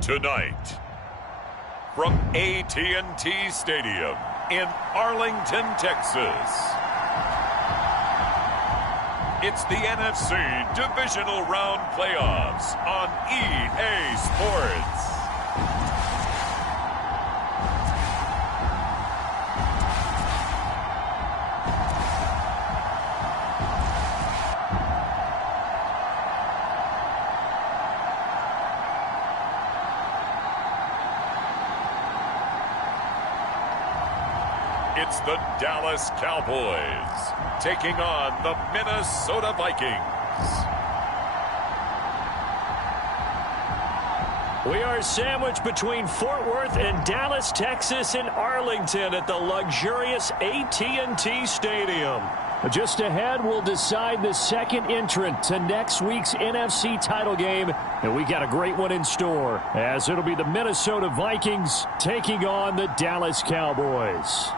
Tonight, from AT&T Stadium in Arlington, Texas, it's the NFC Divisional Round Playoffs on EA Sports. It's the Dallas Cowboys taking on the Minnesota Vikings. We are sandwiched between Fort Worth and Dallas, Texas, in Arlington at the luxurious AT&T Stadium. Just ahead, we'll decide the second entrant to next week's NFC title game, and we got a great one in store, as it'll be the Minnesota Vikings taking on the Dallas Cowboys.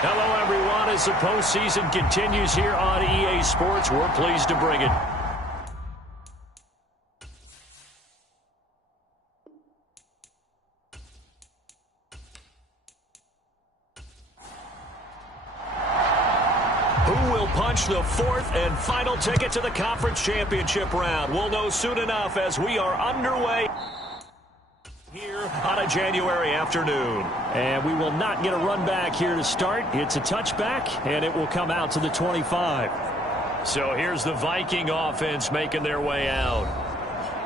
Hello, everyone. As the postseason continues here on EA Sports, we're pleased to bring it. Who will punch the fourth and final ticket to the conference championship round? We'll know soon enough as we are underway here on a January afternoon. And we will not get a run back here to start. It's a touchback, and it will come out to the 25. So here's the Viking offense making their way out.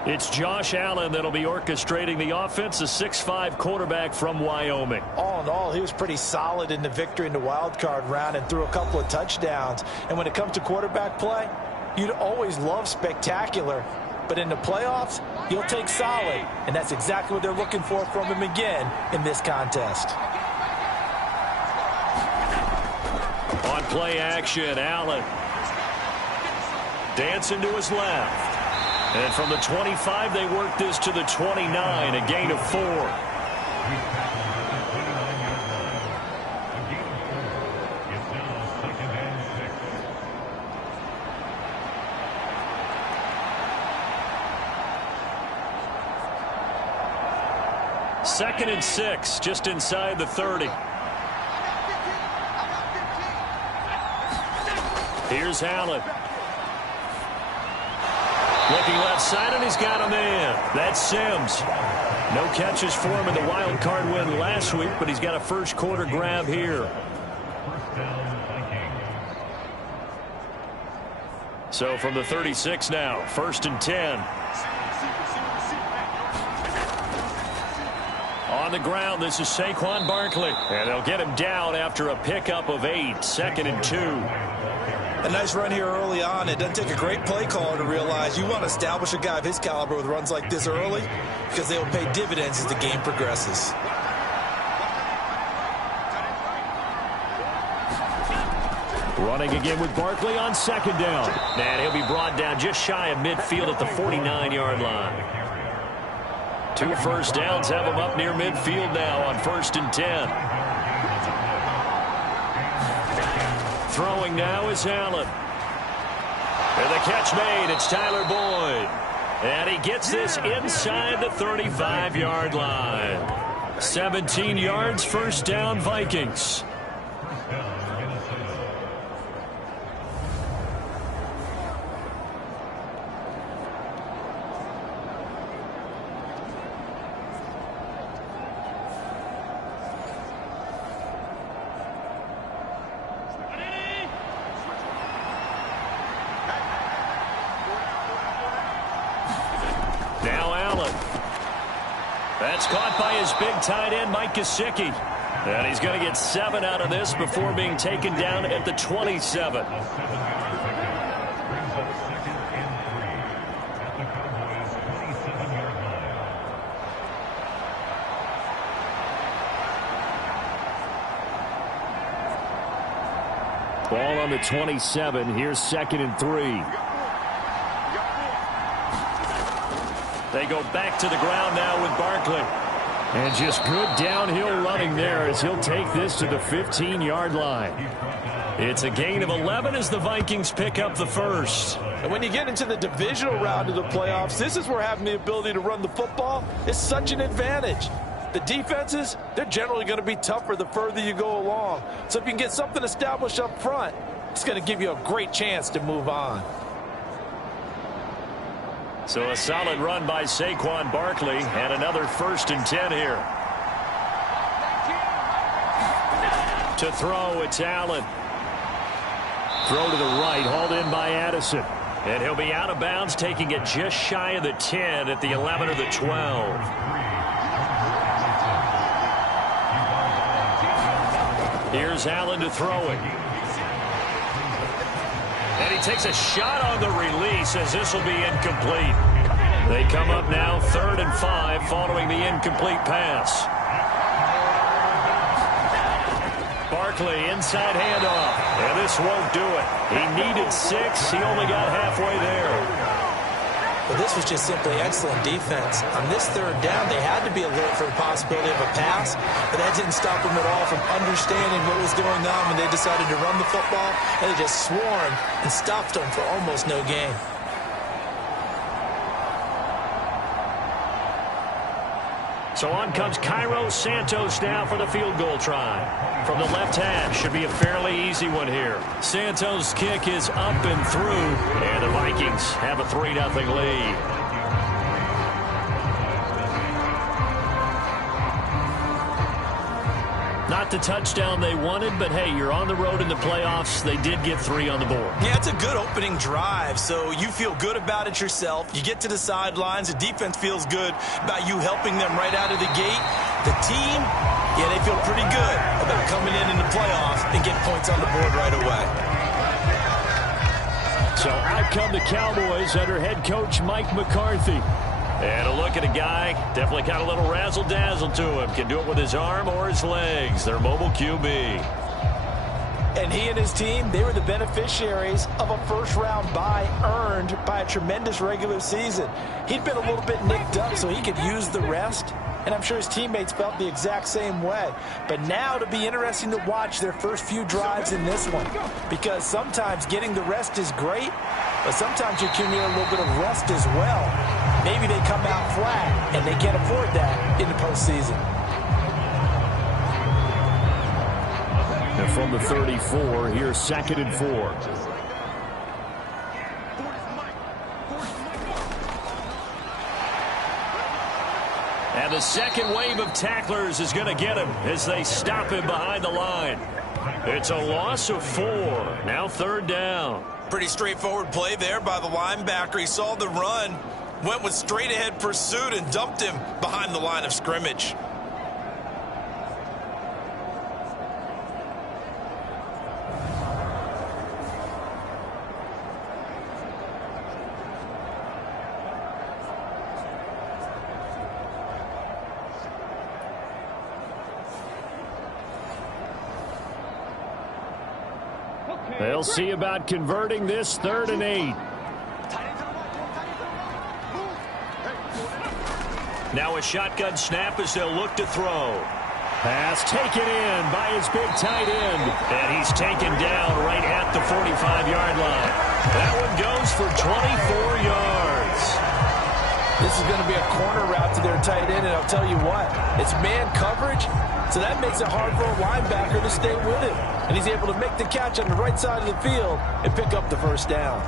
It's Josh Allen that'll be orchestrating the offense, a 6'5" quarterback from Wyoming. All in all, he was pretty solid in the victory in the wild card round and threw a couple of touchdowns. And when it comes to quarterback play, you'd always love spectacular. But in the playoffs, he'll take solid. And that's exactly what they're looking for from him again in this contest. On play action, Allen dancing to his left. And from the 25, they work this to the 29, a gain of 4. Second and 6, just inside the 30. Here's Allen. Looking left side, and he's got a man. That's Sims. No catches for him in the wild card win last week, but he's got a first quarter grab here. So from the 36 now, 1st and 10. On the ground, this is Saquon Barkley. And they'll get him down after a pickup of 8, 2nd and 2. A nice run here early on. It doesn't take a great play caller to realize you want to establish a guy of his caliber with runs like this early because they will pay dividends as the game progresses. Running again with Barkley on 2nd down. And he'll be brought down just shy of midfield at the 49-yard line. 2 first downs have him up near midfield now on 1st and 10. Throwing now is Allen. And the catch made. It's Tyler Boyd. And he gets this inside the 35-yard line. 17 yards, 1st down, Vikings. That's caught by his big tight end, Mike Gesicki. And he's going to get 7 out of this before being taken down at the 27. Ball on the 27. Here's 2nd and 3. They go back to the ground now with Barkley. And just good downhill running there as he'll take this to the 15-yard line. It's a gain of 11 as the Vikings pick up the first. And when you get into the divisional round of the playoffs, this is where having the ability to run the football is such an advantage. The defenses, they're generally going to be tougher the further you go along. So if you can get something established up front, it's going to give you a great chance to move on. So a solid run by Saquon Barkley and another 1st and 10 here. To throw, it's Allen. Throw to the right, hauled in by Addison. And he'll be out of bounds, taking it just shy of the 10 at the 11 or the 12. Here's Allen to throw it. And he takes a shot on the release as this will be incomplete. They come up now 3rd and 5 following the incomplete pass. Barkley inside handoff. And this won't do it. He needed 6. He only got halfway there. Well, this was just simply excellent defense. On this 3rd down, they had to be alert for the possibility of a pass, but that didn't stop them at all from understanding what was going on when they decided to run the football, and they just swarmed and stopped them for almost no gain. So on comes Cairo Santos now for the field goal try. From the left hash, should be a fairly easy one here. Santos' kick is up and through, and the Vikings have a 3-0 lead. Not the touchdown they wanted, but hey, you're on the road in the playoffs. They did get 3 on the board. Yeah, it's a good opening drive, so you feel good about it yourself. You get to the sidelines. The defense feels good about you helping them right out of the gate. The team, yeah, they feel pretty good about coming in the playoffs and getting points on the board right away. So out come the Cowboys under head coach Mike McCarthy. And a look at a guy, definitely got a little razzle-dazzle to him. Can do it with his arm or his legs. Their mobile QB. And he and his team, they were the beneficiaries of a first-round bye earned by a tremendous regular season. He'd been a little bit nicked up, so he could use the rest. And I'm sure his teammates felt the exact same way. But now it'll be interesting to watch their first few drives in this one. Because sometimes getting the rest is great, but sometimes you accumulate a little bit of rest as well. Maybe they come out flat, and they can't afford that in the postseason. And from the 34, here's 2nd and 4. And the second wave of tacklers is going to get him as they stop him behind the line. It's a loss of 4. Now 3rd down. Pretty straightforward play there by the linebacker. He saw the run, went with straight-ahead pursuit, and dumped him behind the line of scrimmage. They'll see about converting this 3rd and 8. Now a shotgun snap as they'll look to throw. Pass taken in by his big tight end. And he's taken down right at the 45-yard line. That one goes for 24 yards. This is going to be a corner route to their tight end, and I'll tell you what, it's man coverage, so that makes it hard for a linebacker to stay with him. And he's able to make the catch on the right side of the field and pick up the first down.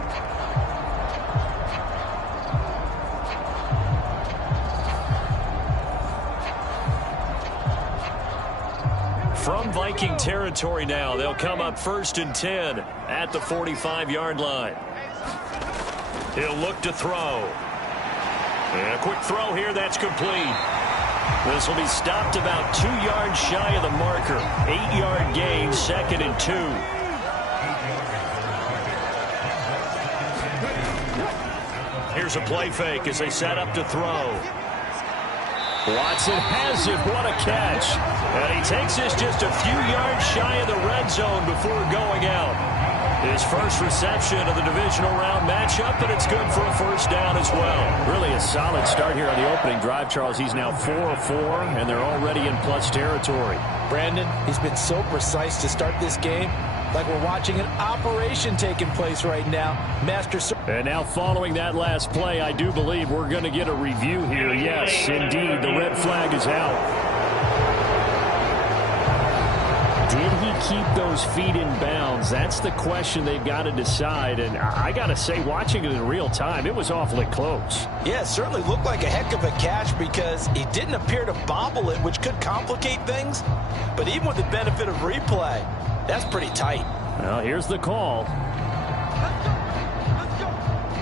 From Viking territory now, they'll come up 1st and 10 at the 45-yard line. He'll look to throw. And a quick throw here, that's complete. This will be stopped about 2 yards shy of the marker. 8-yard gain, 2nd and 2. Here's a play fake as they set up to throw. Watson has it. What a catch. And he takes this just a few yards shy of the red zone before going out. His first reception of the divisional round matchup, and it's good for a first down as as well. Really a solid start here on the opening drive, Charles. He's now 4 of 4, and they're already in plus territory. Brandon, he's been so precise to start this game, like we're watching an operation taking place right now. And now following that last play, I do believe we're going to get a review here. Yes, indeed, the red flag is out. Did he keep those feet in bounds? That's the question they've got to decide. And I got to say, watching it in real time, it was awfully close. Yeah, it certainly looked like a heck of a catch because he didn't appear to bobble it, which could complicate things. But even with the benefit of replay, that's pretty tight. Well, here's the call.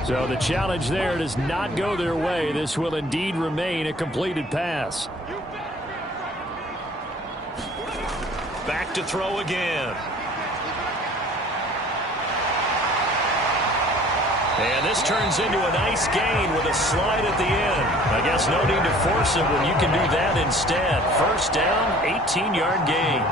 So the challenge there does not go their way. This will indeed remain a completed pass. Back to throw again. And this turns into a nice gain with a slide at the end. I guess no need to force it when you can do that instead. First down, 18-yard gain.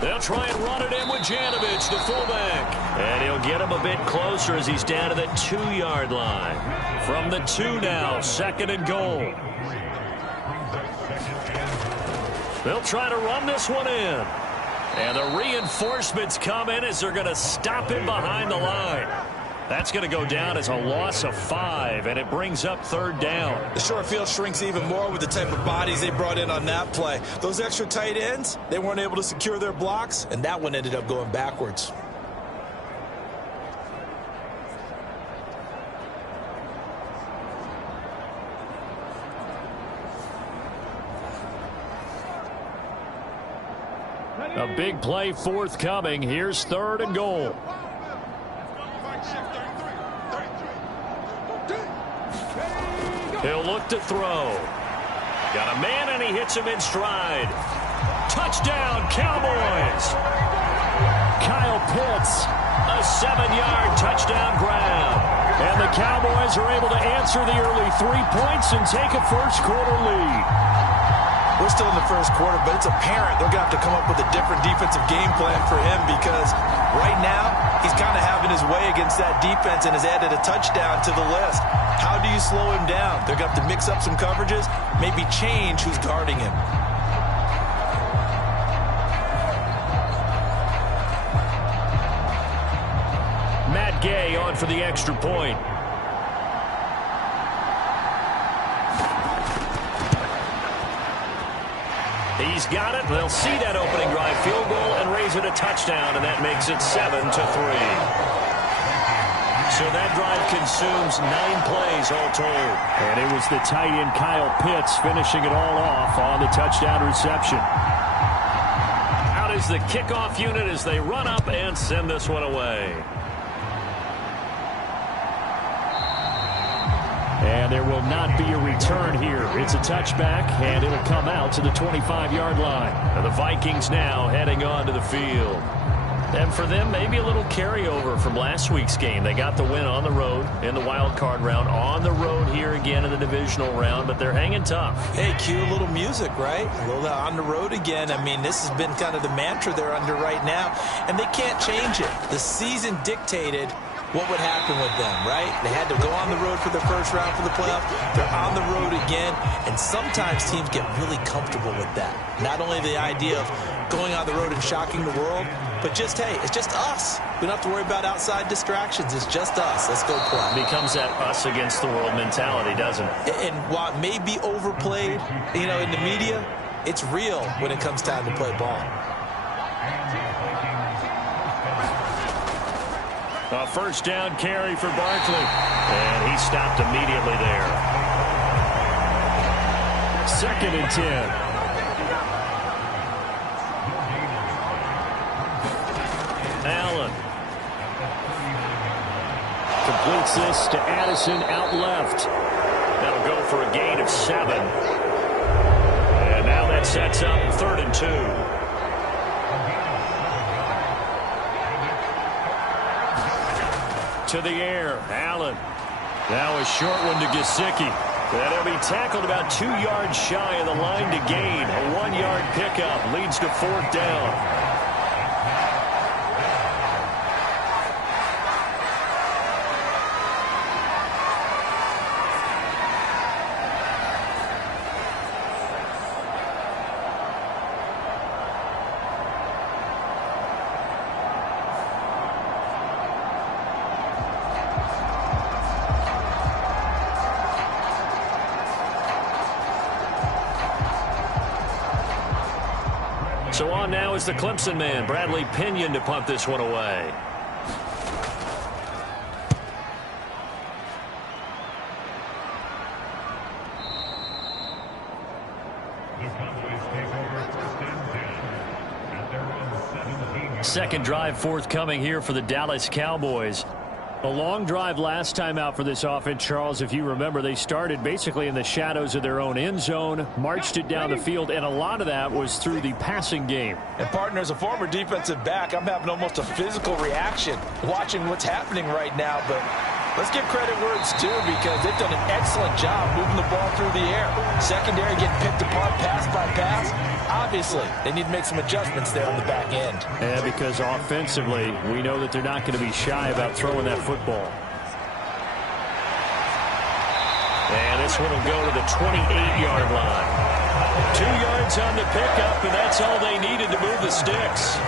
They'll try and run it in with Janovich, the fullback. And he'll get him a bit closer as he's down to the 2-yard line. From the 2 now, 2nd and goal. They'll try to run this one in. And the reinforcements come in as they're going to stop him behind the line. That's going to go down as a loss of 5, and it brings up 3rd down. The short field shrinks even more with the type of bodies they brought in on that play. Those extra tight ends, they weren't able to secure their blocks, and that one ended up going backwards. A big play forthcoming. Here's 3rd and goal. He'll look to throw. Got a man, and he hits him in stride. Touchdown, Cowboys. Kyle Pitts. A 7-yard touchdown grab. And the Cowboys are able to answer the early 3 points and take a first-quarter lead. We're still in the first quarter, but it's apparent they're going to have to come up with a different defensive game plan for him because right now he's kind of having his way against that defense and has added a touchdown to the list. How do you slow him down? They're going to have to mix up some coverages, maybe change who's guarding him. Matt Gay on for the extra point. He's got it. They'll see that opening drive field goal and raise it a touchdown, and that makes it 7-3. So that drive consumes 9 plays all told. And it was the tight end Kyle Pitts finishing it all off on the touchdown reception. Out is the kickoff unit as they run up and send this one away. And there will not be a return here. It's a touchback, and it'll come out to the 25-yard line. And the Vikings now heading onto the field. And for them, maybe a little carryover from last week's game. They got the win on the road in the wild card round, on the road here again in the divisional round, but they're hanging tough. Hey, cue a little music, right? A little on the road again. I mean, this has been kind of the mantra they're under right now, and they can't change it. The season dictated what would happen with them, right? They had to go on the road for the first round for the playoff. They're on the road again, and sometimes teams get really comfortable with that. Not only the idea of going on the road and shocking the world, but just, hey, it's just us. We don't have to worry about outside distractions. It's just us. Let's go play. It becomes that us against the world mentality, doesn't it? And while it may be overplayed, you know, in the media, it's real when it comes time to play ball. A first down carry for Barkley. And he stopped immediately there. 2nd and 10. Allen. Completes this to Addison out left. That'll go for a gain of 7. And now that sets up 3rd and 2. to the air. Allen. Now a short one to Gesicki. And he'll be tackled about 2 yards shy of the line to gain. A 1-yard pickup leads to 4th down. So on now is the Clemson man, Bradley Pinion, to punt this one away. Second drive forthcoming here for the Dallas Cowboys. A long drive last time out for this offense, Charles. If you remember, they started basically in the shadows of their own end zone, marched it down the field, and a lot of that was through the passing game. And, partner, as a former defensive back, I'm having almost a physical reaction watching what's happening right now. But let's give credit where it's due, because they've done an excellent job moving the ball through the air. Secondary getting picked apart pass by pass. Obviously, they need to make some adjustments there on the back end. Yeah, because offensively, we know that they're not going to be shy about throwing that football. And this one will go to the 28-yard line. 2 yards on the pickup, and that's all they needed to move the sticks.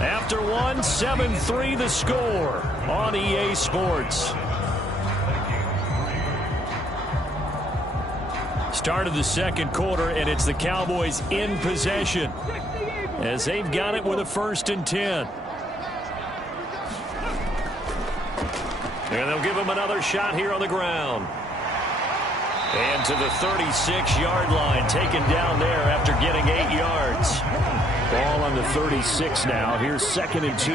After one, 7-3 the score on EA Sports. Start of the second quarter, and it's the Cowboys in possession as they've got it with a 1st and 10. And they'll give him another shot here on the ground. And to the 36-yard line, taken down there after getting 8 yards. Ball on the 36 now. Here's 2nd and 2.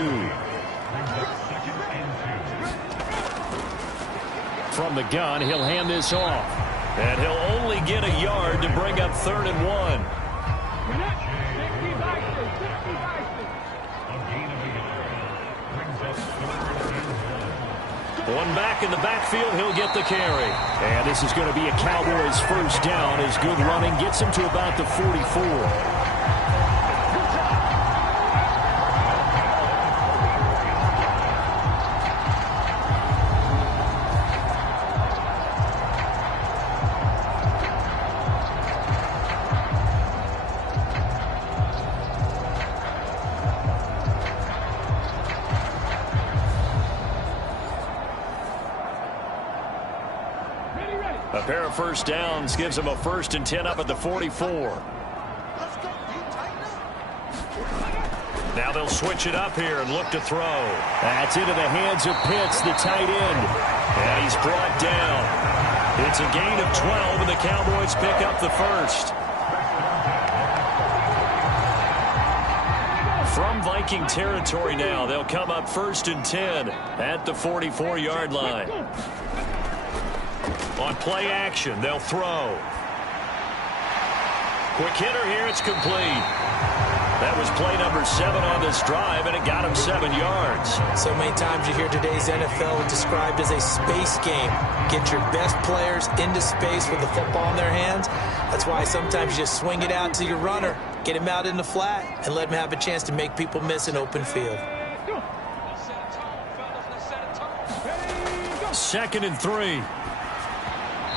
From the gun, he'll hand this off. And he'll only get a yard to bring up 3rd and 1. One back in the backfield, he'll get the carry. And this is going to be a Cowboys 1st down as good running gets him to about the 44. A pair of 1st downs gives him a 1st and 10 up at the 44. Now they'll switch it up here and look to throw. That's into the hands of Pitts, the tight end. And he's brought down. It's a gain of 12, and the Cowboys pick up the 1st. From Viking territory now, they'll come up 1st and 10 at the 44-yard line. On play action, they'll throw. Quick hitter here, it's complete. That was play number 7 on this drive, and it got him 7 yards. So many times you hear today's NFL described as a space game. Get your best players into space with the football in their hands. That's why sometimes you just swing it out to your runner, get him out in the flat, and let him have a chance to make people miss an open field. 2nd and 3.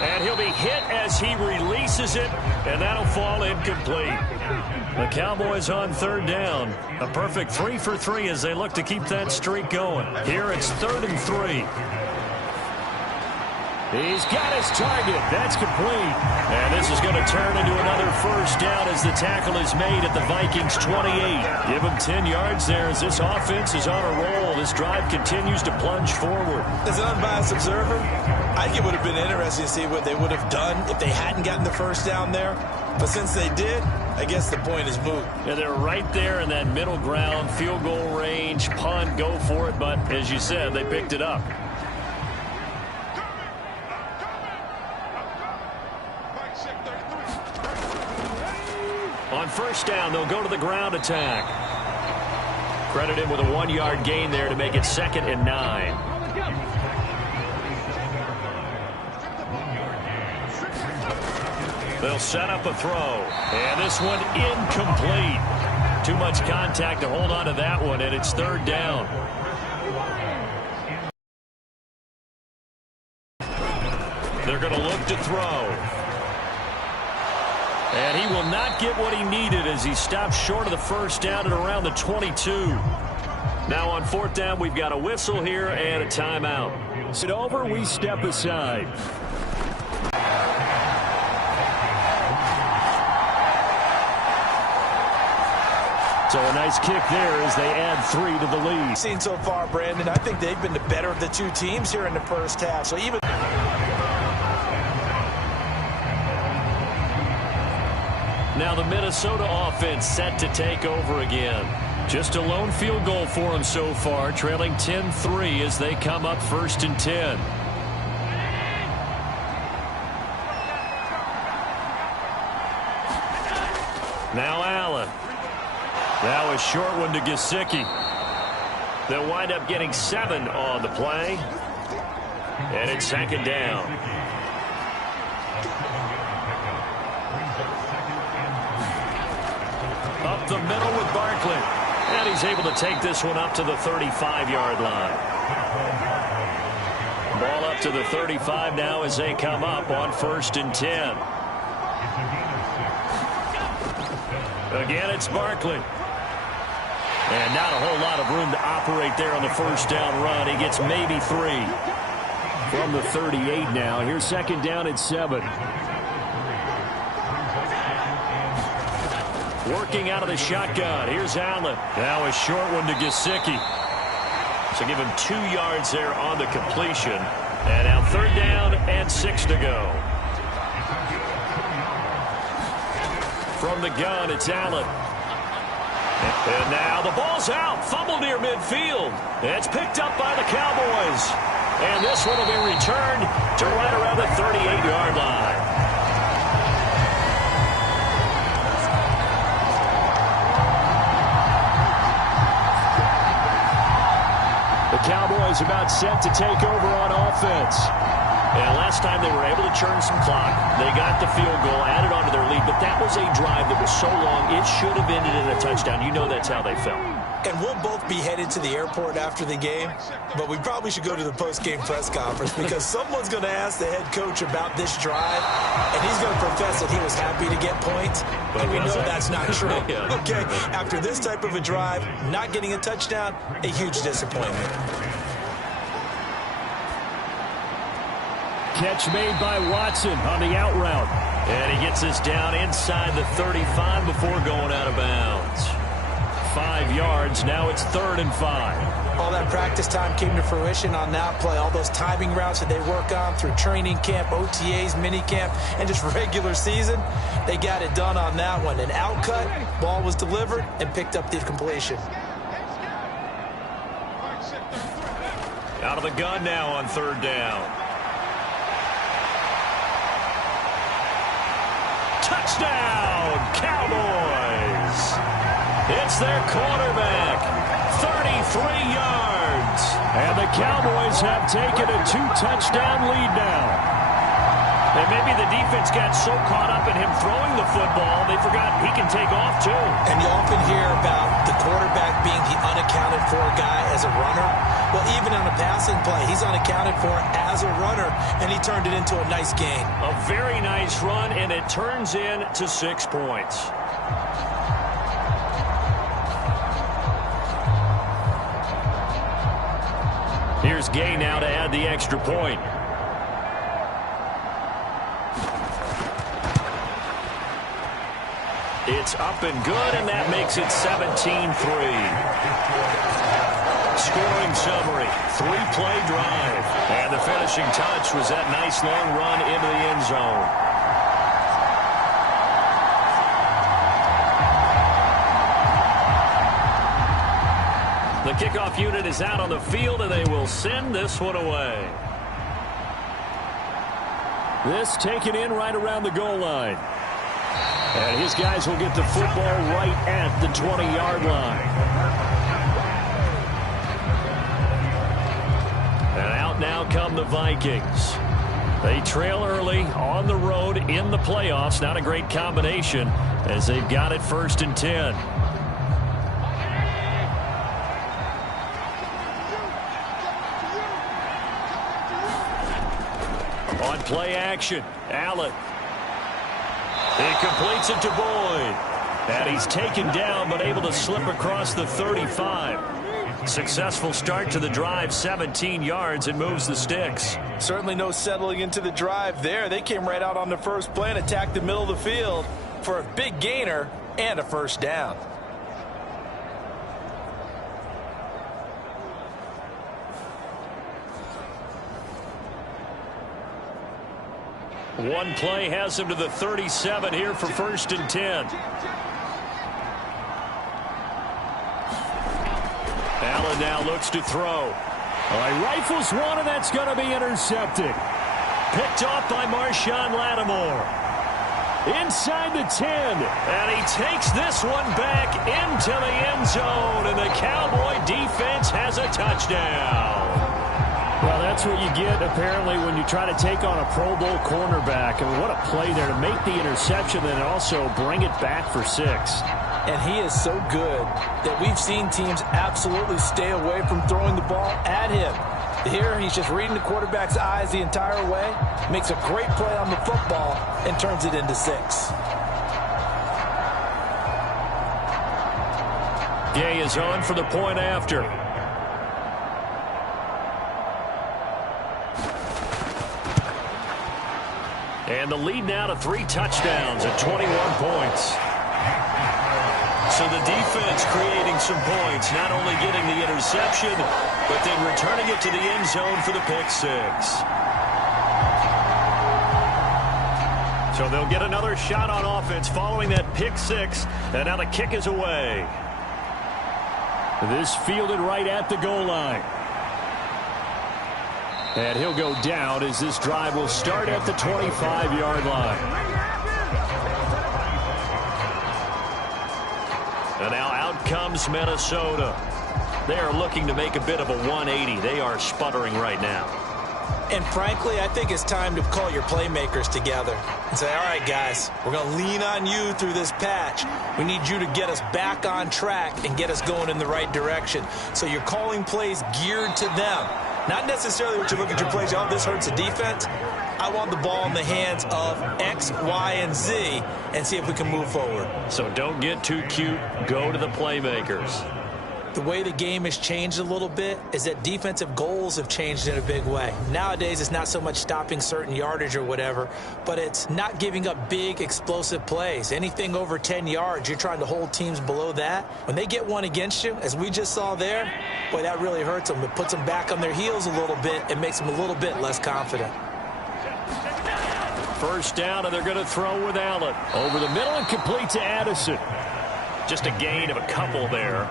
And he'll be hit as he releases it, and that'll fall incomplete. The Cowboys on 3rd down. A perfect 3 for 3 as they look to keep that streak going. Here it's 3rd and 3. He's got his target. That's complete. And this is going to turn into another 1st down as the tackle is made at the Vikings 28. Give him 10 yards there as this offense is on a roll. This drive continues to plunge forward. As an unbiased observer, I think it would have been interesting to see what they would have done if they hadn't gotten the 1st down there. But since they did, I guess the point is moot. Yeah, they're right there in that middle ground, field goal range, punt, go for it. But as you said, they picked it up. first down, they'll go to the ground attack. Credit him with a 1-yard gain there to make it 2nd and 9. They'll set up a throw. And this one incomplete. Too much contact to hold on to that one, and it's 3rd down. They're going to look to throw. And he will not get what he needed as he stops short of the first down at around the 22. Now on 4th down, we've got a whistle here and a timeout. Sit over, we step aside. So a nice kick there as they add 3 to the lead. Seen so far, Brandon, I think they've been the better of the two teams here in the first half. So even now the Minnesota offense set to take over again. Just a lone field goal for them so far, trailing 10-3 as they come up 1st and 10. Now Allen. Now a short one to Gesicki. They'll wind up getting 7 on the play. And it's 2nd down. Up the middle with Barkley. And he's able to take this one up to the 35-yard line. Ball up to the 35 now as they come up on 1st and 10. Again, it's Barkley. And not a whole lot of room to operate there on the first down run. He gets maybe 3. From the 38 now. Here's 2nd down at 7. Working out of the shotgun. Here's Allen. Now a short one to Gesicki. So give him 2 yards there on the completion. And now 3rd down and 6 to go. From the gun, it's Allen. And now the ball's out. Fumble near midfield. It's picked up by the Cowboys. And this one will be returned to right around the 38-yard line. The Cowboys about set to take over on offense. And last time they were able to churn some clock. They got the field goal, added on to their lead. But that was a drive that was so long, it should have ended in a touchdown. You know that's how they felt. And we'll both be headed to the airport after the game, but we probably should go to the post-game press conference because someone's going to ask the head coach about this drive, and he's going to profess that he was happy to get points, and we know that's not true. Yeah. Okay, after this type of a drive, not getting a touchdown, a huge disappointment. Catch made by Watson on the out route. And he gets this down inside the 35 before going out of bounds. 5 yards. Now it's 3rd and 5. All that practice time came to fruition on that play. All those timing routes that they work on through training camp, OTAs, minicamp, and just regular season, they got it done on that one. An out cut, ball was delivered, and picked up the completion. Out of the gun now on 3rd down. Touchdown, Cowboys! It's their quarterback, 33 yards. And the Cowboys have taken a 2-touchdown lead now. And maybe the defense got so caught up in him throwing the football, they forgot he can take off too. And you often hear about the quarterback being the unaccounted for guy as a runner. Well, even on a passing play, he's unaccounted for as a runner, and he turned it into a nice gain. A very nice run, and it turns into 6 points. Here's Gay now to add the extra point. It's up and good, and that makes it 17-3. Scoring summary, 3-play drive. And the finishing touch was that nice long run into the end zone. The kickoff unit is out on the field, and they will send this one away. This taken in right around the goal line. And his guys will get the football right at the 20-yard line. And out now come the Vikings. They trail early on the road in the playoffs. Not a great combination as they've got it 1st and 10. On play action, Allen. He completes it to Boyd. And he's taken down but able to slip across the 35. Successful start to the drive, 17 yards, and moves the sticks. Certainly no settling into the drive there. They came right out on the first play and attacked the middle of the field for a big gainer and a 1st down. One play has him to the 37 here for 1st and 10. Allen now looks to throw. Rifles one, and that's going to be intercepted. Picked off by Marshawn Lattimore. Inside the 10. And he takes this one back into the end zone. And the Cowboy defense has a touchdown. Well, that's what you get, apparently, when you try to take on a Pro Bowl cornerback. I mean, what a play there to make the interception and also bring it back for 6. And he is so good that we've seen teams absolutely stay away from throwing the ball at him. Here, he's just reading the quarterback's eyes the entire way, makes a great play on the football, and turns it into 6. Gay is on for the point after. And the lead now to 3 touchdowns at 21 points. So the defense creating some points, not only getting the interception, but then returning it to the end zone for the pick 6. So they'll get another shot on offense following that pick 6, and now the kick is away. This fielded right at the goal line. And he'll go down as this drive will start at the 25-yard line. And now out comes Minnesota. They are looking to make a bit of a 180. They are sputtering right now. And frankly, I think it's time to call your playmakers together and say, all right, guys, we're going to lean on you through this patch. We need you to get us back on track and get us going in the right direction. So you're calling plays geared to them. Not necessarily what you look at your plays, oh, this hurts the defense. I want the ball in the hands of X, Y, and Z and see if we can move forward. So don't get too cute. Go to the playmakers. The way the game has changed a little bit is that defensive goals have changed in a big way. Nowadays, it's not so much stopping certain yardage or whatever, but it's not giving up big, explosive plays. Anything over 10 yards, you're trying to hold teams below that. When they get one against you, as we just saw there, boy, that really hurts them. It puts them back on their heels a little bit and makes them a little bit less confident. 1st down, and they're going to throw with Allen. Over the middle and complete to Addison. Just a gain of a couple there.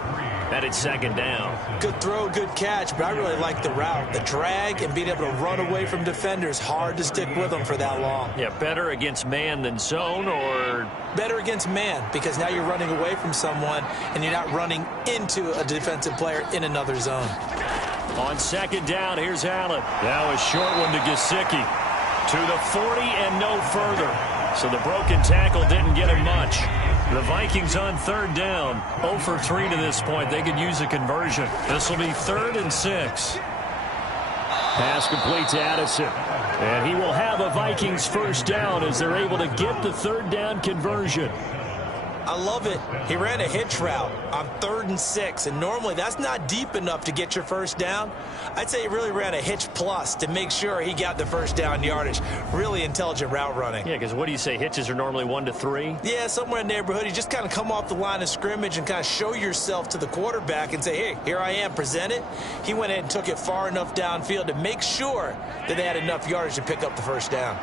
And it's 2nd down. Good throw, good catch, but I really like the route. The drag and being able to run away from defenders, hard to stick with them for that long. Yeah, better against man than zone, or? Better against man, because now you're running away from someone and you're not running into a defensive player in another zone. On 2nd down, here's Allen. Now a short one to Gesicki. To the 40 and no further. So the broken tackle didn't get him much. The Vikings on 3rd down, 0 for 3 to this point. They could use a conversion. This will be 3rd and 6. Pass complete to Addison. And he will have a Vikings 1st down as they're able to get the 3rd down conversion. I love it. He ran a hitch route on 3rd and 6, and normally that's not deep enough to get your 1st down. I'd say he really ran a hitch plus to make sure he got the 1st down yardage. Really intelligent route running. Yeah, because what do you say, hitches are normally 1 to 3? Yeah, somewhere in the neighborhood. You just kind of come off the line of scrimmage and kind of show yourself to the quarterback and say, hey, here I am, present it. He went in and took it far enough downfield to make sure that they had enough yardage to pick up the 1st down.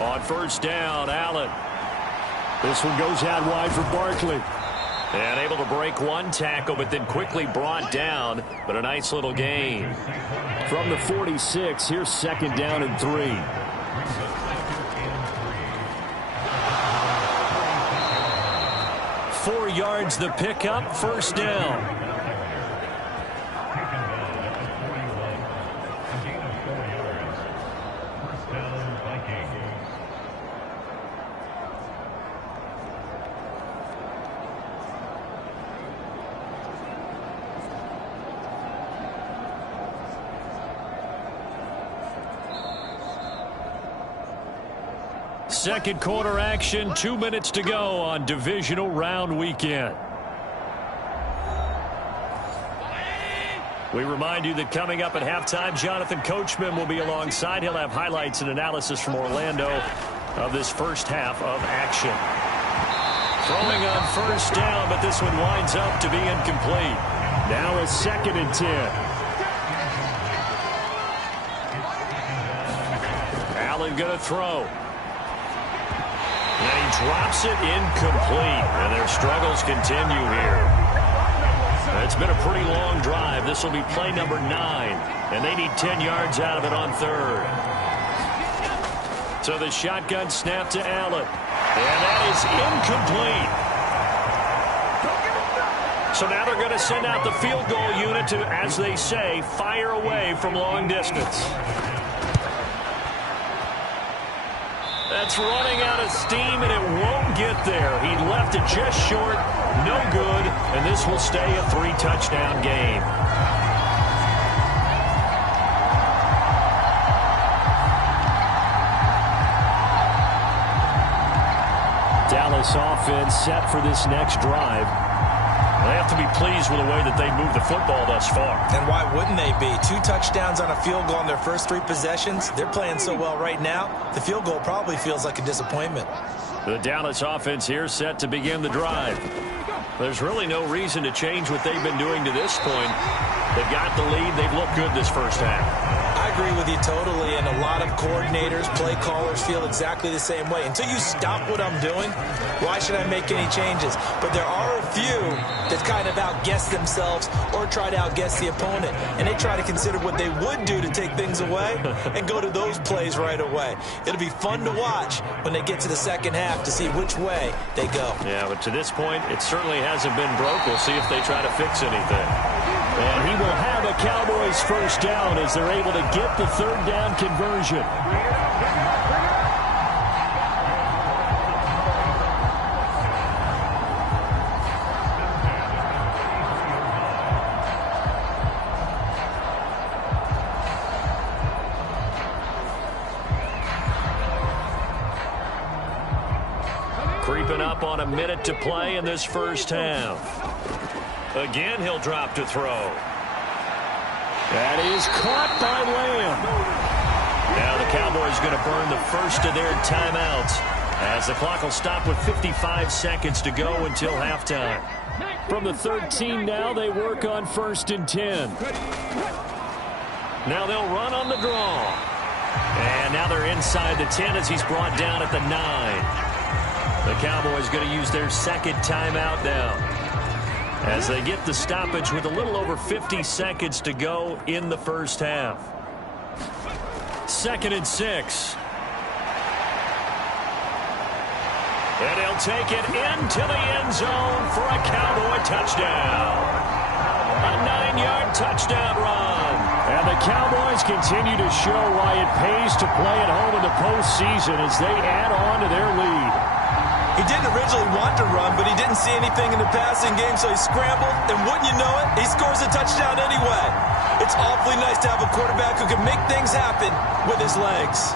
On 1st down, Allen. This one goes out wide for Barkley. And able to break one tackle, but then quickly brought down. But a nice little gain. From the 46, here's 2nd down and 3. Four yards the pickup, 1st down. Second quarter action, 2 minutes to go on divisional round weekend. We remind you that coming up at halftime, Jonathan Coachman will be alongside. He'll have highlights and analysis from Orlando of this first half of action. Throwing on 1st down, but this one winds up to be incomplete. Now a 2nd and 10. Allen going to throw. And he drops it incomplete. And their struggles continue here. It's been a pretty long drive. This will be play number 9. And they need 10 yards out of it on 3rd. So the shotgun snap to Allen. And that is incomplete. So now they're going to send out the field goal unit to, as they say, fire away from long distance. That's running out of steam, and it won't get there. He left it just short, no good, and this will stay a 3-touchdown game. Dallas offense set for this next drive. They have to be pleased with the way that they moved the football thus far. And why wouldn't they be? 2 touchdowns on a field goal on their first 3 possessions. They're playing so well right now, the field goal probably feels like a disappointment. The Dallas offense here set to begin the drive. There's really no reason to change what they've been doing to this point. They've got the lead. They've looked good this first half. I agree with you totally, and a lot of coordinators, play callers feel exactly the same way. Until you stop what I'm doing, why should I make any changes? But there are a few that kind of outguess themselves or try to outguess the opponent, and they try to consider what they would do to take things away and go to those plays right away. It'll be fun to watch when they get to the second half to see which way they go. Yeah, but to this point, it certainly hasn't been broke. We'll see if they try to fix anything. And he will have a Cowboys first down as they're able to get the 3rd down conversion. Creeping up on a minute to play in this first half. Again, he'll drop to throw. That is caught by Lamb. Now the Cowboys going to burn the first of their timeouts as the clock will stop with 55 seconds to go until halftime. From the 13 now, they work on 1st and 10. Now they'll run on the draw. And now they're inside the 10 as he's brought down at the 9. The Cowboys going to use their 2nd timeout now, as they get the stoppage with a little over 50 seconds to go in the first half. 2nd and 6. And he'll take it into the end zone for a Cowboy touchdown. A 9-yard touchdown run. And the Cowboys continue to show why it pays to play at home in the postseason as they add on to their lead. He didn't originally want to run, but he didn't see anything in the passing game, so he scrambled, and wouldn't you know it, he scores a touchdown anyway. It's awfully nice to have a quarterback who can make things happen with his legs.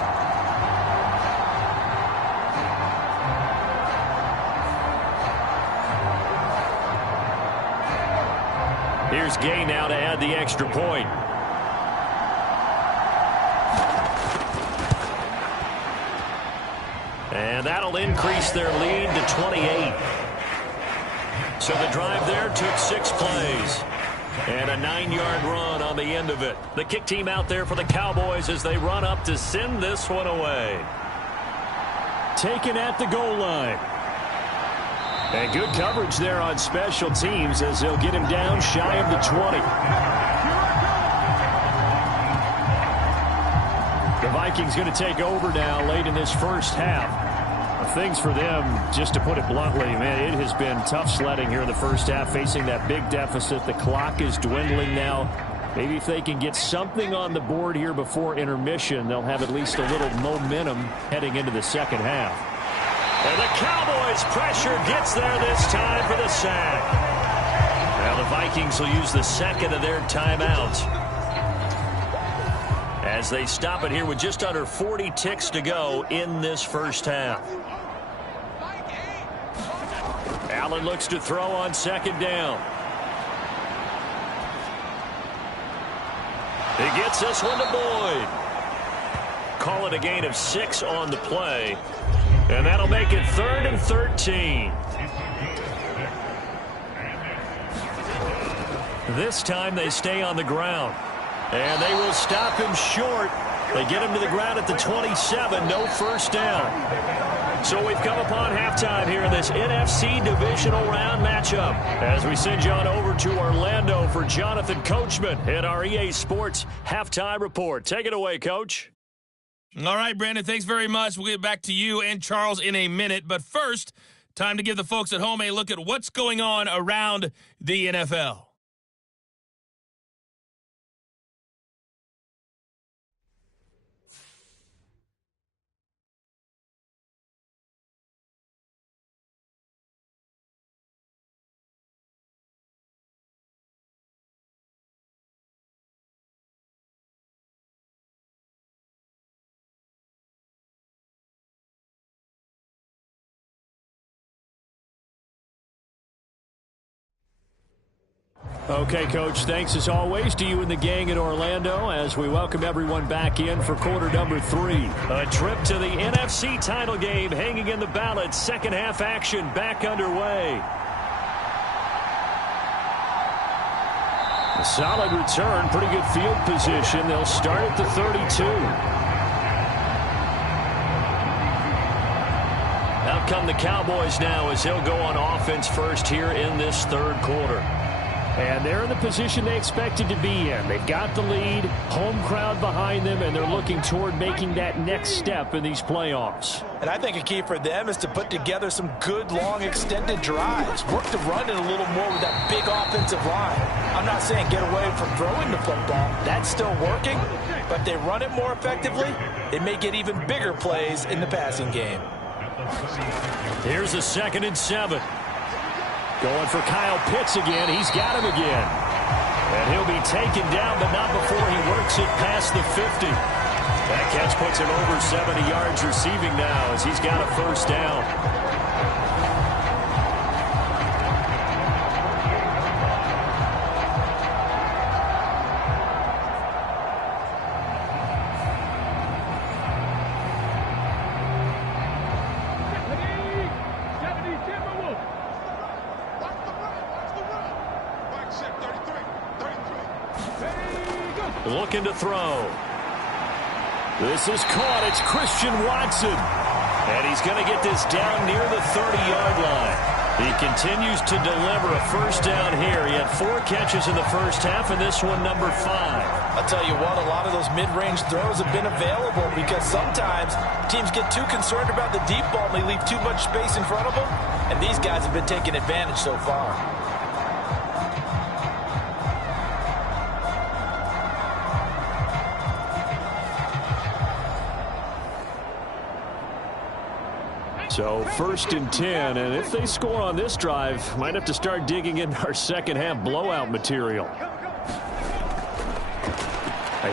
Here's Gay now to add the extra point. And that'll increase their lead to 28. So the drive there took 6 plays. And a 9-yard run on the end of it. The kick team out there for the Cowboys as they run up to send this one away. Taken at the goal line. And good coverage there on special teams as they'll get him down shy of the 20. The Vikings going to take over now late in this first half. Things for them, just to put it bluntly, man, it has been tough sledding here in the first half, facing that big deficit. The clock is dwindling now. Maybe if they can get something on the board here before intermission, they'll have at least a little momentum heading into the second half. And the Cowboys' pressure gets there this time for the sack. Now the Vikings will use the second of their timeouts as they stop it here with just under 40 ticks to go in this first half. Allen looks to throw on second down. He gets this one to Boyd. Call it a gain of 6 on the play. And that'll make it 3rd and 13. This time they stay on the ground. And they will stop him short. They get him to the ground at the 27. No first down. So we've come upon halftime here in this NFC divisional round matchup. As we send you on over to Orlando for Jonathan Coachman in our EA Sports Halftime Report. Take it away, Coach. All right, Brandon, thanks very much. We'll get back to you and Charles in a minute. But first, time to give the folks at home a look at what's going on around the NFL. Okay, Coach, thanks as always to you and the gang in Orlando as we welcome everyone back in for quarter number 3. A trip to the NFC title game hanging in the balance. Second half action back underway. A solid return, pretty good field position. They'll start at the 32. Out come the Cowboys now as they'll go on offense first here in this third quarter. And they're in the position they expected to be in. They've got the lead, home crowd behind them, and they're looking toward making that next step in these playoffs. And I think a key for them is to put together some good, long, extended drives. Work the run in a little more with that big offensive line. I'm not saying get away from throwing the football. That's still working. But if they run it more effectively, it may get even bigger plays in the passing game. Here's a 2nd and 7. Going for Kyle Pitts again. He's got him again. And he'll be taken down, but not before he works it past the 50. That catch puts him over 70 yards receiving now as he's got a first down. Looking to throw. This is caught. It's Christian Watson. And he's going to get this down near the 30-yard line. He continues to deliver a first down here. He had 4 catches in the first half, and this one number 5. I'll tell you what, a lot of those mid-range throws have been available because sometimes teams get too concerned about the deep ball and they leave too much space in front of them, and these guys have been taking advantage so far. So 1st and 10, and if they score on this drive, might have to start digging in our second half blowout material.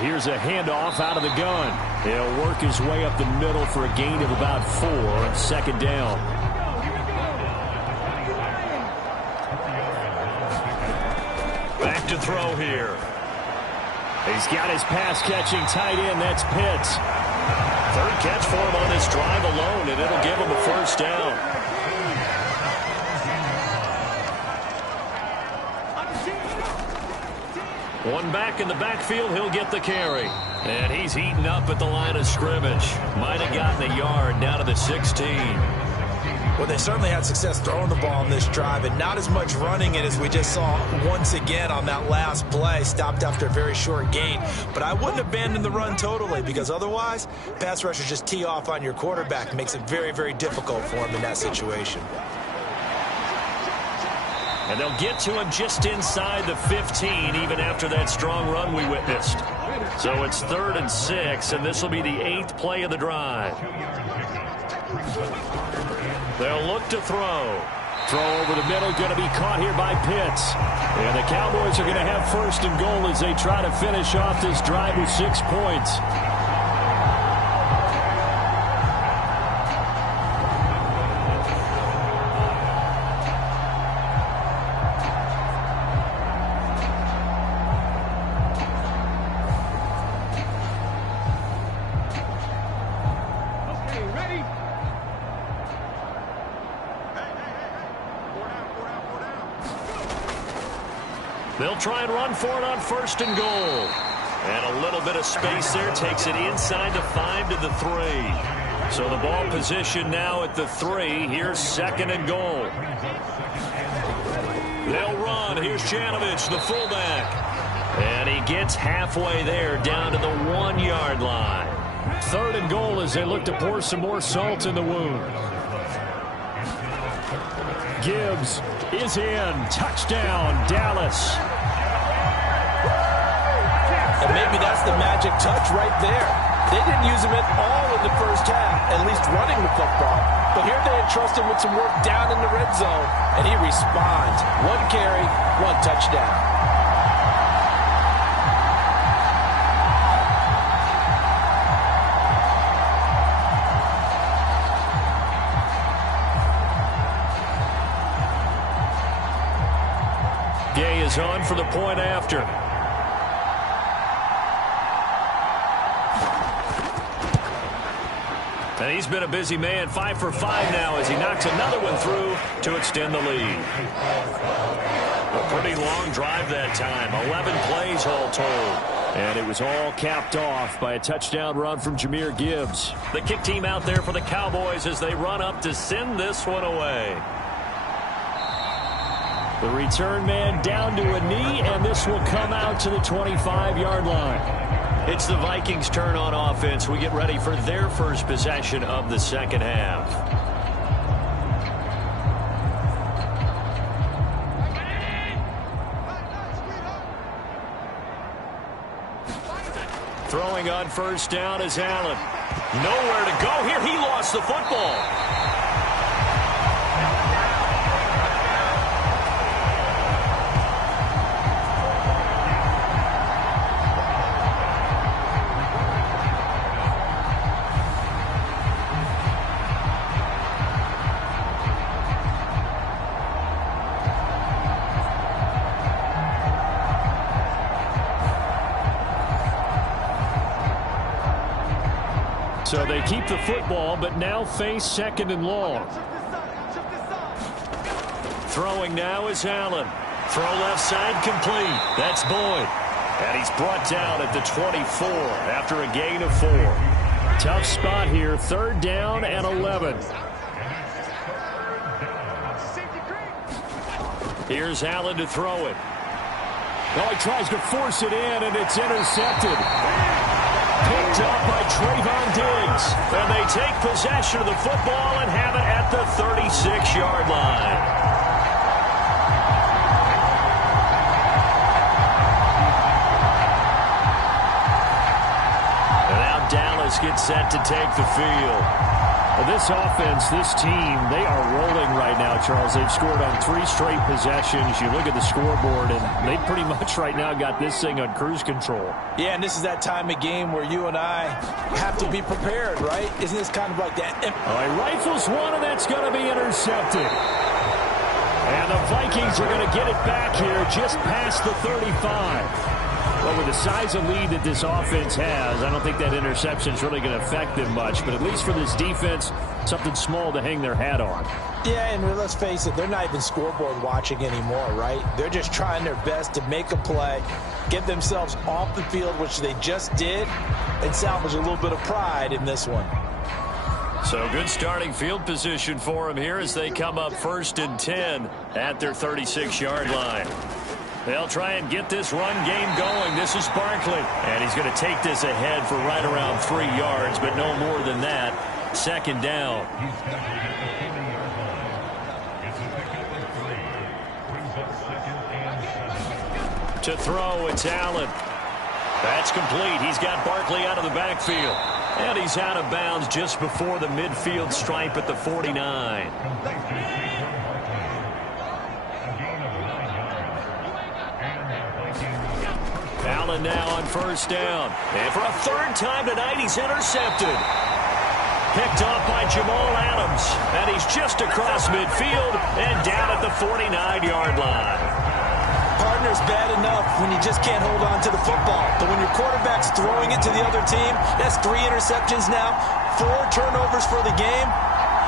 Here's a handoff out of the gun. He'll work his way up the middle for a gain of about 4 on 2nd down. Back to throw here. He's got his pass-catching tight end. That's Pitts. 3rd catch for him on this drive alone, and it'll give him a first down. One back in the backfield, he'll get the carry. And he's heating up at the line of scrimmage. Might have gotten a yard down to the 16. Well, they certainly had success throwing the ball on this drive, and not as much running it as we just saw once again on that last play. Stopped after a very short gain. But I wouldn't abandon the run totally, because otherwise, pass rushers just tee off on your quarterback. Makes it very, very difficult for him in that situation. And they'll get to him just inside the 15, even after that strong run we witnessed. So it's 3rd and 6, and this will be the 8th play of the drive. They'll look to throw. Throw over the middle, going to be caught here by Pitts. And the Cowboys are going to have 1st and goal as they try to finish off this drive with 6 points. They'll try and run for it on 1st and goal. And a little bit of space there takes it inside the 5 to the 3. So the ball position now at the 3. Here's 2nd and goal. They'll run. Here's Janovich, the fullback. And he gets halfway there down to the 1-yard line. 3rd and goal as they look to pour some more salt in the wound. Gibbs is in. Touchdown, Dallas. And maybe that's the magic touch right there. They didn't use him at all in the first half, at least running the football. But here they entrust him with some work down in the red zone, and he responds. 1 carry, 1 touchdown. Gay is on for the point after. And he's been a busy man, 5 for 5 now as he knocks another one through to extend the lead. A pretty long drive that time, 11 plays all told. And it was all capped off by a touchdown run from Jahmyr Gibbs. The kick team out there for the Cowboys as they run up to send this one away. The return man down to a knee, and this will come out to the 25-yard line. It's the Vikings' turn on offense. We get ready for their first possession of the second half. Throwing on 1st down is Allen. Nowhere to go here. He lost the football. So they keep the football, but now face 2nd and long. Throwing now is Allen. Throw left side complete. That's Boyd. And he's brought down at the 24 after a gain of 4. Tough spot here, 3rd down and 11. Here's Allen to throw it. Well, he tries to force it in, and it's intercepted. Picked up by Trayvon Diggs. And they take possession of the football and have it at the 36-yard line. And now Dallas gets set to take the field. Well, this offense, this team, they are rolling right now, Charles. They've scored on 3 straight possessions. You look at the scoreboard, and they pretty much right now got this thing on cruise control. Yeah, and this is that time of game where you and I have to be prepared, right? Isn't this kind of like that? All right, rifles one, and that's going to be intercepted. And the Vikings are going to get it back here just past the 35. Well, with the size of lead that this offense has, I don't think that interception is really going to affect them much. But at least for this defense, something small to hang their hat on. Yeah, and let's face it, they're not even scoreboard watching anymore, right? They're just trying their best to make a play, get themselves off the field, which they just did, and salvage a little bit of pride in this one. So good starting field position for him here as they come up 1st and 10 at their 36-yard line. They'll try and get this run game going. This is Barkley. And he's going to take this ahead for right around 3 yards, but no more than that. 2nd down. To throw, it's Allen. That's complete. He's got Barkley out of the backfield. And he's out of bounds just before the midfield stripe at the 49. Allen now on 1st down. And for a 3rd time tonight, he's intercepted. Picked off by Jamal Adams. And he's just across midfield and down at the 49-yard line. Partner's bad enough when you just can't hold on to the football. But when your quarterback's throwing it to the other team, that's 3 interceptions now, 4 turnovers for the game.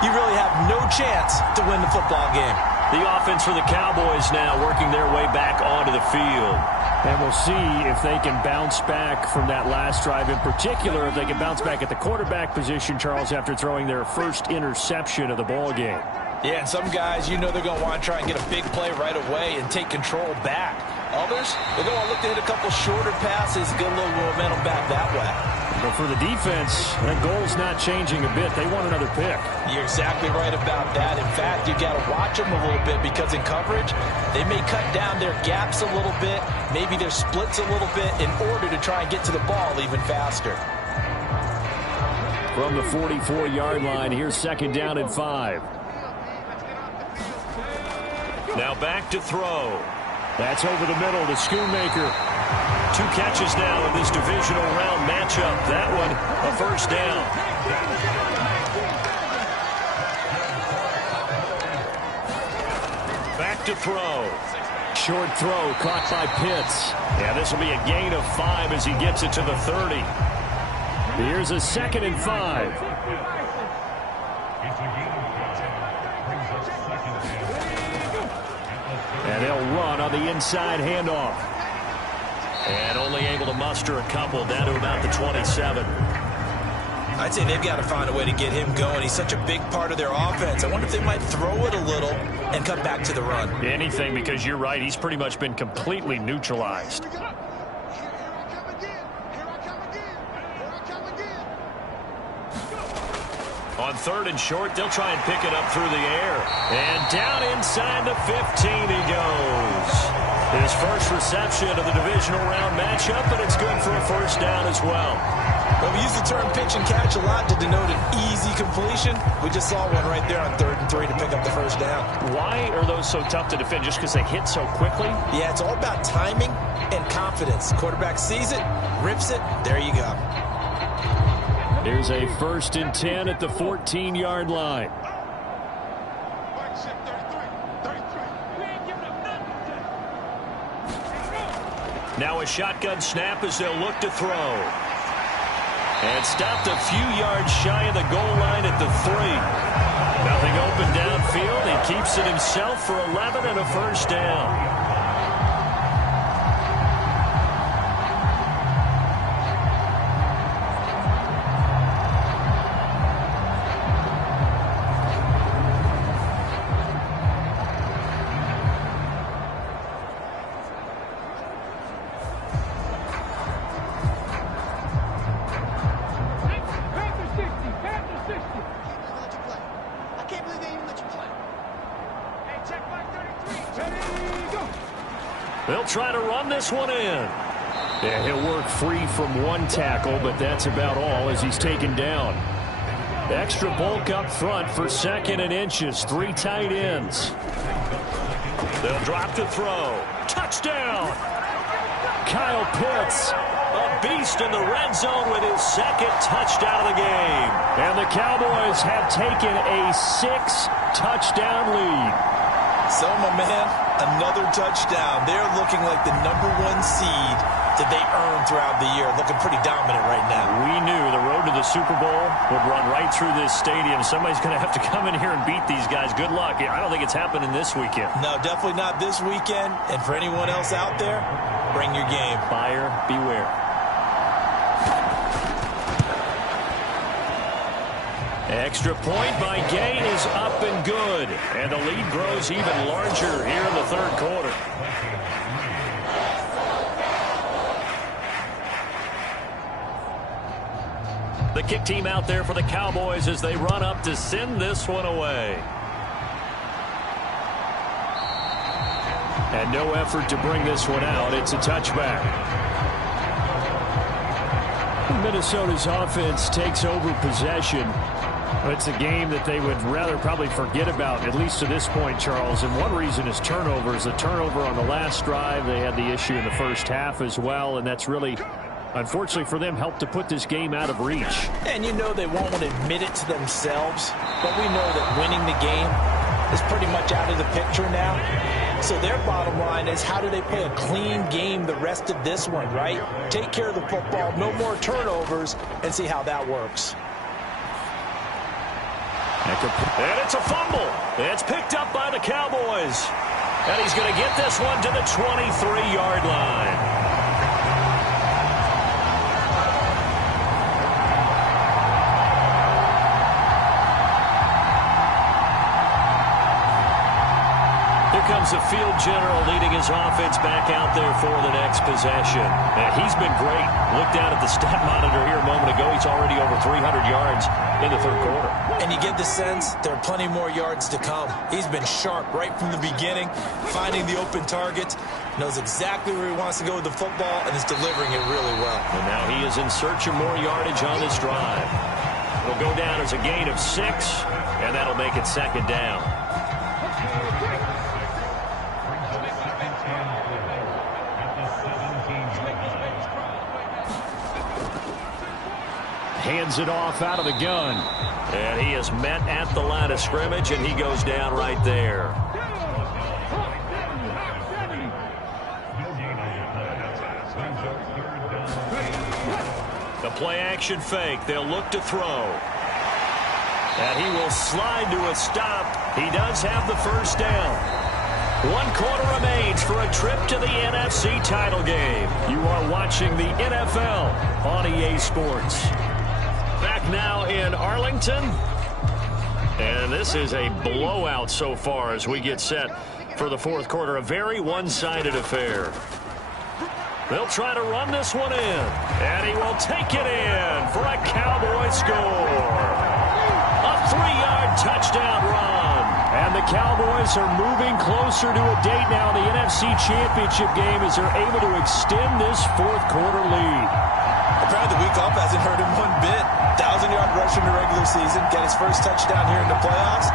You really have no chance to win the football game. The offense for the Cowboys now working their way back onto the field. And we'll see if they can bounce back from that last drive. In particular, if they can bounce back at the quarterback position, Charles, after throwing their first interception of the ball game. Yeah, and some guys, you know they're going to want to try and get a big play right away and take control back. Others, they're going to look to hit a couple shorter passes, get a little momentum back that way. But for the defense, that goal's not changing a bit. They want another pick. You're exactly right about that. In fact, you got to watch them a little bit because in coverage, they may cut down their gaps a little bit, maybe their splits a little bit in order to try and get to the ball even faster. From the 44-yard line, here's 2nd down and 5. Now back to throw. That's over the middle to Schoonmaker. 2 catches now in this divisional round matchup. That one, a 1st down. Back to throw. Short throw caught by Pitts. Yeah, this will be a gain of 5 as he gets it to the 30. Here's a 2nd and 5. And they'll run on the inside handoff. And only able to muster a couple down to about the 27. I'd say they've got to find a way to get him going. He's such a big part of their offense. I wonder if they might throw it a little and come back to the run. Anything, because you're right. He's pretty much been completely neutralized. On 3rd and short, they'll try and pick it up through the air. And down inside the 15 he goes. His first reception of the divisional round matchup, and it's good for a 1st down as well. Well, we use the term pitch and catch a lot to denote an easy completion. We just saw one right there on 3rd and 3 to pick up the 1st down. Why are those so tough to defend? Just because they hit so quickly? Yeah, it's all about timing and confidence. Quarterback sees it, rips it, there you go. Here's a 1st and 10 at the 14-yard line. Now a shotgun snap as they'll look to throw. And stopped a few yards shy of the goal line at the 3. Nothing open downfield. He keeps it himself for 11 and a 1st down. They'll try to run this one in. Yeah, he'll work free from 1 tackle, but that's about all as he's taken down. Extra bulk up front for 2nd and inches. 3 tight ends. They'll drop to throw. Touchdown! Kyle Pitts. A beast in the red zone with his 2nd touchdown of the game. And the Cowboys have taken a 6-touchdown lead. So, my man, another touchdown. They're looking like the #1 seed that they earned throughout the year. Looking pretty dominant right now. We knew the road to the Super Bowl would run right through this stadium. Somebody's going to have to come in here and beat these guys. Good luck. I don't think it's happening this weekend. No, definitely not this weekend. And for anyone else out there, bring your game. Buyer beware. Extra point by Gay is up and good. And the lead grows even larger here in the third quarter. The kick team out there for the Cowboys as they run up to send this one away. And no effort to bring this one out. It's a touchback. Minnesota's offense takes over possession. It's a game that they would rather probably forget about, at least to this point, Charles. And one reason is turnovers. The turnover on the last drive, they had the issue in the first half as well, and that's really, unfortunately for them, helped to put this game out of reach. And you know they won't want to admit it to themselves, but we know that winning the game is pretty much out of the picture now. So their bottom line is, how do they play a clean game the rest of this one, right? Take care of the football, no more turnovers, and see how that works. And it's a fumble. It's picked up by the Cowboys. And he's going to get this one to the 23-yard line. Comes the field general leading his offense back out there for the next possession. And he's been great. Look down at the stat monitor here a moment ago. He's already over 300 yards in the third quarter. And you get the sense there are plenty more yards to come. He's been sharp right from the beginning, finding the open targets, knows exactly where he wants to go with the football, and is delivering it really well. And now he is in search of more yardage on this drive. It'll go down as a gain of 6, and that'll make it second down. Hands it off out of the gun. And he is met at the line of scrimmage, and he goes down right there. The play-action fake. They'll look to throw. And he will slide to a stop. He does have the first down. 1 quarter remains for a trip to the NFC title game. You are watching the NFL on EA Sports. Back now in Arlington. And this is a blowout so far as we get set for the fourth quarter. A very one-sided affair. They'll try to run this one in. And he will take it in for a Cowboy score. A 3-yard touchdown run. And the Cowboys are moving closer to a date now in the NFC Championship game as they're able to extend this fourth quarter lead. Apparently the week off hasn't hurt him one bit. 1,000-yard rush in the regular season, get his first touchdown here in the playoffs.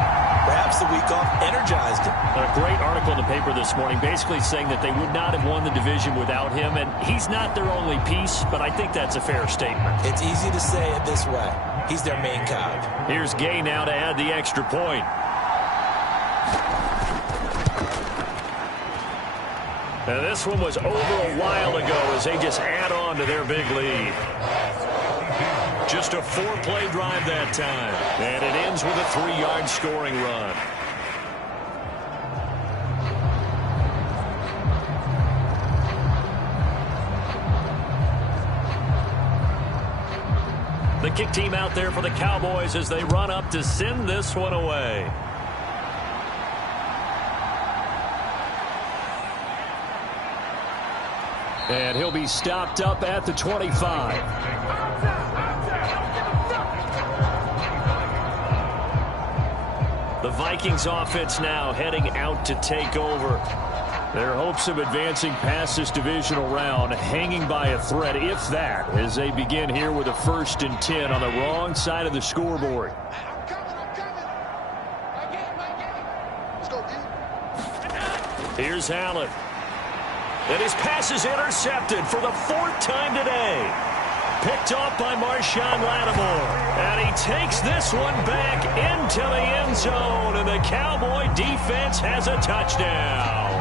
Perhaps the week off energized him. A great article in the paper this morning basically saying that they would not have won the division without him, and he's not their only piece, but I think that's a fair statement. It's easy to say it this way. He's their main cog. Here's Gay now to add the extra point. Now this one was over a while ago as they just add on to their big lead. Just a 4-play drive that time. And it ends with a 3-yard scoring run. The kick team out there for the Cowboys as they run up to send this one away. And he'll be stopped up at the 25. The Vikings offense now heading out to take over. Their hopes of advancing past this divisional round hanging by a thread, if that, as they begin here with a 1st and 10 on the wrong side of the scoreboard. Here's Allen. And his pass is intercepted for the 4th time today. Picked off by Marshawn Lattimore. And he takes this one back into the end zone. And the Cowboy defense has a touchdown.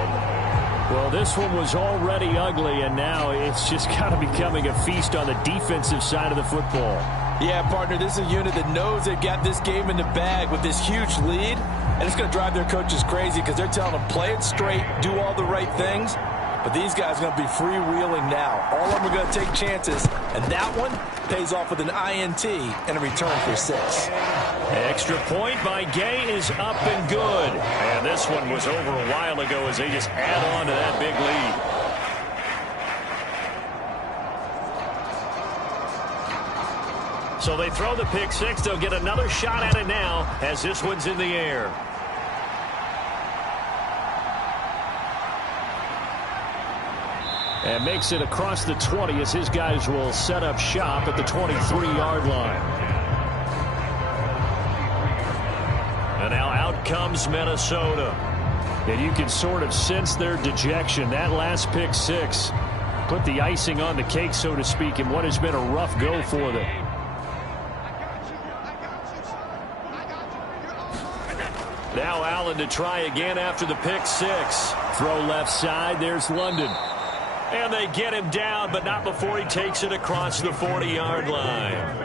Well, this one was already ugly, and now it's just kind of becoming a feast on the defensive side of the football. Yeah, partner, this is a unit that knows they've got this game in the bag with this huge lead. And it's going to drive their coaches crazy because they're telling them, play it straight, do all the right things. But these guys are going to be freewheeling now. All of them are going to take chances. And that one pays off with an INT and a return for 6. Extra point by Gay is up and good. And this one was over a while ago as they just add on to that big lead. So they throw the pick six. They'll get another shot at it now as this one's in the air. And makes it across the 20 as his guys will set up shop at the 23-yard line. And now out comes Minnesota. And you can sort of sense their dejection. That last pick six put the icing on the cake, so to speak, in what has been a rough go for them. Now Allen to try again after the pick six. Throw left side. There's London. And they get him down, but not before he takes it across the 40-yard line.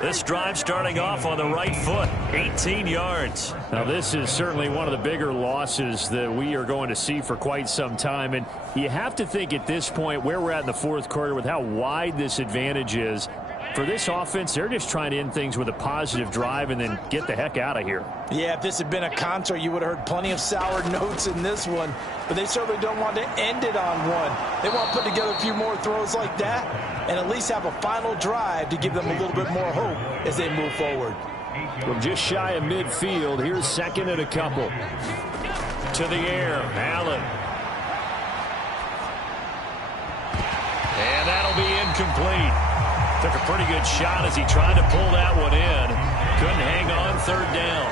This drive starting off on the right foot, 18 yards. Now, this is certainly one of the bigger losses that we are going to see for quite some time. And you have to think at this point where we're at in the fourth quarter with how wide this advantage is. For this offense, they're just trying to end things with a positive drive and then get the heck out of here. Yeah, if this had been a concert, you would have heard plenty of sour notes in this one. But they certainly don't want to end it on one. They want to put together a few more throws like that and at least have a final drive to give them a little bit more hope as they move forward. From just shy of midfield, here's second and a couple. To the air, Allen. And that'll be incomplete. Took a pretty good shot as he tried to pull that one in. Couldn't hang on third down.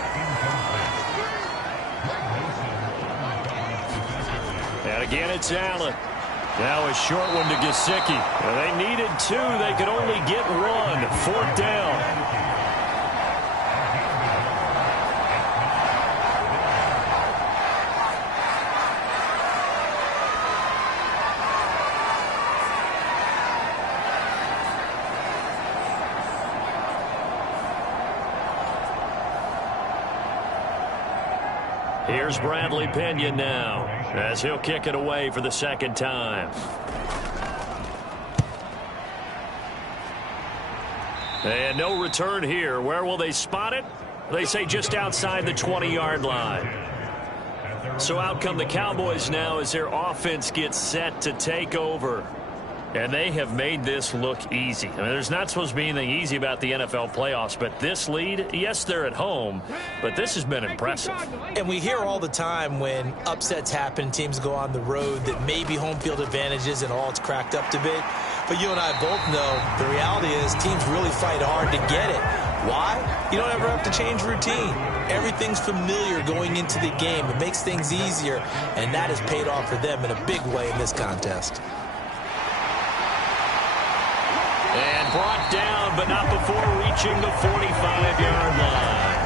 And again, it's Allen. Now a short one to Gesicki. Well, they needed two. They could only get one. Fourth down. Here's Bradley Pinion now as he'll kick it away for the second time. And no return here. Where will they spot it? They say just outside the 20-yard line. So out come the Cowboys now as their offense gets set to take over. And they have made this look easy. I mean, there's not supposed to be anything easy about the NFL playoffs, but this lead, yes, they're at home, but this has been impressive. And we hear all the time when upsets happen, teams go on the road, that maybe home field advantage isn't all it's cracked up to be. But you and I both know the reality is teams really fight hard to get it. Why? You don't ever have to change routine. Everything's familiar going into the game. It makes things easier, and that has paid off for them in a big way in this contest. And brought down, but not before reaching the 45-yard line.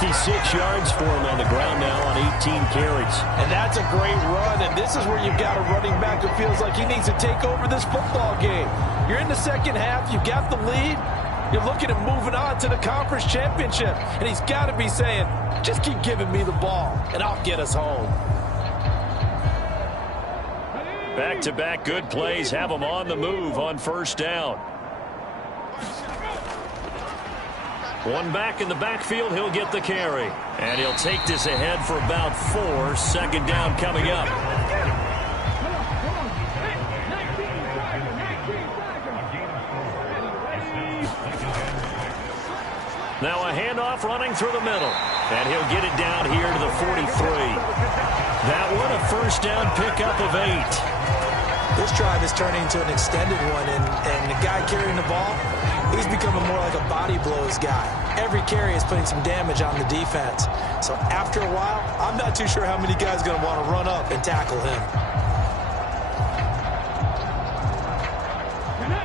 56 yards for him on the ground now on 18 carries. And that's a great run, and this is where you've got a running back who feels like he needs to take over this football game. You're in the second half, you've got the lead, you're looking at moving on to the conference championship, and he's got to be saying, just keep giving me the ball, and I'll get us home. Back-to-back good plays have him on the move on first down. One back in the backfield, he'll get the carry. And he'll take this ahead for about 4. Second down coming up. Now a handoff running through the middle. And he'll get it down here to the 43. That one a first down pickup of 8. This drive is turning into an extended one, and the guy carrying the ball, he's becoming more like a body blows guy. Every carry is putting some damage on the defense. So after a while, I'm not too sure how many guys are going to want to run up and tackle him.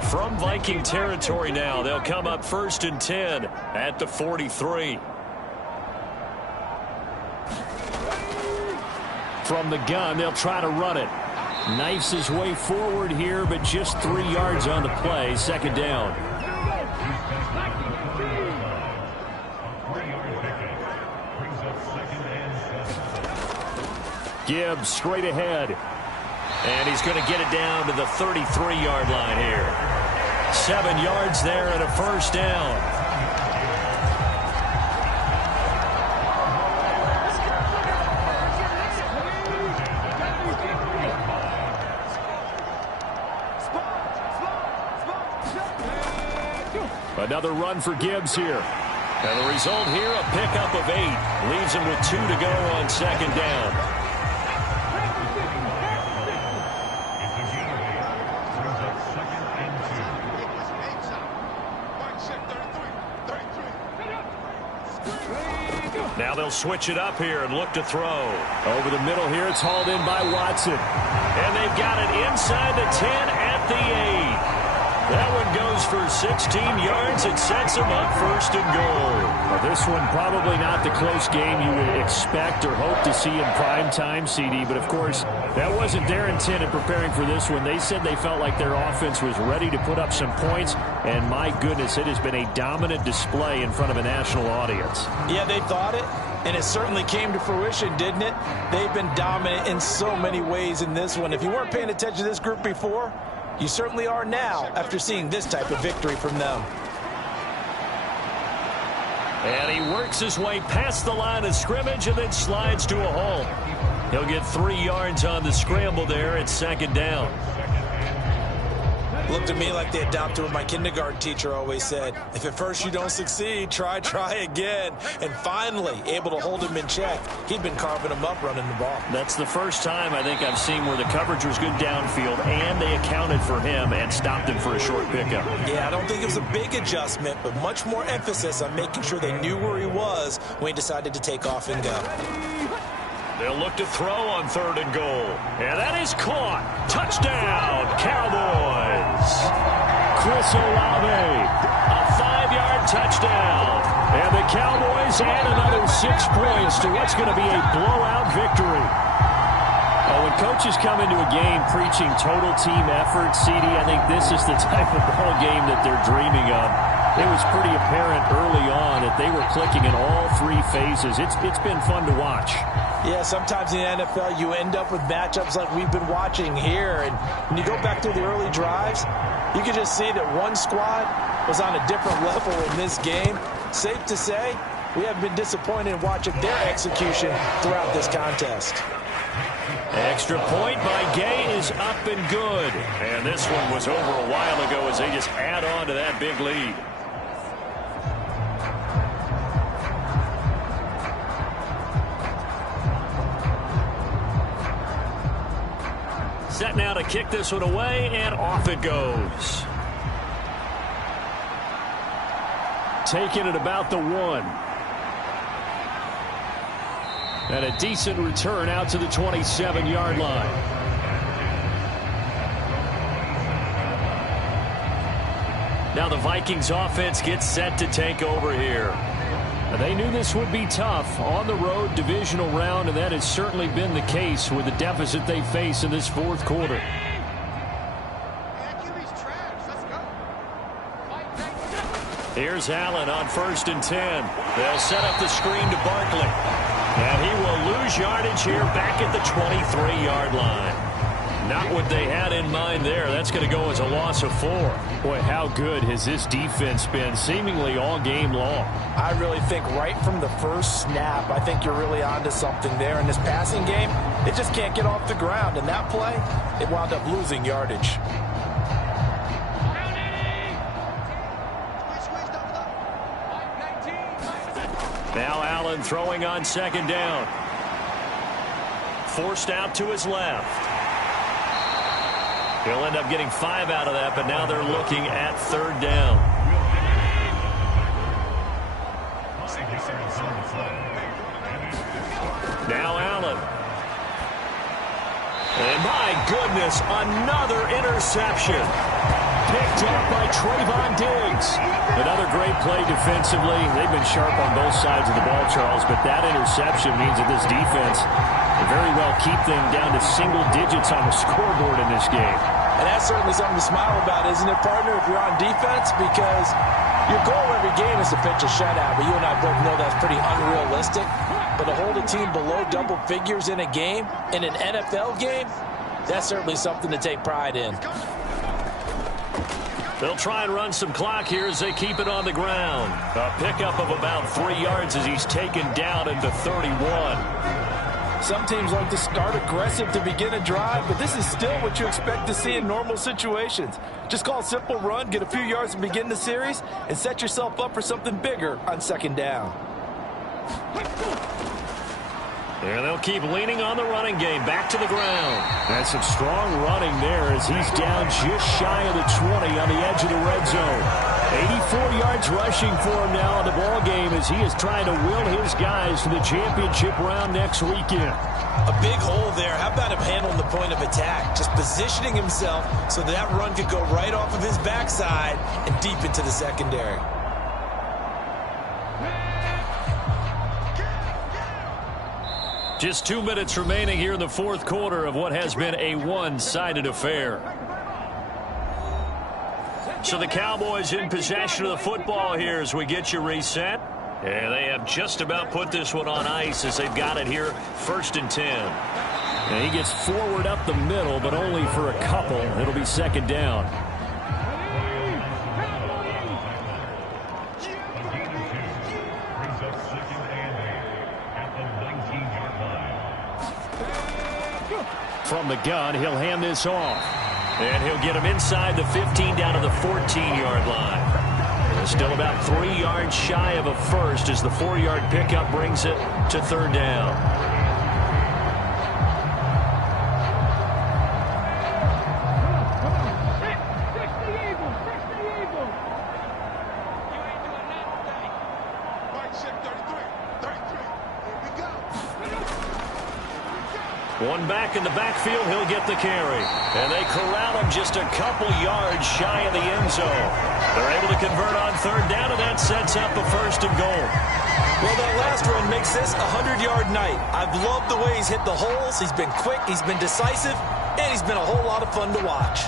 From Viking territory now, they'll come up 1st and 10 at the 43. From the gun, they'll try to run it. Knifes his way forward here, but just 3 yards on the play. Second down. Gibbs straight ahead. And he's going to get it down to the 33-yard line here. 7 yards there and a first down. Another run for Gibbs here. And the result here, a pickup of 8. Leaves him with 2 to go on second down. Now they'll switch it up here and look to throw. Over the middle here, it's hauled in by Watson. And they've got it inside the 10 at the 8. That one goes for 16 yards. It sets them up first and goal. Well, this one probably not the close game you would expect or hope to see in prime time, CD. But, of course, that wasn't their intent in preparing for this one. They said they felt like their offense was ready to put up some points. And, my goodness, it has been a dominant display in front of a national audience. Yeah, they thought it. And it certainly came to fruition, didn't it? They've been dominant in so many ways in this one. If you weren't paying attention to this group before, you certainly are now after seeing this type of victory from them. And he works his way past the line of scrimmage and then slides to a halt. He'll get 3 yards on the scramble there at second down. Looked to me like they adopted what my kindergarten teacher always said. If at first you don't succeed, try again. And finally, able to hold him in check. He'd been carving him up running the ball. That's the first time I think I've seen where the coverage was good downfield and they accounted for him and stopped him for a short pickup. Yeah, I don't think it was a big adjustment, but much more emphasis on making sure they knew where he was when he decided to take off and go. They'll look to throw on 3rd and goal. And that is caught. Touchdown, Cowboys. Chris Olave. A 5-yard touchdown. And the Cowboys add another 6 points to what's going to be a blowout victory. When coaches come into a game preaching total team effort, CD, I think this is the type of ball game that they're dreaming of. It was pretty apparent early on that they were clicking in all 3 phases. It's been fun to watch. Yeah, sometimes in the NFL you end up with matchups like we've been watching here. And when you go back to the early drives, you can just see that one squad was on a different level in this game. Safe to say, we have been disappointed in watching their execution throughout this contest. Extra point by Gay is up and good. And this one was over a while ago as they just add on to that big lead. Set now to kick this one away, and off it goes. Taking it about the 1. And a decent return out to the 27-yard line. Now the Vikings offense gets set to take over here. They knew this would be tough on the road, divisional round, and that has certainly been the case with the deficit they face in this 4th quarter. Here's Allen on 1st and 10. They'll set up the screen to Barkley. And he will lose yardage here back at the 23-yard line. Not what they had in mind there. That's going to go as a loss of 4. Boy, how good has this defense been seemingly all game long? I really think right from the first snap, I think you're really onto something there. In this passing game, it just can't get off the ground. And that play, it wound up losing yardage. Now Allen throwing on 2nd down. Forced out to his left. He'll end up getting 5 out of that, but now they're looking at 3rd down. Now Allen. And my goodness, another interception. Picked up by Trayvon Diggs. Another great play defensively. They've been sharp on both sides of the ball, Charles, but that interception means that this defense can very well keep them down to single digits on the scoreboard in this game. And that's certainly something to smile about, isn't it, partner, if you're on defense? Because your goal every game is to pitch a shutout, but you and I both know that's pretty unrealistic. But to hold a team below double figures in a game, in an NFL game, that's certainly something to take pride in. They'll try and run some clock here as they keep it on the ground. A pickup of about 3 yards as he's taken down at the 31. Some teams like to start aggressive to begin a drive, but this is still what you expect to see in normal situations. Just call a simple run, get a few yards to begin the series, and set yourself up for something bigger on second down. And they'll keep leaning on the running game. Back to the ground. That's some strong running there as he's down just shy of the 20 on the edge of the red zone. 84 yards rushing for him now in the ball game as he is trying to will his guys to the championship round next weekend. A big hole there. How about him handling the point of attack? Just positioning himself so that run could go right off of his backside and deep into the secondary. Just 2 minutes remaining here in the fourth quarter of what has been a one-sided affair. So the Cowboys in possession of the football here as we get you reset. And they have just about put this one on ice as they've got it here, 1st and 10. And he gets forward up the middle, but only for a couple. It'll be second down. From the gun, he'll hand this off. And he'll get him inside the 15 down to the 14-yard line. And still about 3 yards shy of a first as the 4-yard pickup brings it to third down. One back in the backfield, he'll get the carry. And they corral him just a couple yards shy of the end zone. They're able to convert on third down, and that sets up a 1st and goal. Well, that last run makes this a 100-yard night. I've loved the way he's hit the holes. He's been quick, he's been decisive, and he's been a whole lot of fun to watch.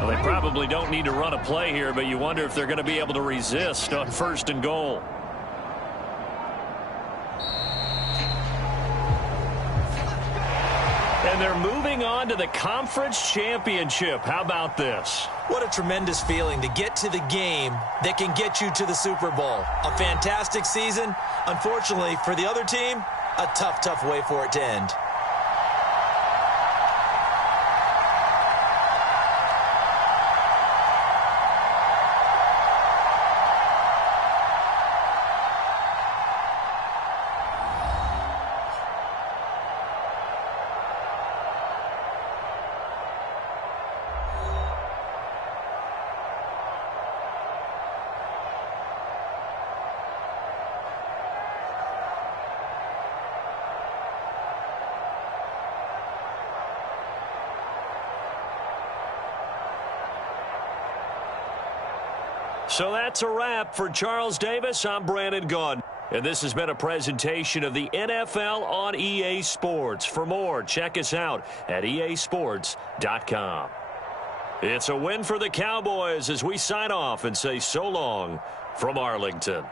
Well, they probably don't need to run a play here, but you wonder if they're going to be able to resist on 1st and goal. And they're moving on to the conference championship. How about this? What a tremendous feeling to get to the game that can get you to the Super Bowl. A fantastic season. Unfortunately, for the other team, a tough, tough way for it to end. So that's a wrap for Charles Davis. I'm Brandon Gaudin. And this has been a presentation of the NFL on EA Sports. For more, check us out at easports.com. It's a win for the Cowboys as we sign off and say so long from Arlington.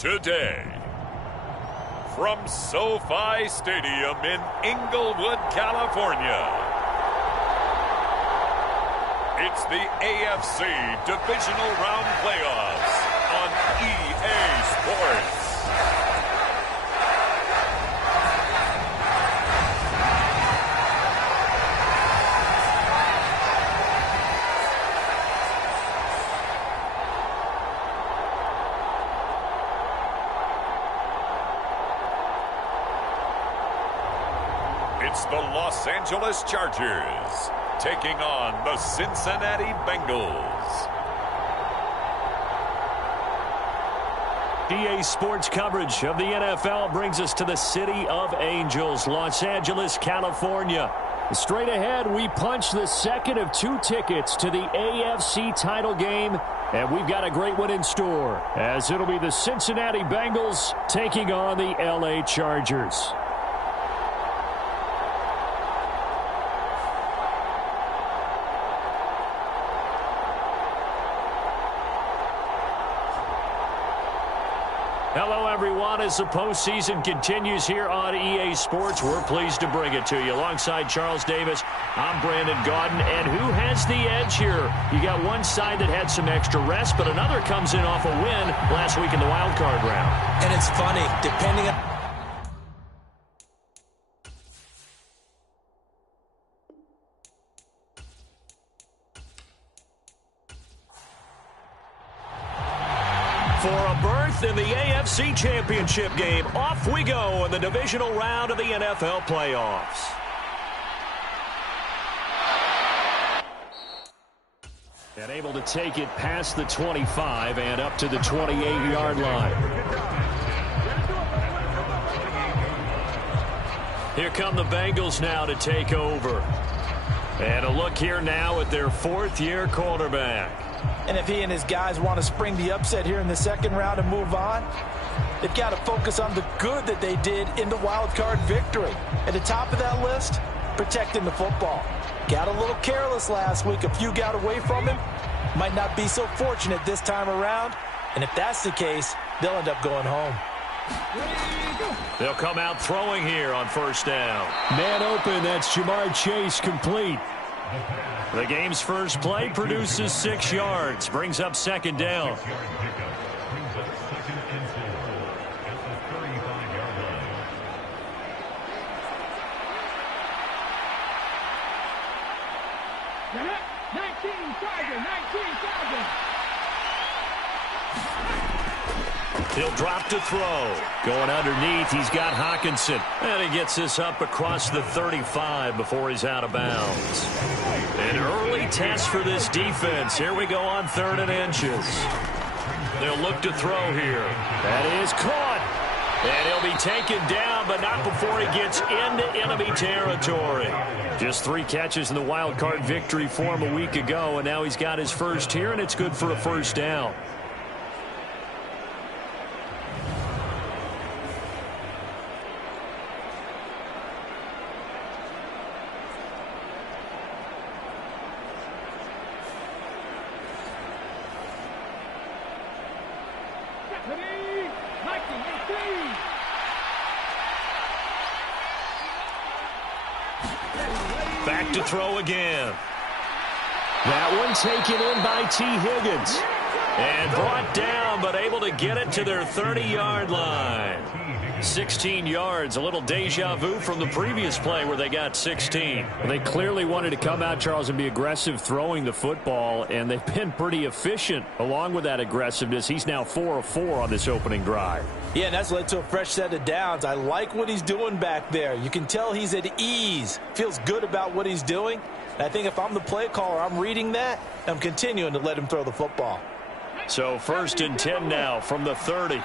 today. From SoFi Stadium in Inglewood, California, it's the AFC Divisional Round Playoffs on EA Sports. It's the Los Angeles Chargers taking on the Cincinnati Bengals. EA Sports coverage of the NFL brings us to the City of Angels, Los Angeles, California. Straight ahead, we punch the second of 2 tickets to the AFC title game, and we've got a great one in store, as it'll be the Cincinnati Bengals taking on the LA Chargers. Hello, everyone. As the postseason continues here on EA Sports, we're pleased to bring it to you. Alongside Charles Davis, I'm Brandon Gaudin. And who has the edge here? You got one side that had some extra rest, but another comes in off a win last week in the wild card round. And it's funny, depending on... For a berth in the AFC Championship game, off we go in the divisional round of the NFL playoffs. And able to take it past the 25 and up to the 28-yard line. Here come the Bengals now to take over. And a look here now at their 4th-year quarterback. And if he and his guys want to spring the upset here in the second round and move on, they've got to focus on the good that they did in the wild card victory. At the top of that list, protecting the football. Got a little careless last week. A few got away from him. Might not be so fortunate this time around. And if that's the case, they'll end up going home. They'll come out throwing here on first down. Man open, that's Jamar Chase, complete. The game's first play produces 6 yards, brings up second down. He'll drop to throw. Going underneath, he's got Hawkinson. And he gets this up across the 35 before he's out of bounds. An early test for this defense. Here we go on 3rd and inches. They'll look to throw here. That is caught. And he'll be taken down, but not before he gets into enemy territory. Just 3 catches in the wild card victory for him a week ago, and now he's got his first here, and it's good for a first down. Back to throw again. That one taken in by T. Higgins. And brought down, but able to get it to their 30-yard line. 16 yards, a little deja vu from the previous play where they got 16. Well, they clearly wanted to come out, Charles, and be aggressive throwing the football, and they've been pretty efficient along with that aggressiveness. He's now 4 of 4 on this opening drive. Yeah, and that's led to a fresh set of downs. I like what he's doing back there. You can tell he's at ease. Feels good about what he's doing. And I think if I'm the play caller, I'm reading that. I'm continuing to let him throw the football. So 1st and 10 now from the 30.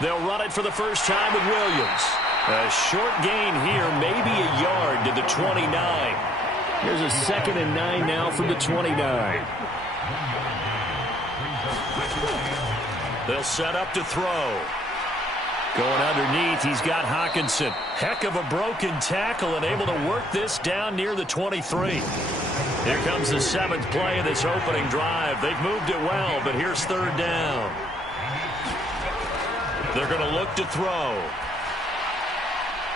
They'll run it for the first time with Williams. A short gain here, maybe a yard to the 29. Here's a 2nd and 9 now from the 29. They'll set up to throw. Going underneath, he's got Hawkinson. Heck of a broken tackle and able to work this down near the 23. Here comes the 7th play of this opening drive. They've moved it well, but here's 3rd down. They're going to look to throw.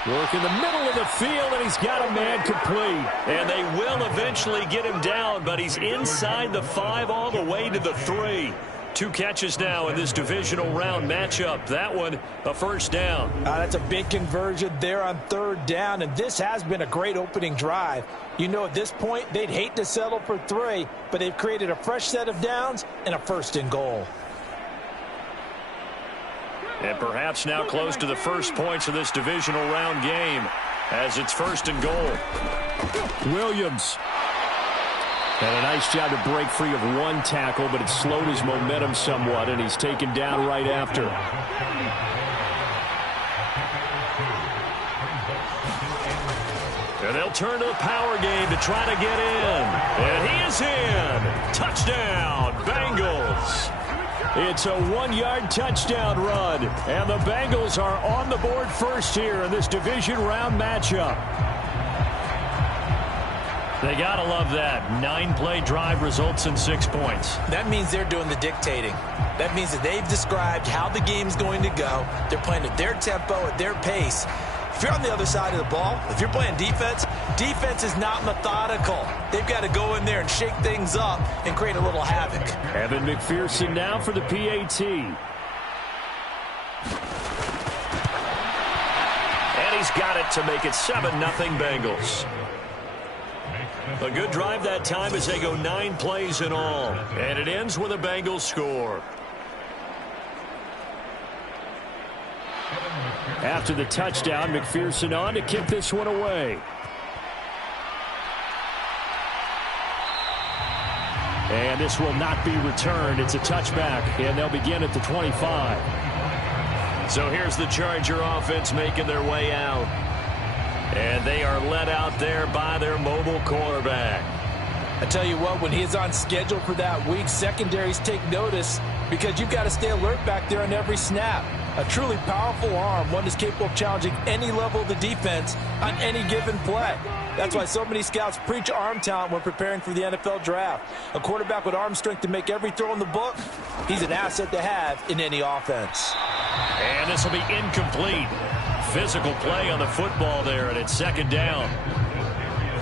Work in the middle of the field, and he's got a man complete. And they will eventually get him down, but he's inside the 5 all the way to the 3. 2 catches now in this divisional round matchup. That one, a 1st down. That's a big conversion there on 3rd down, and this has been a great opening drive. You know, at this point, they'd hate to settle for 3, but they've created a fresh set of downs and a 1st and goal. And perhaps now close to the first points of this divisional round game as it's 1st and goal. Williams. And a nice job to break free of 1 tackle, but it slowed his momentum somewhat, and he's taken down right after. And they'll turn to the power game to try to get in. And he is in. Touchdown, Bengals. It's a 1-yard touchdown run, and the Bengals are on the board first here in this division round matchup. They got to love that. 9-play drive results in 6 points. That means they're doing the dictating. That means that they've described how the game's going to go. They're playing at their tempo, at their pace. If you're on the other side of the ball, if you're playing defense, defense is not methodical. They've got to go in there and shake things up and create a little havoc. Evan McPherson now for the PAT. And he's got it to make it 7-0 Bengals. A good drive that time as they go 9 plays in all. And it ends with a Bengals score. After the touchdown, McPherson on to kick this one away. And this will not be returned. It's a touchback, and they'll begin at the 25. So here's the Charger offense making their way out. And they are led out there by their mobile quarterback. I tell you what, when he's on schedule for that week, secondaries take notice because you've got to stay alert back there on every snap. A truly powerful arm, one that's capable of challenging any level of the defense on any given play. That's why so many scouts preach arm talent when preparing for the NFL draft. A quarterback with arm strength to make every throw in the book, he's an asset to have in any offense. And this will be incomplete. Physical play on the football there, and it's 2nd down.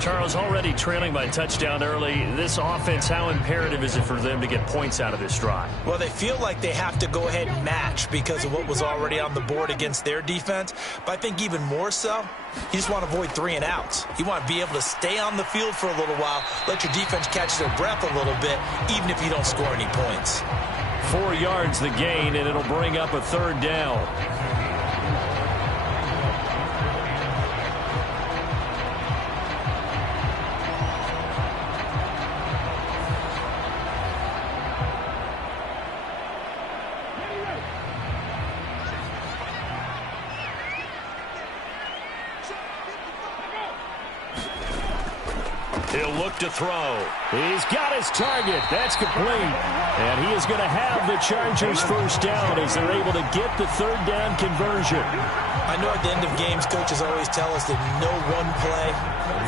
Charles, already trailing by touchdown early. This offense, how imperative is it for them to get points out of this drive? Well, they feel like they have to go ahead and match because of what was already on the board against their defense. But I think even more so, you just want to avoid 3 and outs. You want to be able to stay on the field for a little while, let your defense catch their breath a little bit, even if you don't score any points. 4 yards the gain, and it'll bring up a 3rd down. He'll look to throw. He's got his target. That's complete. And he is going to have the Chargers 1st down as they're able to get the 3rd down conversion. I know at the end of games, coaches always tell us that no one play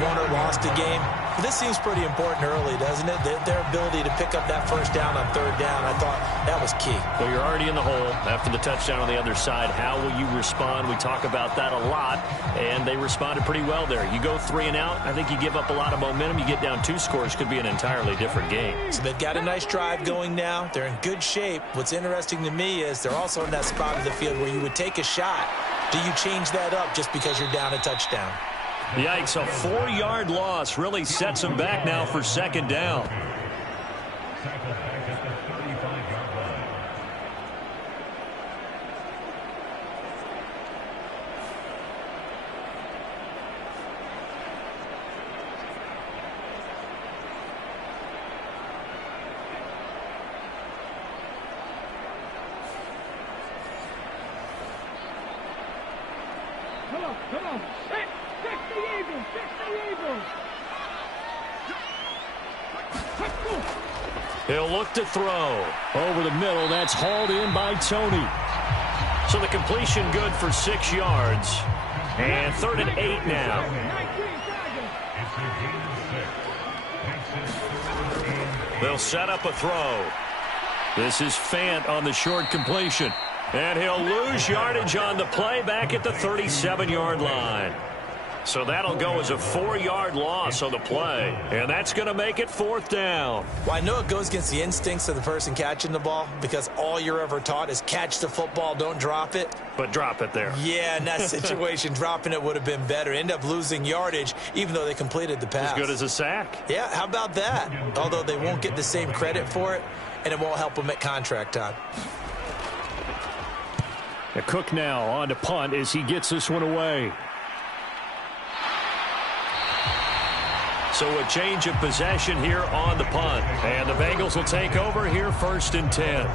won or lost a game. But this seems pretty important early, doesn't it? Their ability to pick up that 1st down on 3rd down, I thought that was key. Well, you're already in the hole after the touchdown on the other side. How will you respond? We talk about that a lot, and they responded pretty well there. You go 3 and out, I think you give up a lot of momentum. You get down 2 scores, could be an entirely different game. So they've got a nice drive going now. They're in good shape. What's interesting to me is they're also in that spot of the field where you would take a shot. Do you change that up just because you're down a touchdown? Yikes, a 4-yard loss really sets them back now for 2nd down. Come on. Fix the Eagles. He'll look to throw. Over the middle, that's hauled in by Tony. So the completion good for 6 yards. And 3rd and 8 now. They'll set up a throw. This is Fant on the short completion. And he'll lose yardage on the play back at the 37-yard line. So that'll go as a 4-yard loss on the play. And that's going to make it 4th down. Well, I know it goes against the instincts of the person catching the ball because all you're ever taught is catch the football, don't drop it. But drop it there. Yeah, in that situation, dropping it would have been better. End up losing yardage even though they completed the pass. As good as a sack. Yeah, how about that? Although they won't get the same credit for it, and it won't help them at contract time. Cook now on to punt as he gets this one away. So a change of possession here on the punt. And the Bengals will take over here 1st and 10.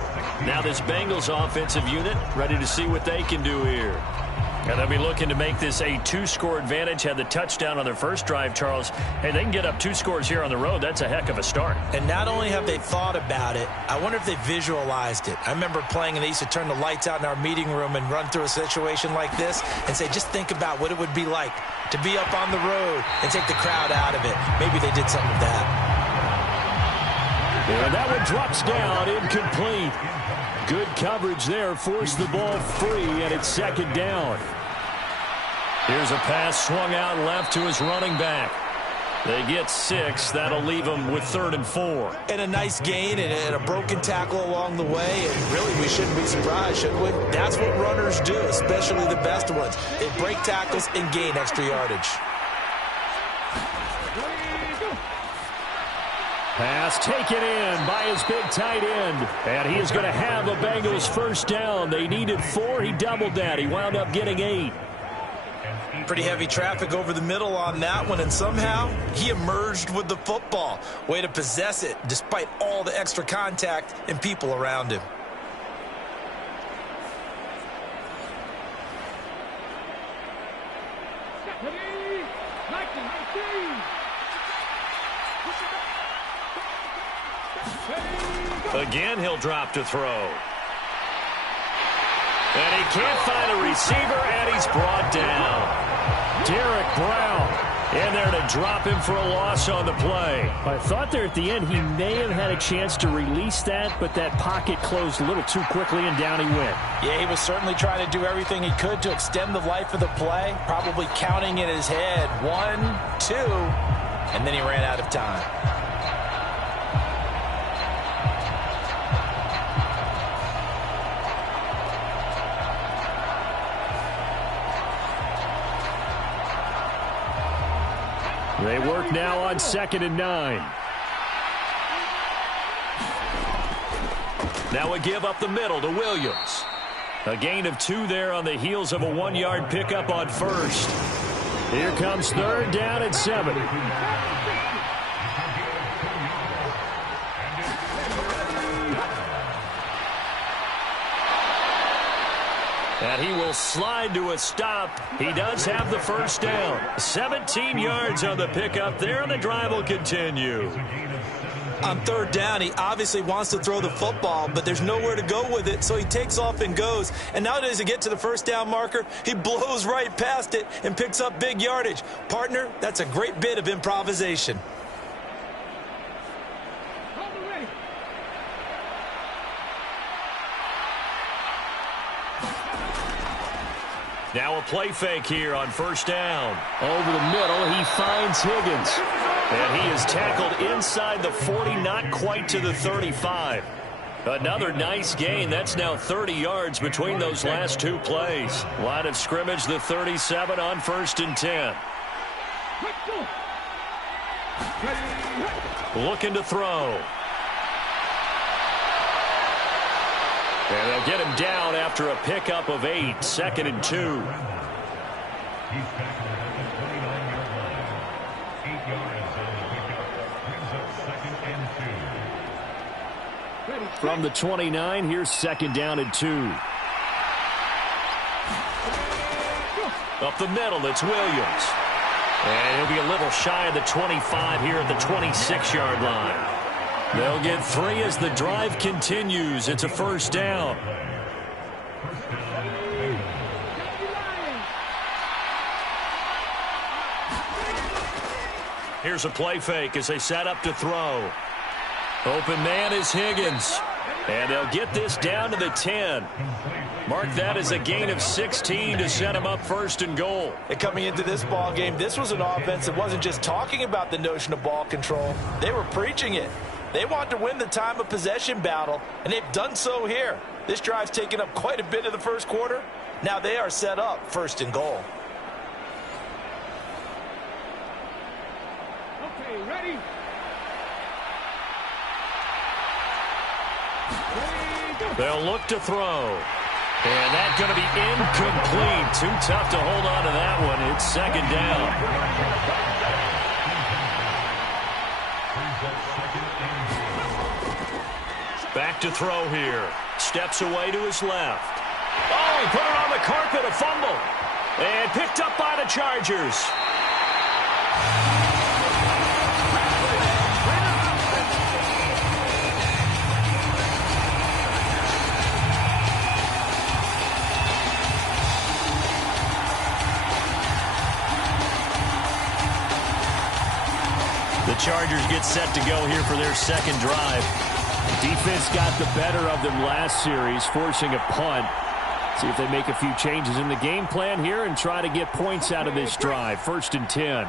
Now this Bengals offensive unit ready to see what they can do here. And they'll be looking to make this a 2-score advantage. Had the touchdown on their first drive, Charles. Hey, they can get up 2 scores here on the road. That's a heck of a start. And not only have they thought about it, I wonder if they visualized it. I remember playing and they used to turn the lights out in our meeting room and run through a situation like this and say, just think about what it would be like to be up on the road and take the crowd out of it. Maybe they did some of that. And that one drops down, incomplete. Good coverage there, forced the ball free, and it's 2nd down. Here's a pass swung out left to his running back. They get 6. That'll leave them with 3rd and 4. And a nice gain and a broken tackle along the way. And really, we shouldn't be surprised, should we? That's what runners do, especially the best ones. They break tackles and gain extra yardage. Pass taken in by his big tight end. And he is going to have a Bengals 1st down. They needed 4. He doubled that. He wound up getting 8. Pretty heavy traffic over the middle on that one, and somehow he emerged with the football. Way to possess it, despite all the extra contact and people around him. Again, he'll drop to throw. And he can't find a receiver, and he's brought down. Derek Brown in there to drop him for a loss on the play. I thought there at the end he may have had a chance to release that, but that pocket closed a little too quickly, and down he went. Yeah, he was certainly trying to do everything he could to extend the life of the play, probably counting in his head 1, 2, and then he ran out of time. They work now on 2nd and 9. Now a give up the middle to Williams. A gain of 2 there on the heels of a 1-yard pickup on 1st. Here comes 3rd down and 7. And he will slide to a stop. He does have the 1st down. 17 yards on the pickup there, and the drive will continue. On 3rd down, he obviously wants to throw the football, but there's nowhere to go with it, so he takes off and goes. And nowadays, to get to the 1st down marker, he blows right past it and picks up big yardage. Partner, that's a great bit of improvisation. Now a play fake here on 1st down. Over the middle, he finds Higgins. And he is tackled inside the 40, not quite to the 35. Another nice gain. That's now 30 yards between those last 2 plays. Line of scrimmage, the 37 on 1st and 10. Looking to throw. And they'll get him down after a pickup of 8, 2nd and 2. From the 29, here's 2nd down and 2. Up the middle, it's Williams. And he'll be a little shy of the 25 here at the 26-yard line. They'll get 3 as the drive continues. It's a 1st down. Here's a play fake as they set up to throw. Open man is Higgins. And they'll get this down to the 10. Mark that as a gain of 16 to set them up first and goal. And coming into this ball game, this was an offense that wasn't just talking about the notion of ball control. They were preaching it. They want to win the time of possession battle, and they've done so here. This drive's taken up quite a bit of the first quarter. Now they are set up first and goal. Okay, ready? They'll look to throw. And that's going to be incomplete. Too tough to hold on to that one. It's second down. Back to throw here. Steps away to his left. Oh, he put it on the carpet, a fumble. And picked up by the Chargers. The Chargers get set to go here for their second drive. Defense got the better of them last series, forcing a punt. See if they make a few changes in the game plan here and try to get points out of this drive. First and 10.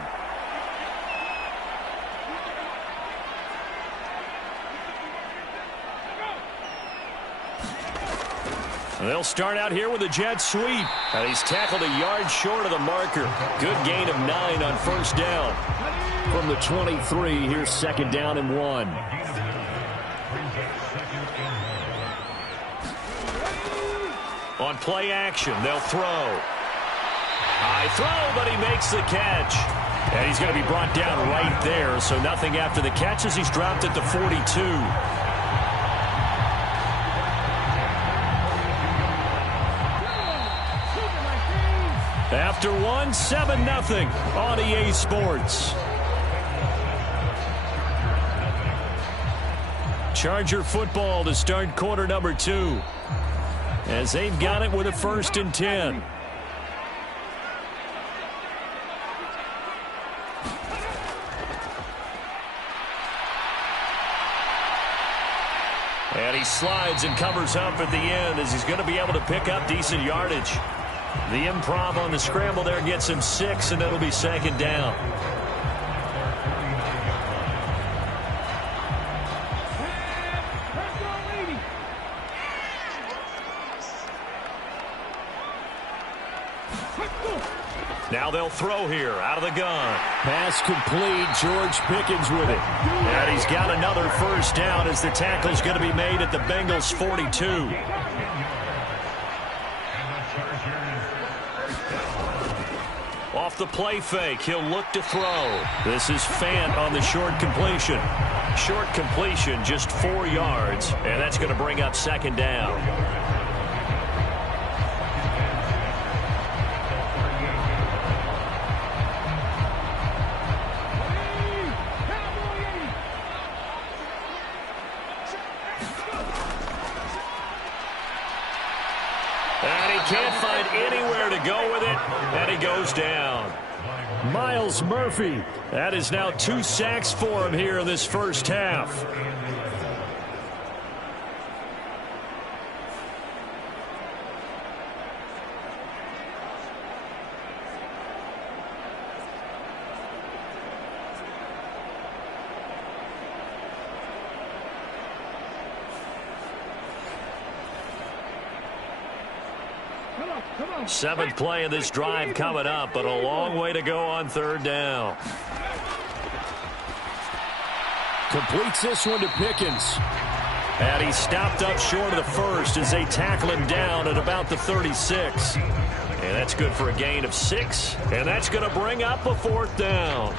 They'll start out here with a jet sweep. And he's tackled a yard short of the marker. Good gain of 9 on first down. From the 23, here's second down and 1. On play action, they'll throw. High throw, but he makes the catch. And he's going to be brought down right there, so nothing after the catch as he's dropped at the 42. After one, 7-0 on EA Sports. Charger football to start quarter number 2. As they've got it with a first and 10. And he slides and covers up at the end as he's going to be able to pick up decent yardage. The improv on the scramble there gets him 6, and it'll be second down. Now they'll throw here out of the gun. Pass complete. George Pickens with it. And he's got another first down as the tackle's going to be made at the Bengals' 42. Off the play fake, he'll look to throw. This is Fant on the short completion. Short completion, just 4 yards, and that's going to bring up second down. Can't find anywhere to go with it, and he goes down. Myles Murphy. That is now 2 sacks for him here in this first half. Seventh play of this drive coming up, but a long way to go on third down. Completes this one to Pickens. And he stopped up short of the first as they tackle him down at about the 36. And that's good for a gain of 6. And that's going to bring up a fourth down.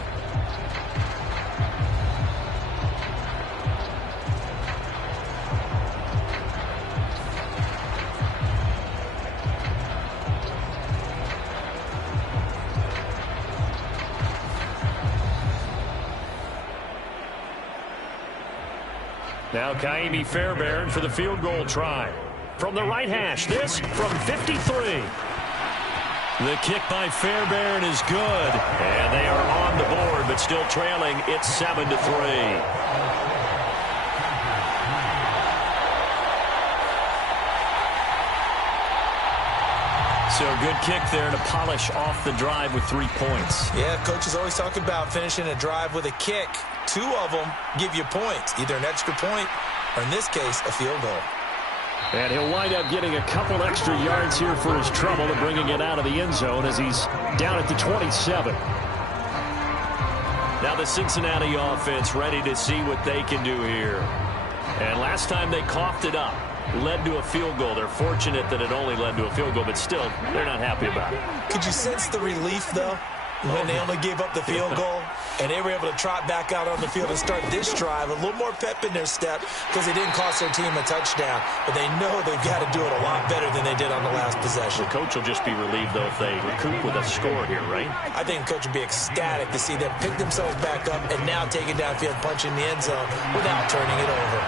Now Kaimi Fairbairn for the field goal try. From the right hash, this from 53. The kick by Fairbairn is good. And they are on the board, but but still trailing. It's 7-3. So a good kick there to polish off the drive with 3 points. Yeah, coaches always talk about finishing a drive with a kick. 2 of them give you points, either an extra point or, in this case, a field goal. And he'll wind up getting a couple extra yards here for his trouble and bringing it out of the end zone as he's down at the 27. Now the Cincinnati offense ready to see what they can do here. And last time they coughed it up, led to a field goal. They're fortunate that it only led to a field goal, but still, they're not happy about it. Could you sense the relief, though, when they only gave up the field goal and they were able to trot back out on the field and start this drive? A little more pep in their step because they didn't cost their team a touchdown, but they know they've got to do it a lot better than they did on the last possession. The coach will just be relieved, though, if they recoup with a score here, right? I think the coach would be ecstatic to see them pick themselves back up and now take it downfield, punch in the end zone without turning it over.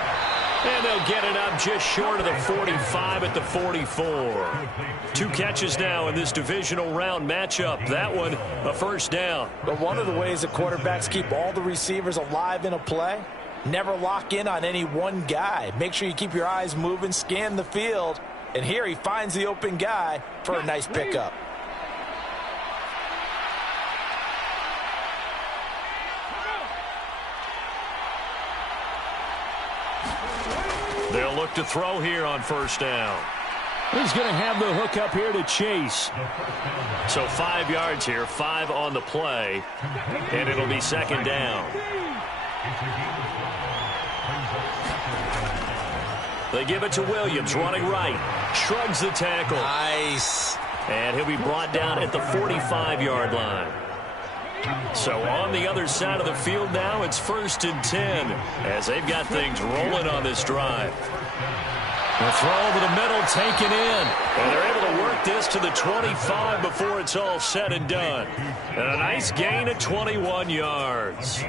And they'll get it up just short of the 45 at the 44. 2 catches now in this divisional round matchup. That one, a first down. But one of the ways that quarterbacks keep all the receivers alive in a play, never lock in on any one guy. Make sure you keep your eyes moving, scan the field. And here he finds the open guy for a nice pickup. They'll look to throw here on first down. He's going to have the hook up here to Chase. So 5 yards here, 5 on the play, and it'll be second down. They give it to Williams, running right. Shrugs the tackle. Nice. And he'll be brought down at the 45-yard line. So on the other side of the field now, it's 1st and 10 as they've got things rolling on this drive. The throw over the middle taken in. And they're able to work this to the 25 before it's all said and done. And a nice gain of 21 yards.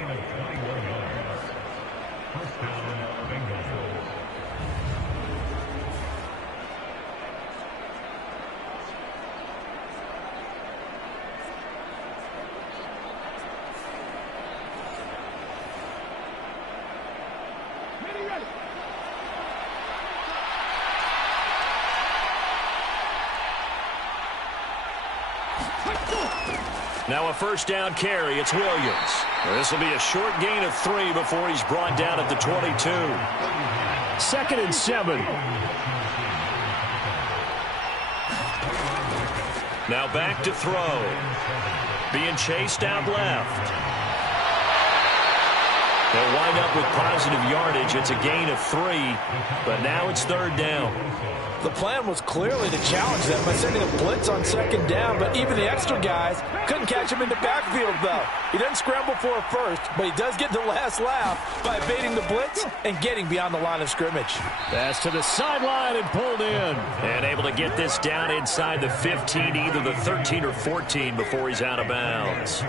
Now a first down carry. It's Williams. This will be a short gain of 3 before he's brought down at the 22. 2nd and 7. Now back to throw. Being chased out left. They'll wind up with positive yardage. It's a gain of 3, but now it's 3rd down. The plan was clearly to challenge them by sending a blitz on 2nd down, but even the extra guys couldn't catch him in the backfield, though. He doesn't scramble for a first, but he does get the last laugh by evading the blitz and getting beyond the line of scrimmage. Pass to the sideline and pulled in. And able to get this down inside the 15, either the 13 or 14 before he's out of bounds.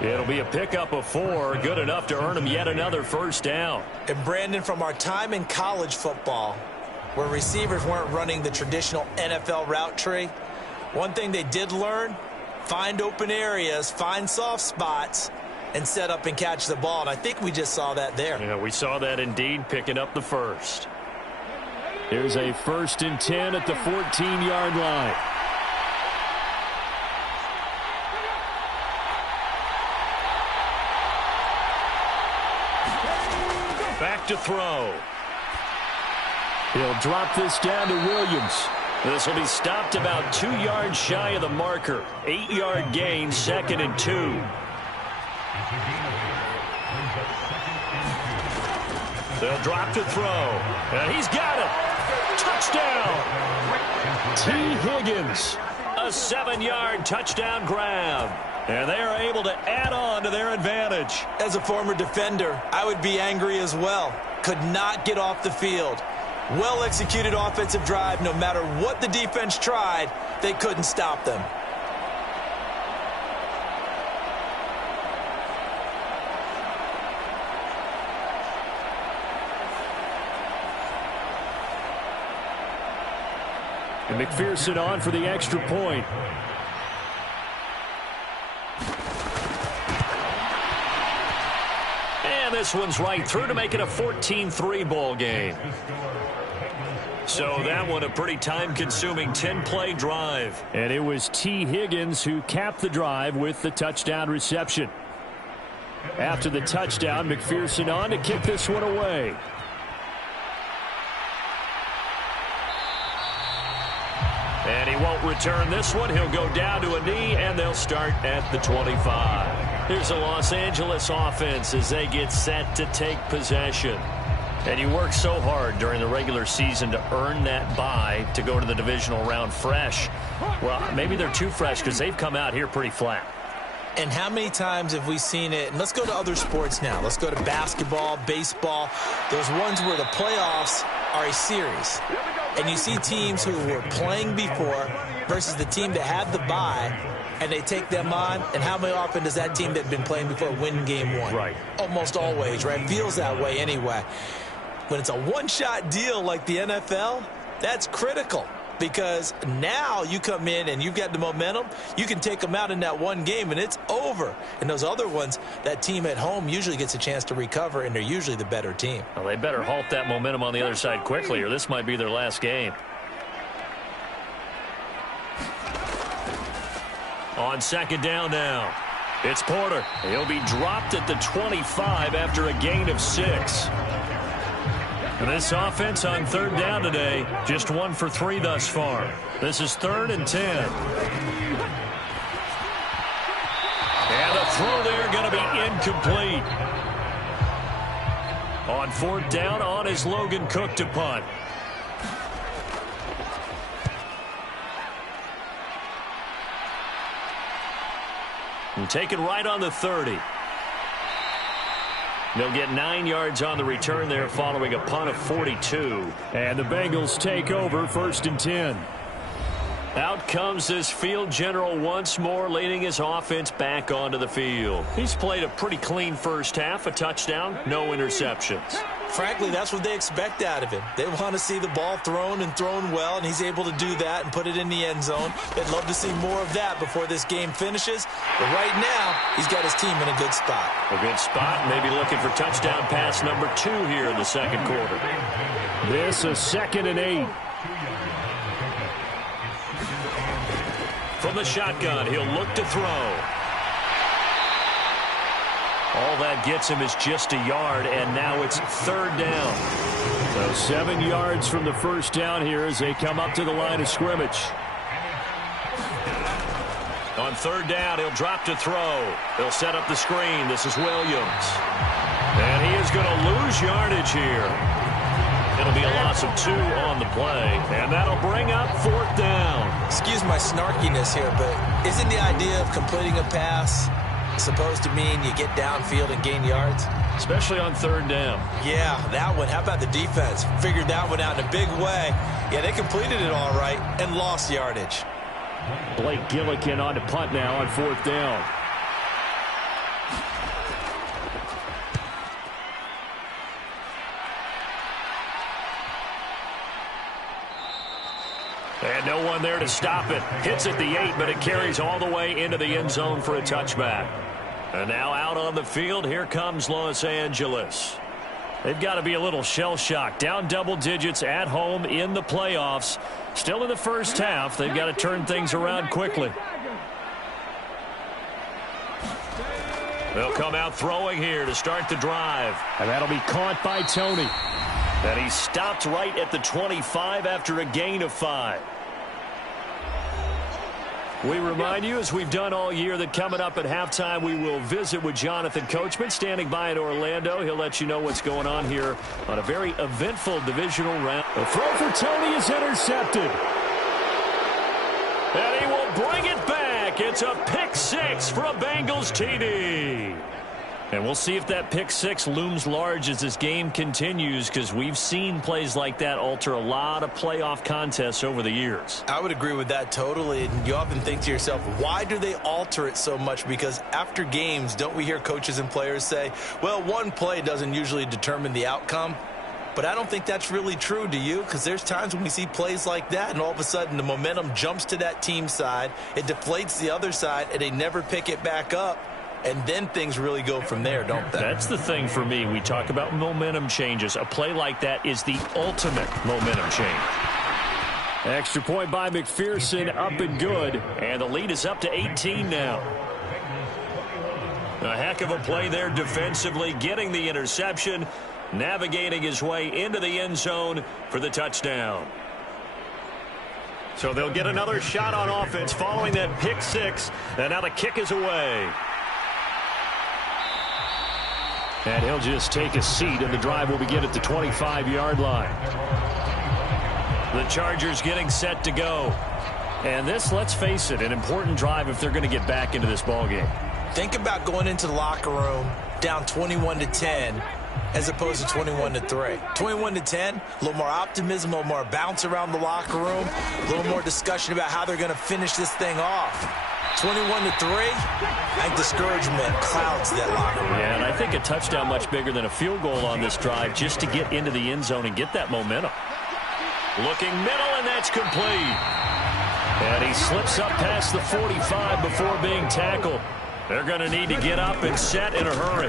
It'll be a pickup of 4, good enough to earn him yet another first down. And Brandon, from our time in college football, where receivers weren't running the traditional NFL route tree, one thing they did learn, find open areas, find soft spots, and set up and catch the ball. And I think we just saw that there. Yeah, we saw that indeed, picking up the first. Here's a 1st and 10 at the 14-yard line. Back to throw. He'll drop this down to Williams. This will be stopped about 2 yards shy of the marker. 8-yard gain, 2nd and 2. They'll drop to throw. And he's got it. Touchdown. T. Higgins. A 7-yard touchdown grab. And they are able to add on to their advantage. As a former defender, I would be angry as well. Could not get off the field. Well-executed offensive drive. No matter what the defense tried, they couldn't stop them. And McPherson on for the extra point. And this one's right through to make it a 14-3 ball game. So that one a pretty time-consuming 10-play drive. And it was T. Higgins who capped the drive with the touchdown reception. After the touchdown, McPherson on to kick this one away. And he won't return this one. He'll go down to a knee, and they'll start at the 25. Here's the Los Angeles offense as they get set to take possession. And you work so hard during the regular season to earn that bye to go to the divisional round fresh. Well, maybe they're too fresh because they've come out here pretty flat. And how many times have we seen it? And let's go to other sports now. Let's go to basketball, baseball, those ones where the playoffs are a series. And you see teams who were playing before versus the team that had the bye, and they take them on. And how many often does that team that had been playing before win game one? Right. Almost always, right? Feels that way anyway. When it's a one-shot deal like the NFL, that's critical. Because now you come in and you've got the momentum, you can take them out in that one game and it's over. And those other ones, that team at home usually gets a chance to recover, and they're usually the better team. Well, they better halt that momentum on the other side quickly, or this might be their last game. On second down now, it's Porter. He'll be dropped at the 25 after a gain of 6. And this offense on third down today, just 1 for 3 thus far. This is 3rd and 10. And the throw there going to be incomplete. On 4th down, on is Logan Cook to punt. And take it right on the 30. They'll get 9 yards on the return there following a punt of 42. And the Bengals take over 1st and 10. Out comes this field general once more, leading his offense back onto the field. He's played a pretty clean first half, a touchdown, no interceptions. Frankly, that's what they expect out of him. They want to see the ball thrown and thrown well, and he's able to do that and put it in the end zone. They'd love to see more of that before this game finishes. But right now, he's got his team in a good spot. A good spot, maybe looking for touchdown pass number 2 here in the second quarter. This is 2nd and 8. From the shotgun, he'll look to throw. All that gets him is just a yard, and now it's 3rd down. So 7 yards from the first down here as they come up to the line of scrimmage. On 3rd down, he'll drop to throw. He'll set up the screen. This is Williams. And he is going to lose yardage here. It'll be a loss of 2 on the play, and that'll bring up 4th down. Excuse my snarkiness here, but isn't the idea of completing a pass supposed to mean you get downfield and gain yards? Especially on 3rd down. Yeah, that one. How about the defense? Figured that one out in a big way. Yeah, they completed it all right and lost yardage. Blake Gillikin on to punt now on 4th down. And no one there to stop it. Hits at the 8, but it carries all the way into the end zone for a touchback. And now out on the field, here comes Los Angeles. They've got to be a little shell-shocked. Down double digits at home in the playoffs. Still in the first half. They've got to turn things around quickly. They'll come out throwing here to start the drive. And that'll be caught by Tony. And he stopped right at the 25 after a gain of 5. We remind you, as we've done all year, that coming up at halftime, we will visit with Jonathan Coachman, standing by in Orlando. He'll let you know what's going on here on a very eventful divisional round. The throw for Tony is intercepted. And he will bring it back. It's a pick 6 for a Bengals TD. And we'll see if that pick 6 looms large as this game continues, because we've seen plays like that alter a lot of playoff contests over the years. I would agree with that totally. And you often think to yourself, why do they alter it so much? Because after games, don't we hear coaches and players say, well, one play doesn't usually determine the outcome? But I don't think that's really true, do you? Because there's times when we see plays like that, and all of a sudden the momentum jumps to that team side. It deflates the other side, and they never pick it back up. and then things really go from there, don't they? That's the thing for me. We talk about momentum changes. A play like that is the ultimate momentum change. Extra point by McPherson, up and good. And the lead is up to 18 now. A heck of a play there defensively, getting the interception, navigating his way into the end zone for the touchdown. So they'll get another shot on offense following that pick six, and now the kick is away. And he'll just take a seat, and the drive will begin at the 25-yard line. The Chargers getting set to go. And this, let's face it, an important drive if they're going to get back into this ballgame. Think about going into the locker room down 21-10 as opposed to 21-3. 21-10, a little more optimism, a little more bounce around the locker room, a little more discussion about how they're going to finish this thing off. 21-3, I think discouragement clouds that locker room. Yeah, and I think a touchdown much bigger than a field goal on this drive just to get into the end zone and get that momentum. Looking middle, and that's complete. And he slips up past the 45 before being tackled. They're going to need to get up and set in a hurry.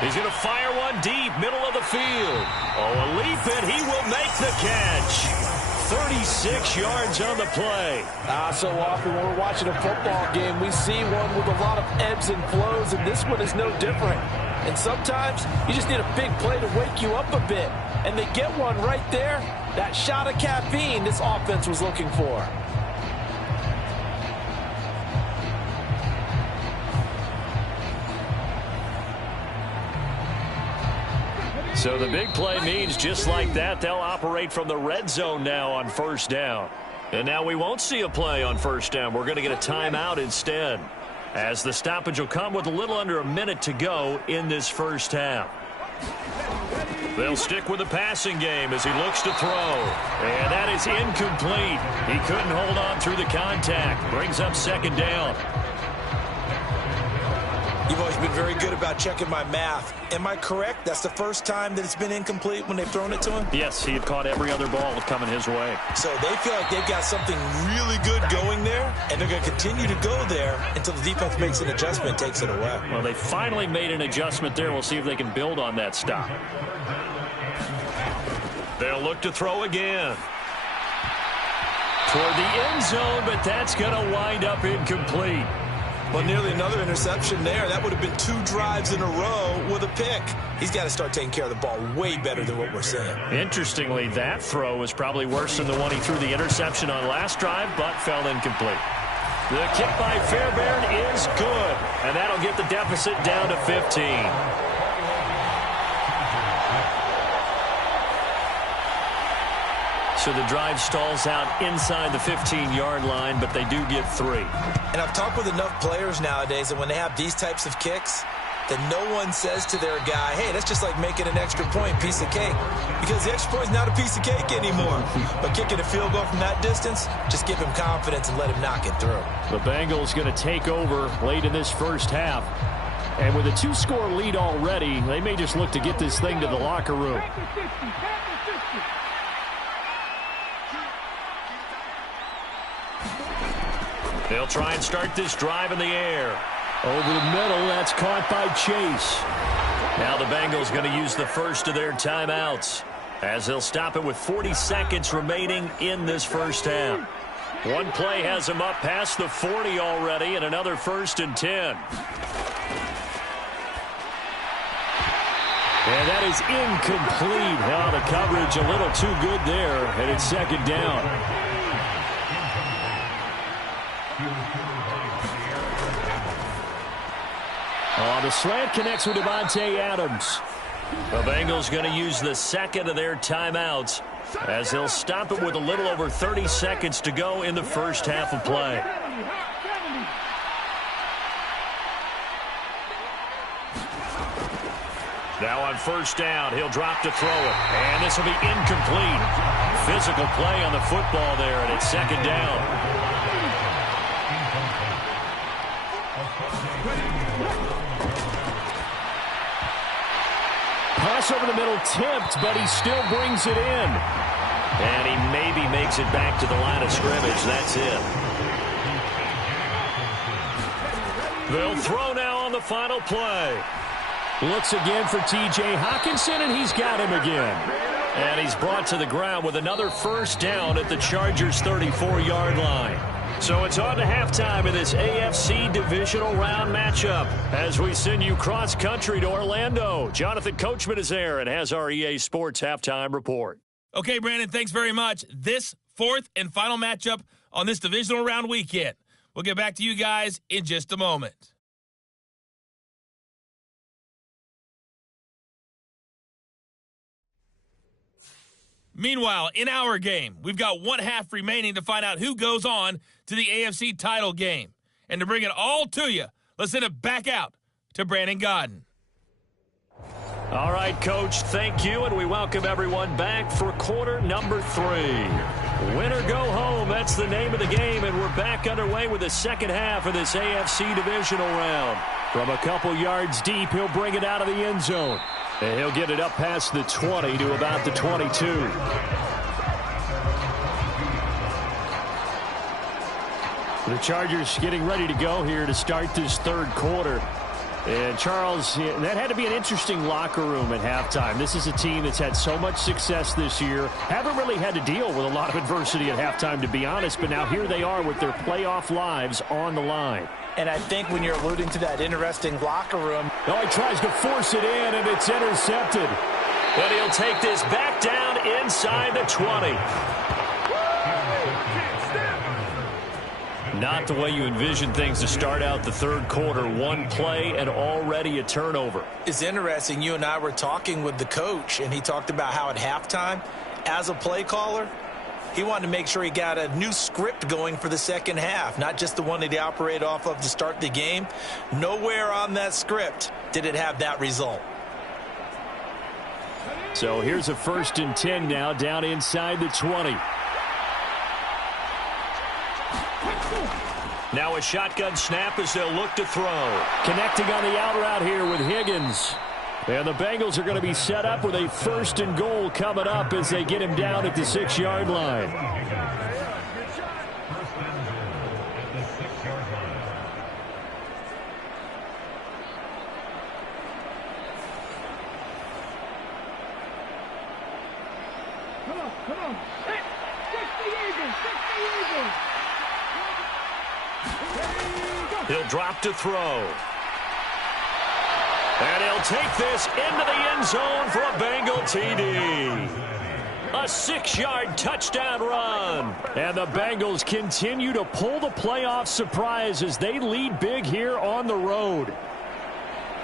He's going to fire one deep, middle of the field. Oh, a leap, and he will make the catch. 36 yards on the play. So often when we're watching a football game, we see one with a lot of ebbs and flows, and this one is no different. And sometimes you just need a big play to wake you up a bit. And they get one right there. That shot of caffeine this offense was looking for. So the big play means just like that, they'll operate from the red zone now on first down. And now we won't see a play on first down. We're going to get a timeout instead, as the stoppage will come with a little under a minute to go in this first half. They'll stick with the passing game as he looks to throw. And that is incomplete. He couldn't hold on through the contact. Brings up second down. You've always been very good about checking my math. Am I correct? That's the first time that it's been incomplete when they've thrown it to him? Yes, he had caught every other ball coming his way. So they feel like they've got something really good going there, and they're going to continue to go there until the defense makes an adjustment and takes it away. Well, they finally made an adjustment there. We'll see if they can build on that stop. They'll look to throw again. Toward the end zone, but that's going to wind up incomplete. Well, nearly another interception there. That would have been 2 drives in a row with a pick. He's got to start taking care of the ball way better than what we're seeing. Interestingly, that throw was probably worse than the one he threw the interception on last drive, but fell incomplete. The kick by Fairbairn is good, and that'll get the deficit down to 15. So the drive stalls out inside the 15-yard line, but they do get 3. And I've talked with enough players nowadays that when they have these types of kicks, that no one says to their guy, hey, that's just like making an extra point, piece of cake. Because the extra point's not a piece of cake anymore. But kicking a field goal from that distance, just give him confidence and let him knock it through. The Bengals going to take over late in this first half. And with a 2-score lead already, they may just look to get this thing to the locker room. They'll try and start this drive in the air. Over the middle, that's caught by Chase. Now the Bengals going to use the first of their timeouts, as they'll stop it with 40 seconds remaining in this first half. One play has them up past the 40 already, and another 1st and 10. And that is incomplete. Now the coverage a little too good there, and it's second down. The slant connects with Devontae Adams. The Bengals going to use the second of their timeouts, as they'll stop it with a little over 30 seconds to go in the first half of play. Now on first down, he'll drop to throw it. And this will be incomplete. Physical play on the football there, and it's second down. Pass over the middle tipped, but he still brings it in. And he maybe makes it back to the line of scrimmage. That's it. They'll throw now on the final play. Looks again for T.J. Hockenson, and he's got him again. And he's brought to the ground with another first down at the Chargers' 34-yard line. So it's on to halftime in this AFC divisional round matchup as we send you cross-country to Orlando. Jonathan Coachman is there and has our EA Sports halftime report. Okay, Brandon, thanks very much. This fourth and final matchup on this divisional round weekend. We'll get back to you guys in just a moment. Meanwhile, in our game, we've got one half remaining to find out who goes on to the AFC title game. And to bring it all to you, let's send it back out to Brandon Godden. All right, Coach, thank you, and we welcome everyone back for quarter number 3. Win or go home, that's the name of the game, and we're back underway with the second half of this AFC divisional round. From a couple yards deep, he'll bring it out of the end zone. And he'll get it up past the 20 to about the 22. The Chargers getting ready to go here to start this third quarter. And Charles, that had to be an interesting locker room at halftime. This is a team that's had so much success this year. Haven't really had to deal with a lot of adversity at halftime, to be honest. But now here they are with their playoff lives on the line. And I think when you're alluding to that interesting locker room. Oh, he tries to force it in, and it's intercepted. But he'll take this back down inside the 20. Not the way you envision things to start out the third quarter. One play and already a turnover. It's interesting. You and I were talking with the coach, and he talked about how at halftime, as a play caller, he wanted to make sure he got a new script going for the second half, not just the one that he operated off of to start the game. Nowhere on that script did it have that result. So here's a 1st and 10 now, down inside the 20. Now a shotgun snap as they'll look to throw. Connecting on the out route here with Higgins. And the Bengals are going to be set up with a 1st and goal coming up as they get him down at the 6-yard line. Come on. 60 Eagles. He'll drop to throw. And he'll take this into the end zone for a Bengal TD. A 6-yard touchdown run. And the Bengals continue to pull the playoff surprise as they lead big here on the road.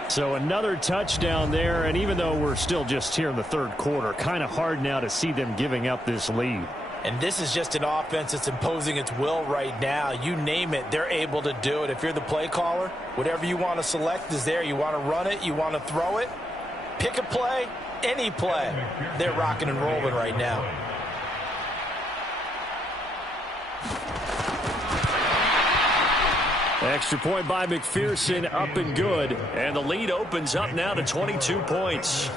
So another touchdown there, and even though we're still just here in the third quarter, kind of hard now to see them giving up this lead. And this is just an offense that's imposing its will right now. You name it, they're able to do it. If you're the play caller, whatever you want to select is there. You want to run it, you want to throw it, pick a play, any play. They're rocking and rolling right now. Extra point by McPherson, up and good. And the lead opens up now to 22 points.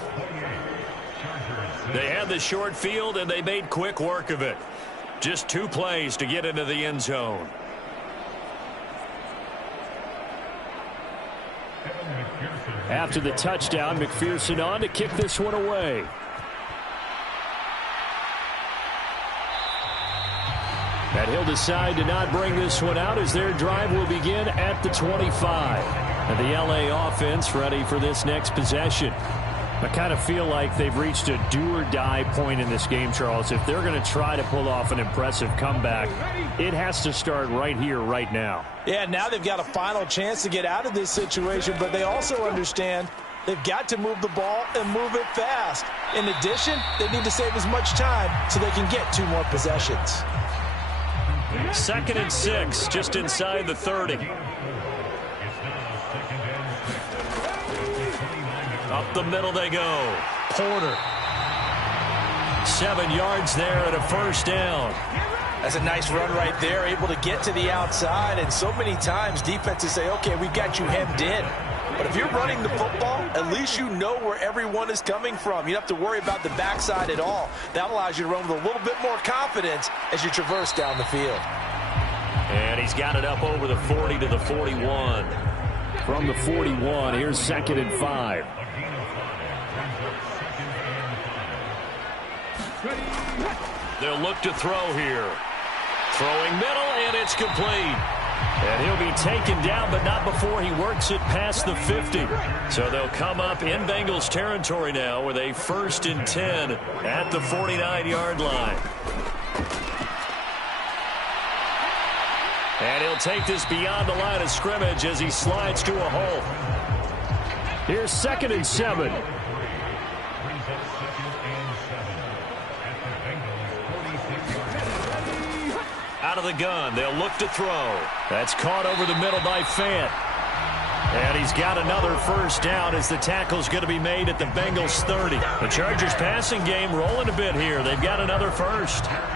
They had the short field, and they made quick work of it. Just 2 plays to get into the end zone. After the touchdown, McPherson on to kick this one away. And he'll decide to not bring this one out as their drive will begin at the 25. And the LA offense ready for this next possession. I kind of feel like they've reached a do-or-die point in this game, Charles. If they're going to try to pull off an impressive comeback, it has to start right here, right now. Yeah, now they've got a final chance to get out of this situation, but they also understand they've got to move the ball and move it fast. In addition, they need to save as much time so they can get 2 more possessions. 2nd and 6, just inside the 30. Up the middle they go. Porter. 7 yards there and a 1st down. That's a nice run right there, able to get to the outside. And so many times defenses say, okay, we've got you hemmed in. But if you're running the football, at least you know where everyone is coming from. You don't have to worry about the backside at all. That allows you to run with a little bit more confidence as you traverse down the field. And he's got it up over the 40 to the 41. from the 41. Here's 2nd and 5. They'll look to throw here. Throwing middle, and it's complete. And he'll be taken down, but not before he works it past the 50. So they'll come up in Bengals territory now with a 1st and 10 at the 49-yard line. And he'll take this beyond the line of scrimmage as he slides to a hole. Here's 2nd and 7. Out of the gun, they'll look to throw. That's caught over the middle by Fant. And he's got another 1st down as the tackle's going to be made at the Bengals 30. The Chargers passing game rolling a bit here. They've got another 1st.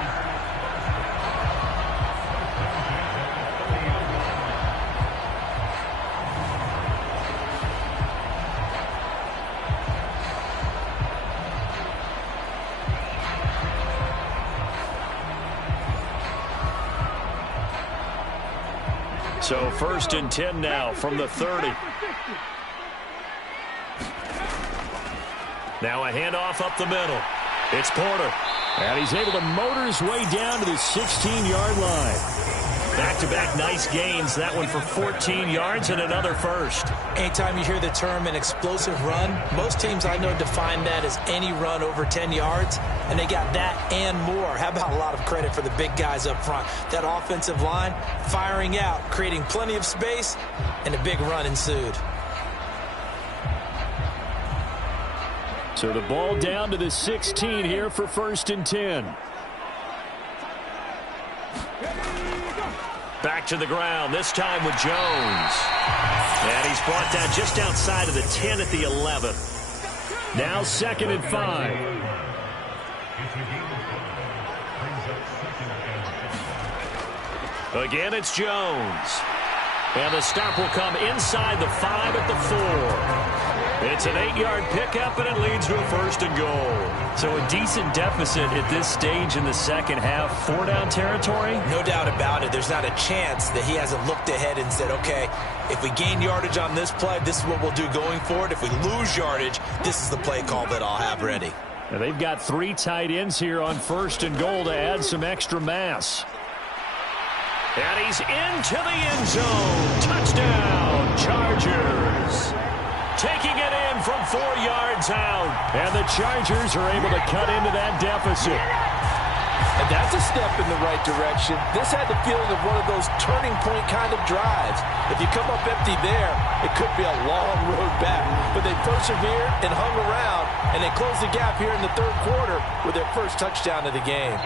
So 1st and 10 now from the 30. Now a handoff up the middle. It's Porter. And he's able to motor his way down to the 16-yard line. Back-to-back nice gains. That one for 14 yards and another 1st. Anytime you hear the term an explosive run, most teams I know define that as any run over 10 yards, and they got that and more. How about a lot of credit for the big guys up front? That offensive line firing out, creating plenty of space, and a big run ensued. So the ball down to the 16 here for 1st and 10. Back to the ground, this time with Jones. And he's brought down just outside of the 10 at the 11. Now 2nd and 5. Again, it's Jones. And the stop will come inside the 5 at the 4. It's an 8-yard pickup, and it leads to a 1st and goal. So a decent deficit at this stage in the second half. 4-down territory? No doubt about it. There's not a chance that he hasn't looked ahead and said, okay, if we gain yardage on this play, this is what we'll do going forward. If we lose yardage, this is the play call that I'll have ready. Now they've got 3 tight ends here on 1st and goal to add some extra mass. And he's into the end zone. Touchdown, Chargers. Taking it in from 4 yards out. And the Chargers are able to cut into that deficit. And that's a step in the right direction. This had the feeling of one of those turning point kind of drives. If you come up empty there, it could be a long road back. But they persevered and hung around, and they closed the gap here in the 3rd quarter with their 1st touchdown of the game.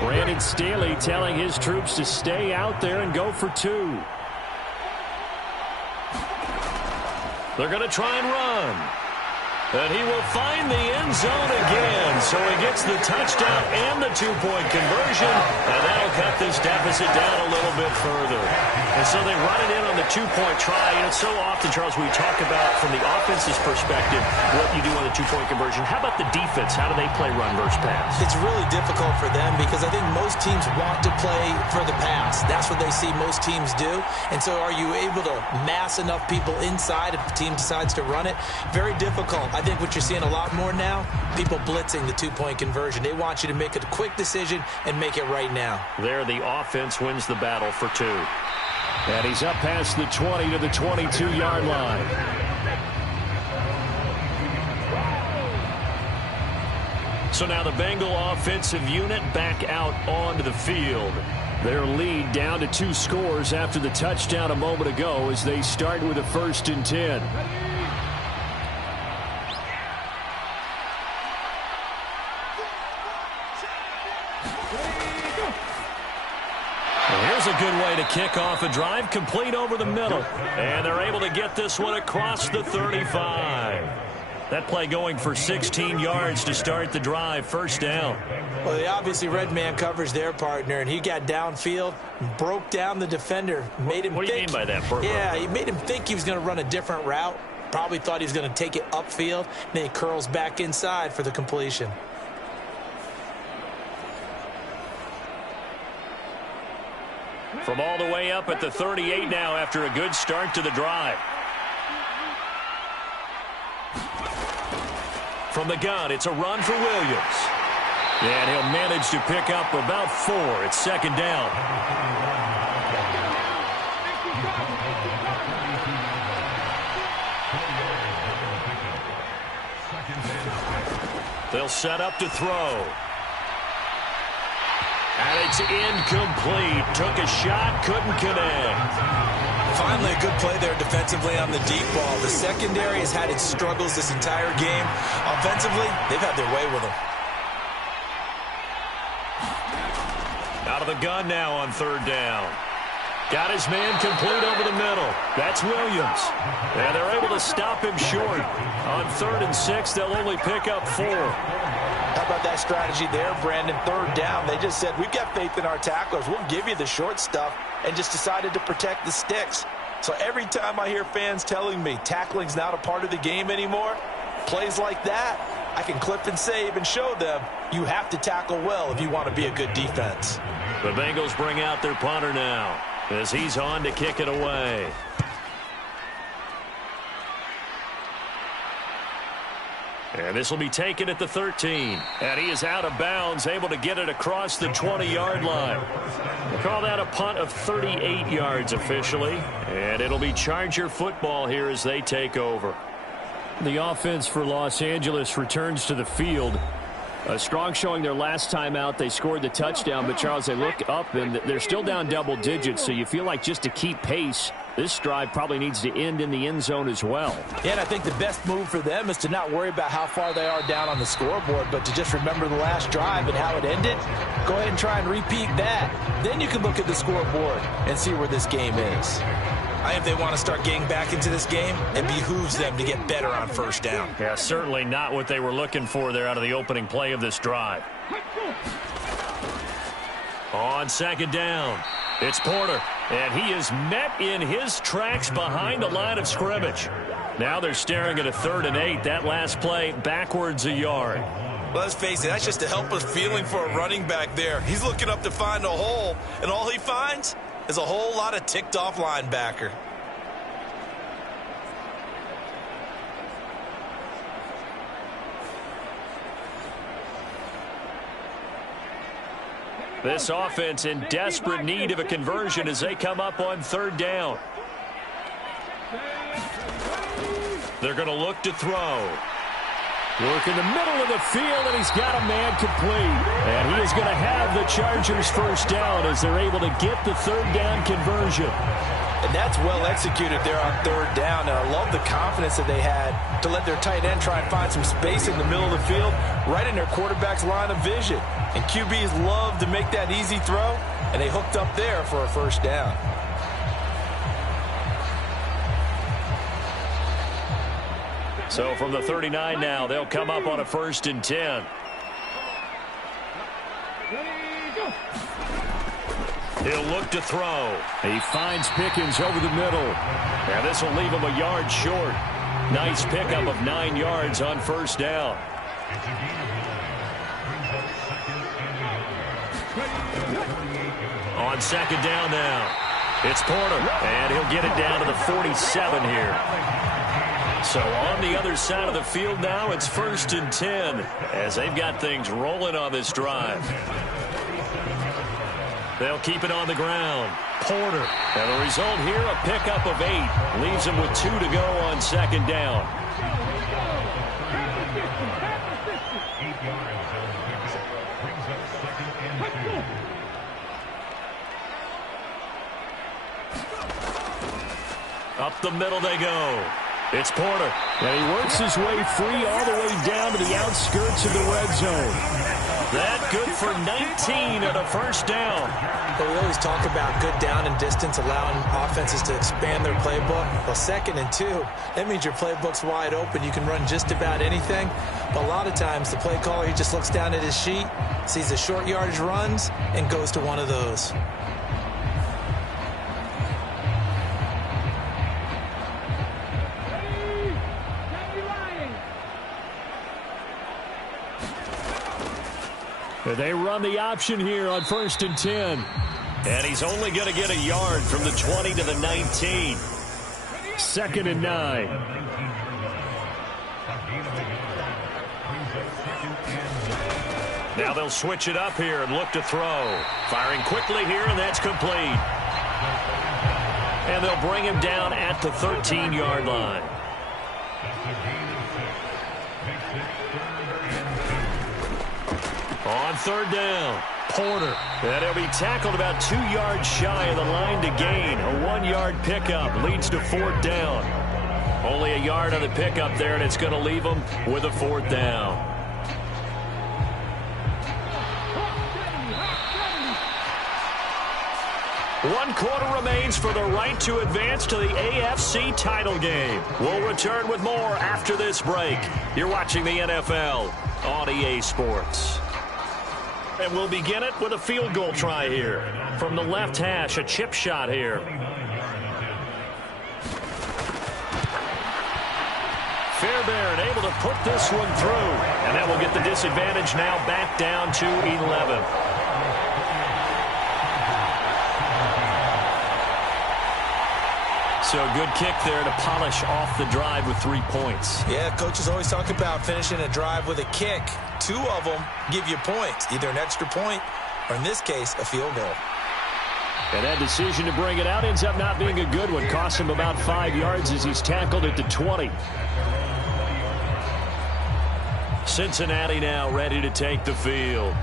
Brandon Staley telling his troops to stay out there and go for 2. They're going to try and run. And he will find the end zone again. So he gets the touchdown and the 2-point conversion. And that'll cut this deficit down a little bit further. And so they run it in on the 2-point try. And it's so often, Charles, we talk about from the offense's perspective what you do on the 2-point conversion. How about the defense? How do they play run versus pass? It's really difficult for them because I think most teams want to play for the pass. That's what they see most teams do. And so are you able to mass enough people inside if the team decides to run it? Very difficult. I think what you're seeing a lot more now, people blitzing the 2-point conversion. They want you to make a quick decision and make it right now. There, the offense wins the battle for 2. And he's up past the 20 to the 22-yard line. So now the Bengal offensive unit back out onto the field. Their lead down to 2 scores after the touchdown a moment ago as they start with a 1st and 10. Here's a good way to kick off a drive, complete over the middle. And they're able to get this one across the 35. That play going for 16 yards to start the drive, 1st down. Well, they obviously red man coverage their partner, and he got downfield, broke down the defender, made him What do you mean by that? Yeah, he made him think he was going to run a different route. Probably thought he was going to take it upfield, and then he curls back inside for the completion. From all the way up at the 38 now after a good start to the drive. From the gun, it's a run for Williams. And he'll manage to pick up about 4. It's second down. They'll set up to throw. And it's incomplete. Took a shot, couldn't connect. Finally, a good play there defensively on the deep ball. The secondary has had its struggles this entire game. Offensively, they've had their way with them. Out of the gun now on third down. Got his man complete over the middle. That's Williams. And they're able to stop him short. On 3rd and 6, they'll only pick up 4. How about that strategy there, Brandon? Third down. They just said, we've got faith in our tacklers. We'll give you the short stuff, and just decided to protect the sticks. So every time I hear fans telling me tackling's not a part of the game anymore, plays like that, I can clip and save and show them you have to tackle well if you want to be a good defense. The Bengals bring out their punter now as he's on to kick it away. And this will be taken at the 13. And he is out of bounds, able to get it across the 20-yard line. We'll call that a punt of 38 yards officially. And it'll be Charger football here as they take over. The offense for Los Angeles returns to the field. A strong showing their last time out. They scored the touchdown, but Charles, they look up and they're still down double digits, so you feel like just to keep pace, this drive probably needs to end in the end zone as well. Yeah, and I think the best move for them is to not worry about how far they are down on the scoreboard, but to just remember the last drive and how it ended. Go ahead and try and repeat that. Then you can look at the scoreboard and see where this game is. If they want to start getting back into this game, it behooves them to get better on first down. Yeah, certainly not what they were looking for there out of the opening play of this drive. On second down, it's Porter, and he is met in his tracks behind the line of scrimmage. Now they're staring at a 3rd and 8. That last play backwards a yard. Let's face it, that's just a helpless feeling for a running back there. He's looking up to find a hole, and all he finds is a whole lot of ticked-off linebacker. This offense in desperate need of a conversion as they come up on 3rd down. They're going to look to throw. Work in the middle of the field, and he's got a man complete. And he is going to have the Chargers first down as they're able to get the 3rd down conversion. And that's well executed there on 3rd down. And I love the confidence that they had to let their tight end try and find some space in the middle of the field, right in their quarterback's line of vision. And QBs love to make that easy throw, and they hooked up there for a first down. So from the 39 now, they'll come up on a 1st and 10. He'll look to throw. He finds Pickens over the middle. And this will leave him a yard short. Nice pickup of 9 yards on 1st down. On 2nd down now, it's Porter. And he'll get it down to the 47 here. So on the other side of the field now, it's 1st and 10 as they've got things rolling on this drive. They'll keep it on the ground. Porter. And the result here, a pickup of 8. Leaves him with 2 to go on 2nd down. Up the middle they go. It's Porter. And he works his way free all the way down to the outskirts of the red zone. That good for 19 and a 1st down. But we always talk about good down and distance, allowing offenses to expand their playbook. Well, 2nd and 2, that means your playbook's wide open. You can run just about anything. But a lot of times, the play caller, he just looks down at his sheet, sees the short yardage runs, and goes to one of those. They run the option here on 1st and 10. And he's only going to get a yard from the 20 to the 19. 2nd and 9. Now they'll switch it up here and look to throw. Firing quickly here, and that's complete. And they'll bring him down at the 13-yard line. On 3rd down, Porter. And he'll be tackled about 2 yards shy of the line to gain. A 1-yard pickup leads to 4th down. Only a yard on the pickup there, and it's going to leave him with a 4th down. One quarter remains for the right to advance to the AFC title game. We'll return with more after this break. You're watching the NFL on EA Sports. And we'll begin it with a field goal try here. From the left hash, a chip shot here. Fairbairn able to put this one through. And that will get the disadvantage now back down to 11. So a good kick there to polish off the drive with 3 points. Yeah, coaches always talk about finishing a drive with a kick. 2 of them give you points, either an extra point or, in this case, a field goal. And that decision to bring it out ends up not being a good one. Costs him about 5 yards as he's tackled at the 20. Cincinnati now ready to take the field.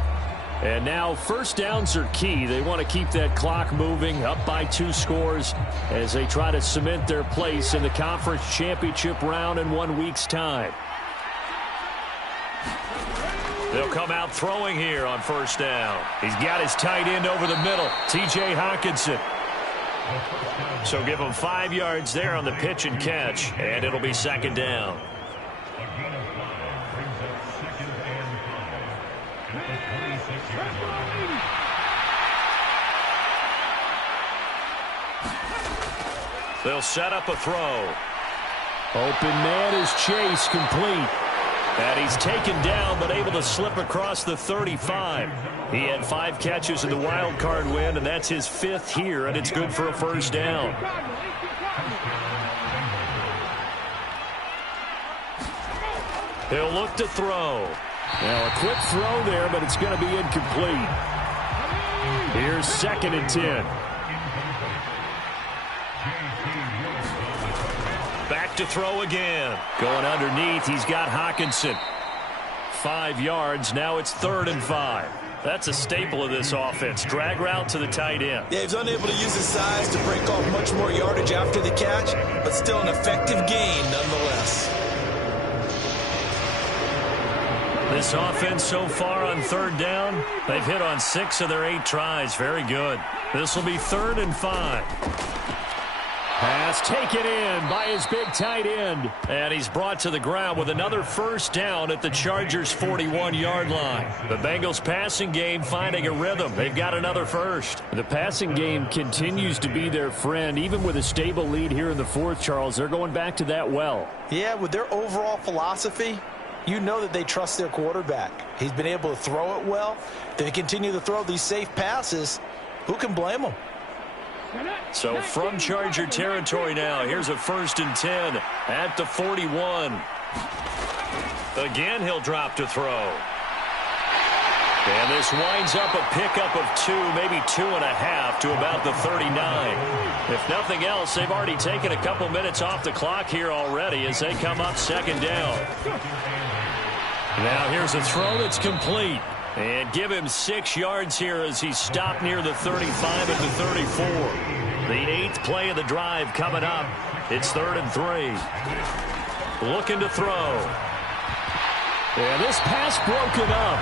And now 1st downs are key. They want to keep that clock moving, up by 2 scores as they try to cement their place in the conference championship round in 1 week's time. They'll come out throwing here on 1st down. He's got his tight end over the middle, T.J. Hockenson. So give him 5 yards there on the pitch and catch, and it'll be 2nd down. They'll set up a throw. Open man is Chase, complete. And he's taken down but able to slip across the 35. He had 5 catches in the wild card win, and that's his 5th here, and it's good for a 1st down. He'll look to throw. Now a quick throw there, but it's going to be incomplete. Here's 2nd and 10. Back to throw again. Going underneath, he's got Hockenson. 5 yards, now it's 3rd and 5. That's a staple of this offense. Drag route to the tight end. Yeah, he's unable to use his size to break off much more yardage after the catch, but still an effective gain nonetheless. This offense so far on 3rd down, they've hit on 6 of their 8 tries. Very good. This will be 3rd and 5. Pass taken in by his big tight end. And he's brought to the ground with another 1st down at the Chargers' 41-yard line. The Bengals passing game finding a rhythm. They've got another 1st. The passing game continues to be their friend. Even with a stable lead here in the 4th, Charles, they're going back to that well. Yeah, with their overall philosophy, you know that they trust their quarterback. He's been able to throw it well. They continue to throw these safe passes. Who can blame them? So from Charger territory now, here's a 1st and 10 at the 41. Again, he'll drop to throw. And this winds up a pickup of 2, maybe 2.5 to about the 39. If nothing else, they've already taken a couple minutes off the clock here already as they come up 2nd down. Now here's a throw that's complete. And give him 6 yards here as he's stopped near the 35 at the 34. The 8th play of the drive coming up. It's 3rd and 3. Looking to throw. And this pass broken up.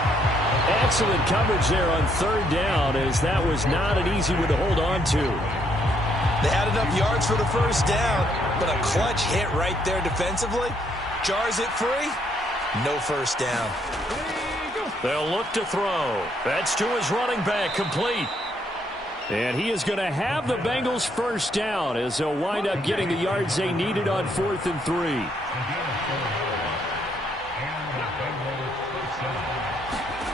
Excellent coverage there on 3rd down as that was not an easy one to hold on to. They had enough yards for the 1st down, but a clutch hit right there defensively. Jars it free. No 1st down. They'll look to throw. That's to his running back, complete. And he is going to have the Bengals 1st down as they'll wind up getting the yards they needed on 4th and 3.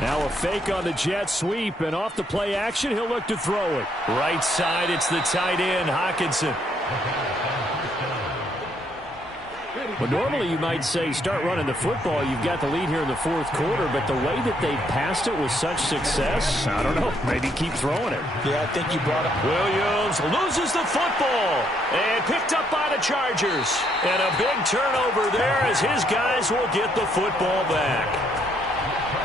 Now a fake on the jet sweep, and off the play action, he'll look to throw it. Right side, it's the tight end, Hockenson. Well, normally you might say start running the football. You've got the lead here in the fourth quarter, but the way that they passed it with such success, I don't know, maybe keep throwing it. Yeah, I think you brought up. Williams loses the football and picked up by the Chargers. And a big turnover there as his guys will get the football back.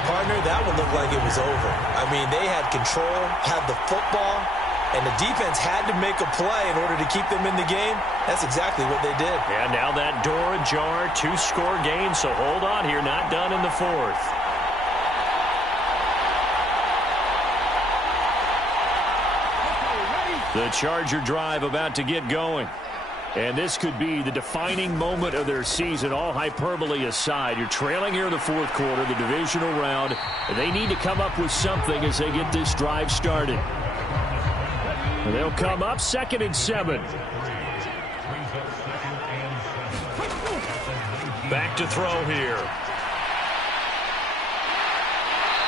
Partner, that would look like it was over. I mean, they had control, had the football, and the defense had to make a play in order to keep them in the game. That's exactly what they did. And now that door ajar, two-score game, so hold on here, not done in the fourth. The Charger drive about to get going. And this could be the defining moment of their season, all hyperbole aside. You're trailing here in the fourth quarter, the divisional round. They need to come up with something as they get this drive started. And they'll come up 2nd and 7. Back to throw here.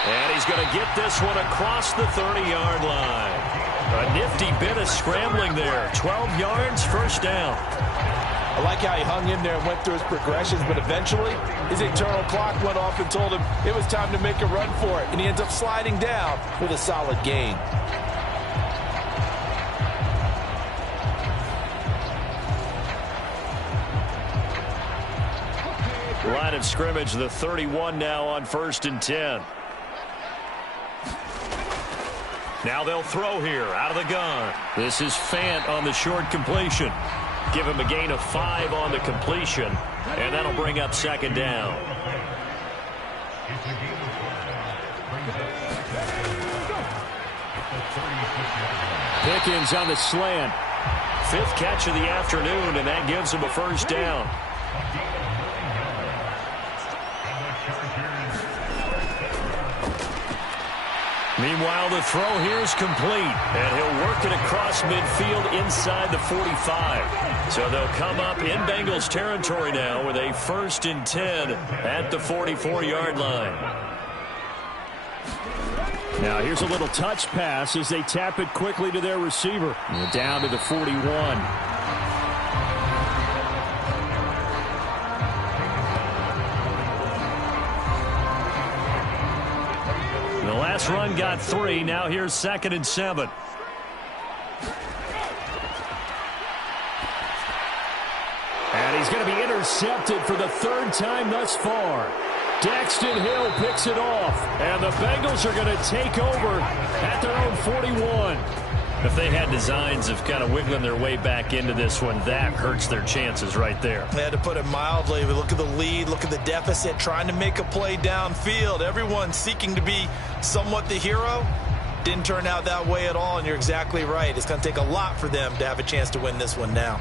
And he's going to get this one across the 30-yard line. A nifty bit of scrambling there. 12 yards, first down. I like how he hung in there and went through his progressions, but eventually his internal clock went off and told him it was time to make a run for it, and he ends up sliding down with a solid gain. Line of scrimmage, the 31 now on 1st and 10. Now they'll throw here out of the gun. This is Fant on the short completion. Give him a gain of 5 on the completion, and that'll bring up 2nd down. Pickens on the slant. 5th catch of the afternoon, and that gives him a first down. Meanwhile, the throw here is complete, and he'll work it across midfield inside the 45. So they'll come up in Bengals territory now with a 1st and 10 at the 44-yard line. Now here's a little touch pass as they tap it quickly to their receiver. Down to the 41. Last run got 3. Now here's 2nd and 7. And he's going to be intercepted for the 3rd time thus far. Daxton Hill picks it off. And the Bengals are going to take over at their own 41. If they had designs of kind of wiggling their way back into this one, that hurts their chances right there. They had to put it mildly. We look at the lead, look at the deficit, trying to make a play downfield. Everyone seeking to be somewhat the hero. Didn't turn out that way at all, and you're exactly right. It's going to take a lot for them to have a chance to win this one now.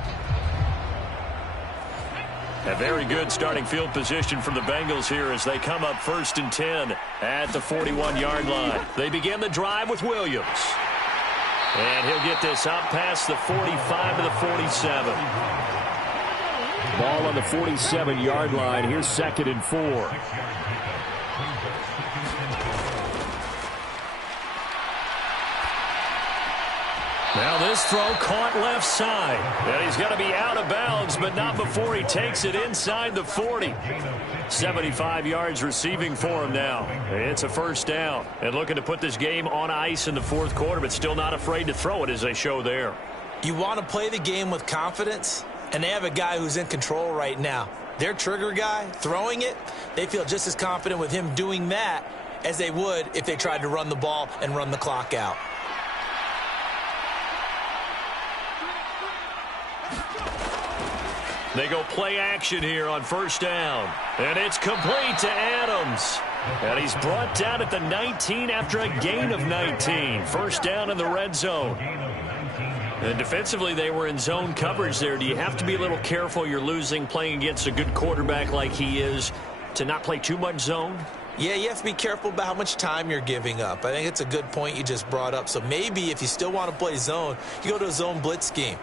A very good starting field position for the Bengals here as they come up 1st and 10 at the 41-yard line. They begin the drive with Williams. And he'll get this out past the 45 to the 47. Ball on the 47-yard line. Here's 2nd and 4. Now this throw caught left side. And he's going to be out of bounds, but not before he takes it inside the 40. 75 yards receiving for him now. It's a first down. And looking to put this game on ice in the fourth quarter, but still not afraid to throw it as they show there. You want to play the game with confidence, and they have a guy who's in control right now. Their trigger guy, throwing it, they feel just as confident with him doing that as they would if they tried to run the ball and run the clock out. They go play action here on first down. And it's complete to Adams. And he's brought down at the 19 after a gain of 19. First down in the red zone. And defensively, they were in zone coverage there. Do you have to be a little careful? You're losing playing against a good quarterback like he is to not play too much zone? Yeah, you have to be careful about how much time you're giving up. I think it's a good point you just brought up. So maybe if you still want to play zone, you go to a zone blitz scheme.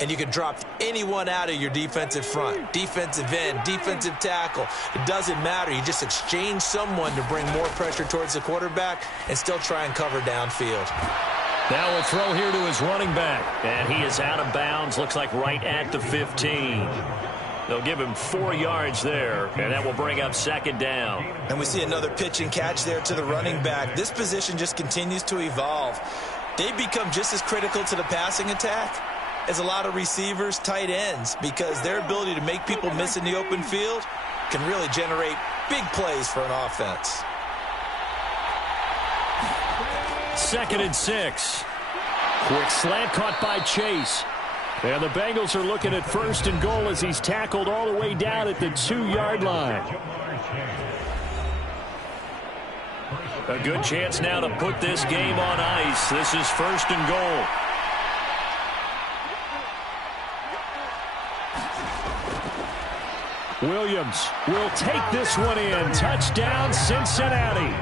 and you can drop anyone out of your defensive front, defensive end, defensive tackle. It doesn't matter. You just exchange someone to bring more pressure towards the quarterback and still try and cover downfield. Now we'll throw here to his running back, and he is out of bounds, looks like right at the 15. They'll give him 4 yards there, and that will bring up second down. And we see another pitch and catch there to the running back. This position just continues to evolve. They become just as critical to the passing attack as a lot of receivers, tight ends, because their ability to make people miss in the open field can really generate big plays for an offense. 2nd and 6. Quick slant caught by Chase. And the Bengals are looking at 1st and goal as he's tackled all the way down at the 2-yard line. A good chance now to put this game on ice. This is 1st and goal. Williams will take this one in. Touchdown, Cincinnati.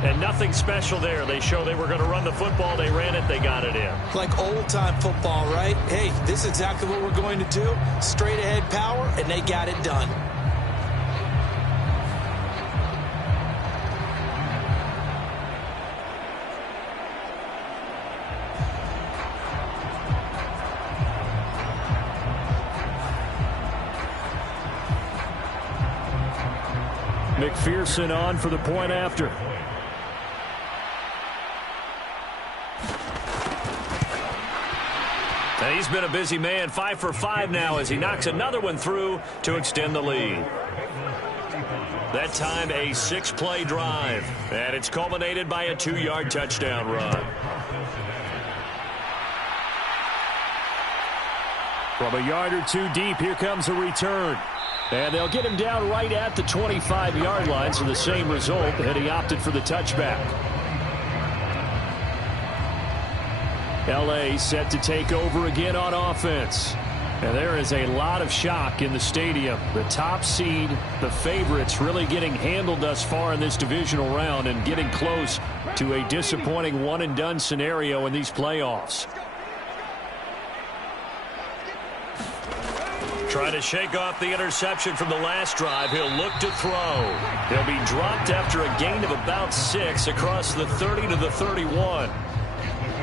And nothing special there. They show they were going to run the football. They ran it. They got it in. Like old-time football, right? Hey, this is exactly what we're going to do. Straight-ahead power, and they got it done. McPherson on for the point after. And he's been a busy man, 5 for 5 now as he knocks another one through to extend the lead. That time a 6-play drive, and it's culminated by a 2-yard touchdown run. From a yard or two deep, here comes a return. And they'll get him down right at the 25-yard line, so the same result, and he opted for the touchback. L.A. set to take over again on offense. And there is a lot of shock in the stadium. The top seed, the favorites, really getting handled thus far in this divisional round and getting close to a disappointing one-and-done scenario in these playoffs. Trying to shake off the interception from the last drive. He'll look to throw. He'll be dropped after a gain of about 6 across the 30 to the 31.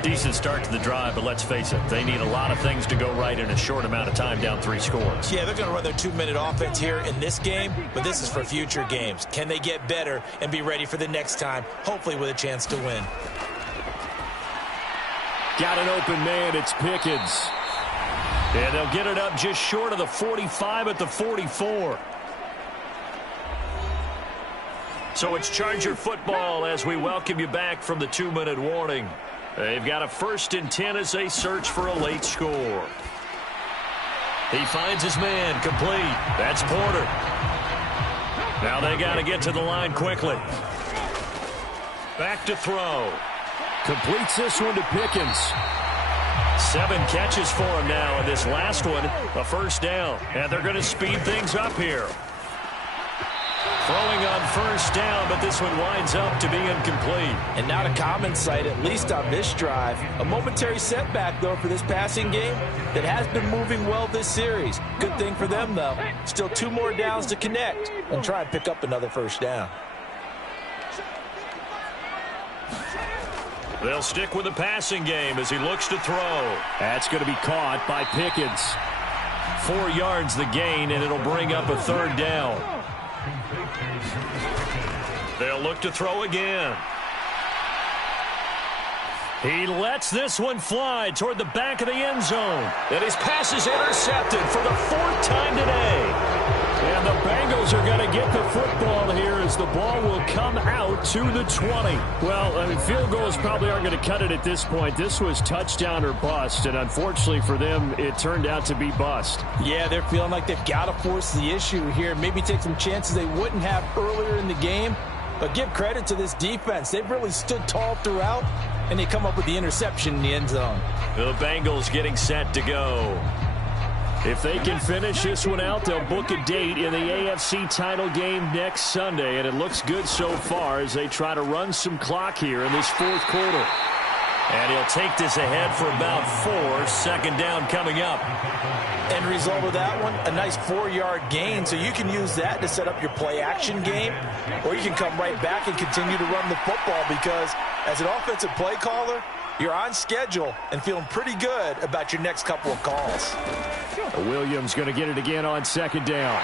Decent start to the drive, but let's face it, they need a lot of things to go right in a short amount of time, down 3 scores. Yeah, they're going to run their 2-minute offense here in this game, but this is for future games. Can they get better and be ready for the next time, hopefully with a chance to win? Got an open man, it's Pickens. And they'll get it up just short of the 45 at the 44. So it's Charger football as we welcome you back from the 2-minute warning. They've got a 1st and 10 as they search for a late score. He finds his man, complete. That's Porter. Now they got to get to the line quickly. Back to throw. Completes this one to Pickens. 7 catches for him now, and this last one, a 1st down. And they're going to speed things up here. Throwing on 1st down, but this one winds up to be incomplete. And not a common sight, at least on this drive. A momentary setback, though, for this passing game that has been moving well this series. Good thing for them, though. Still 2 more downs to connect and try and pick up another 1st down. They'll stick with the passing game as he looks to throw. That's going to be caught by Pickens. 4 yards the gain, and it'll bring up a 3rd down. They'll look to throw again. He lets this one fly toward the back of the end zone. And his pass is intercepted for the 4th time today. And the Bengals are going to get the football here as the ball will come out to the 20. Well, I mean, field goals probably aren't going to cut it at this point. This was touchdown or bust, and unfortunately for them, it turned out to be bust. Yeah, they're feeling like they've got to force the issue here. Maybe take some chances they wouldn't have earlier in the game. But give credit to this defense. They've really stood tall throughout, and they come up with the interception in the end zone. The Bengals getting set to go. If they can finish this one out, they'll book a date in the AFC title game next Sunday, and it looks good so far as they try to run some clock here in this 4th quarter. And he'll take this ahead for about 4. Second down coming up. End result of that one, a nice 4-yard gain, so you can use that to set up your play-action game, or you can come right back and continue to run the football because as an offensive play caller, you're on schedule and feeling pretty good about your next couple of calls. Williams going to get it again on second down.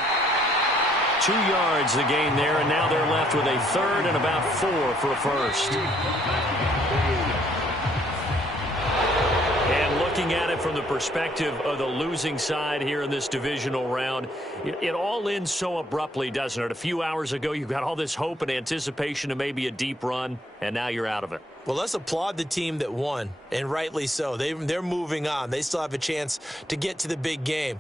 2 yards the gain there, and now they're left with a third and about 4 for a first. And looking at it from the perspective of the losing side here in this divisional round, it all ends so abruptly, doesn't it? A few hours ago, you got all this hope and anticipation of maybe a deep run, and now you're out of it. Well, let's applaud the team that won, and rightly so. They're moving on. They still have a chance to get to the big game.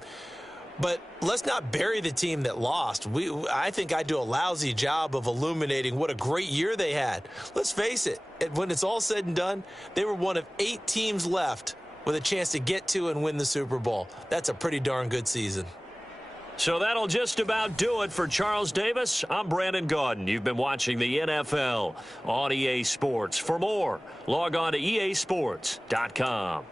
But let's not bury the team that lost. I think I do a lousy job of illuminating what a great year they had. Let's face it, when it's all said and done, they were one of 8 teams left with a chance to get to and win the Super Bowl. That's a pretty darn good season. So that'll just about do it for Charles Davis. I'm Brandon Gaudin. You've been watching the NFL on EA Sports. For more, log on to easports.com.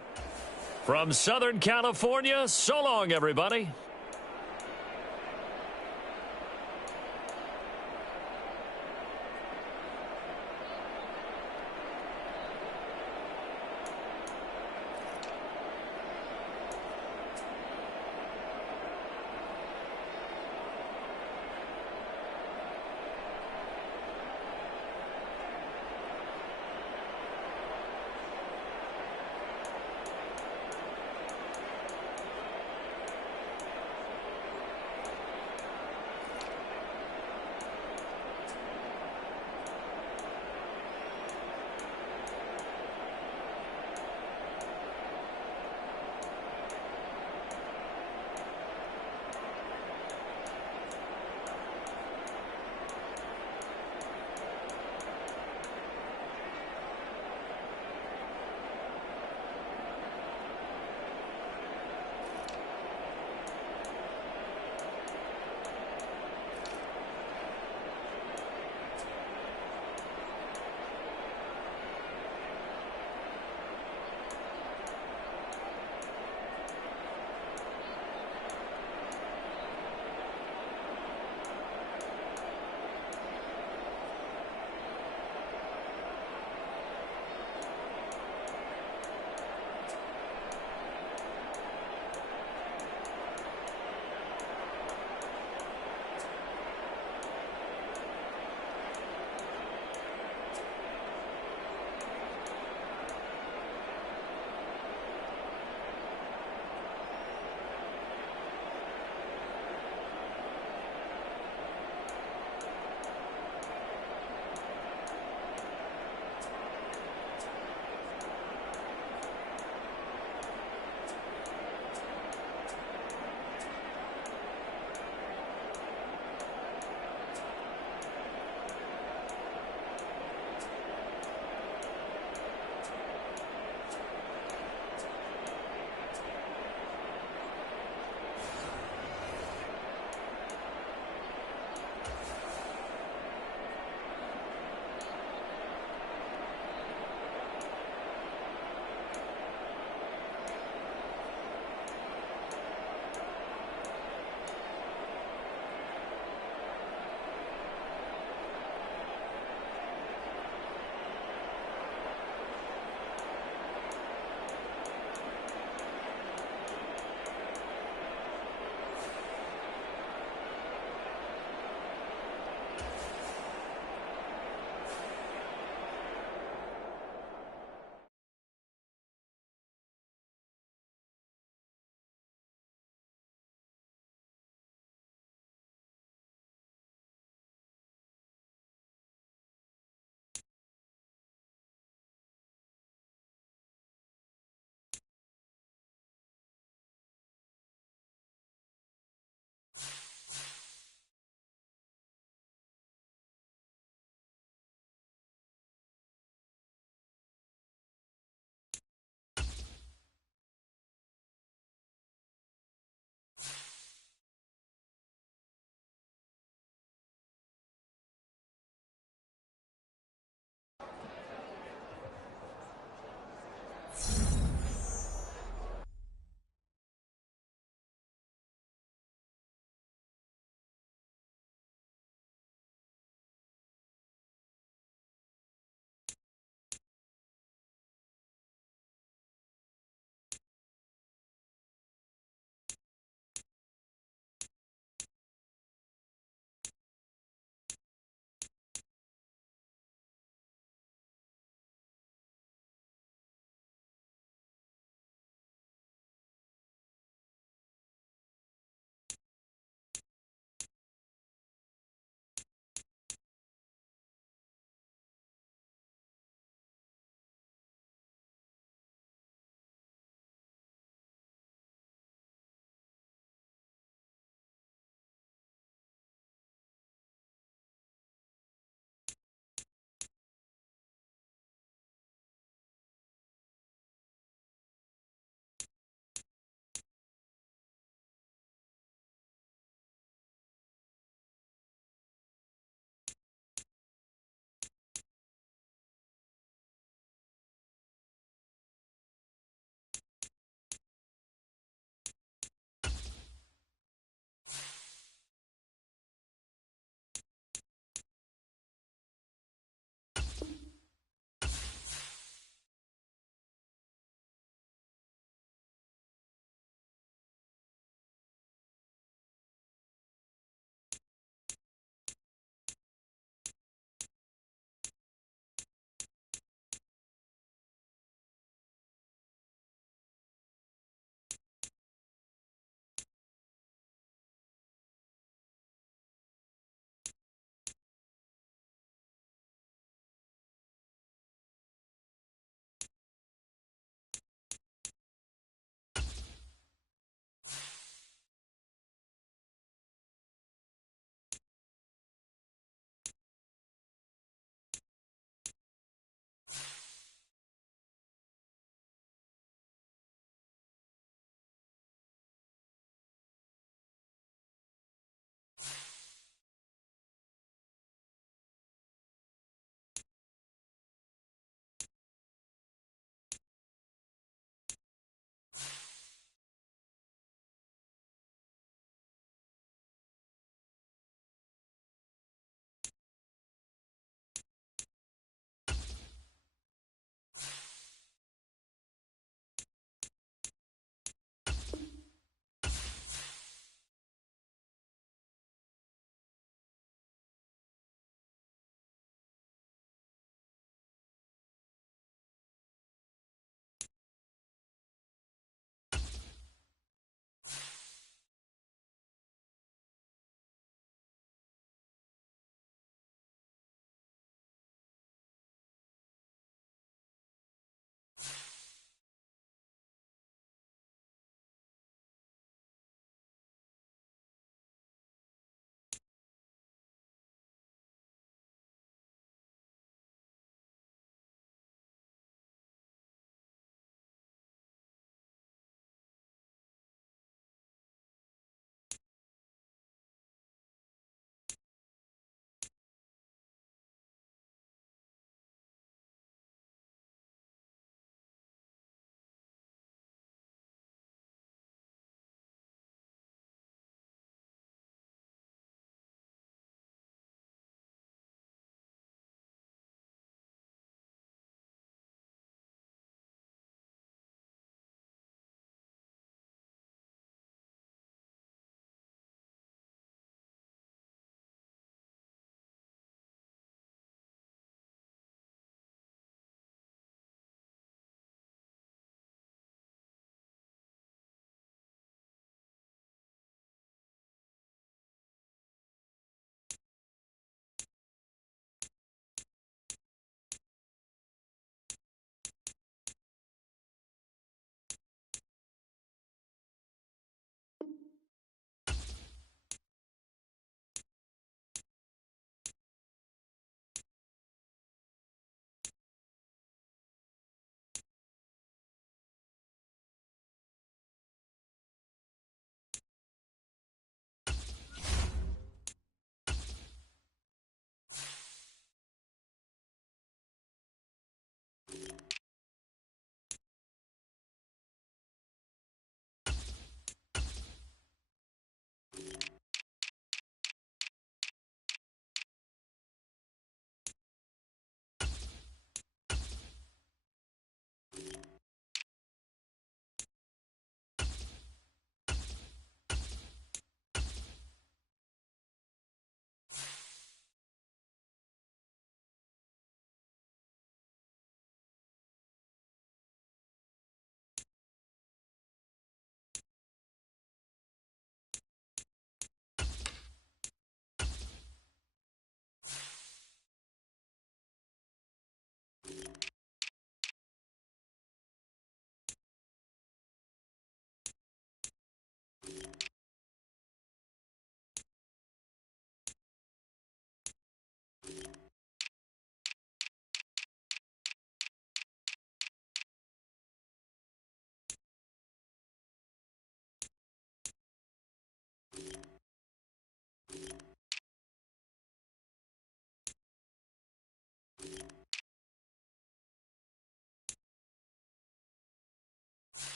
From Southern California, so long, everybody.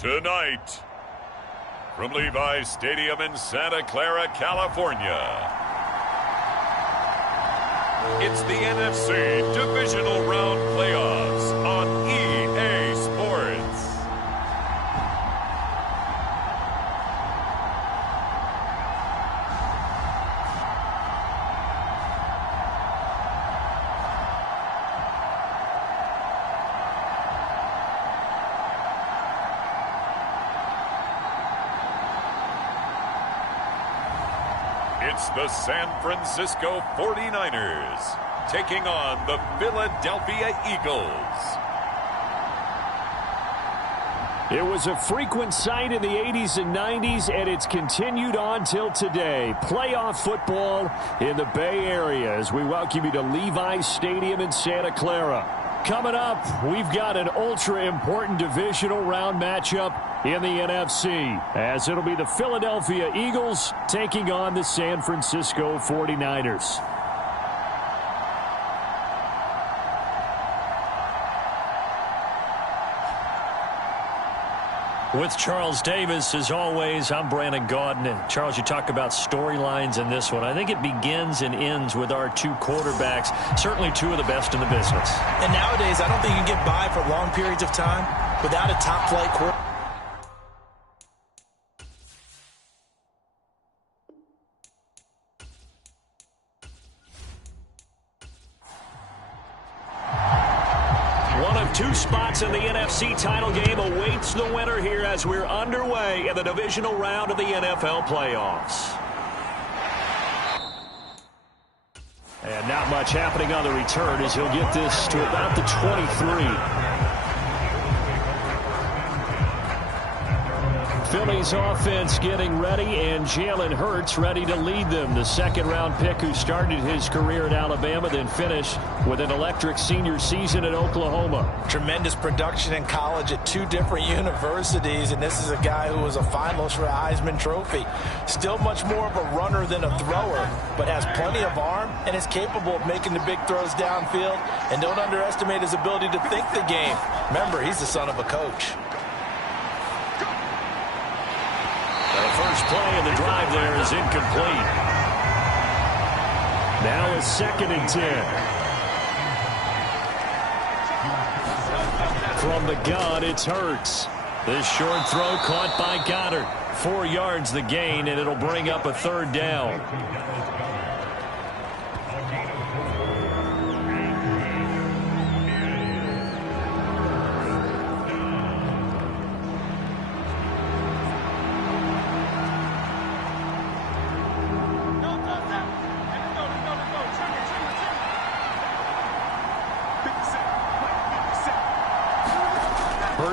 Tonight, from Levi's Stadium in Santa Clara, California, it's the NFC Divisional Round Playoffs on EA Sports. It's the San Francisco 49ers taking on the Philadelphia Eagles. It was a frequent sight in the 80s and 90s, and it's continued on till today. Playoff football in the Bay Area as we welcome you to Levi's Stadium in Santa Clara. Coming up, we've got an ultra-important divisional round matchup in the NFC, as it'll be the Philadelphia Eagles taking on the San Francisco 49ers. With Charles Davis, as always, I'm Brandon Gaudin. And Charles, you talk about storylines in this one. I think it begins and ends with our two quarterbacks, certainly two of the best in the business. And nowadays, I don't think you can get by for long periods of time without a top-flight quarterback. Two spots in the NFC title game awaits the winner here as we're underway in the divisional round of the NFL playoffs. And not much happening on the return as he'll get this to about the 23. Philly's offense getting ready, and Jalen Hurts ready to lead them. The second-round pick who started his career at Alabama, then finished with an electric senior season at Oklahoma. Tremendous production in college at two different universities, and this is a guy who was a finalist for a Heisman Trophy. Still much more of a runner than a thrower, but has plenty of arm and is capable of making the big throws downfield. And don't underestimate his ability to think the game. Remember, he's the son of a coach. The first play of the drive there is incomplete. Now it's 2nd and 10. From the gun, it's Hurts. This short throw caught by Goddard. 4 yards the gain, and it'll bring up a third down.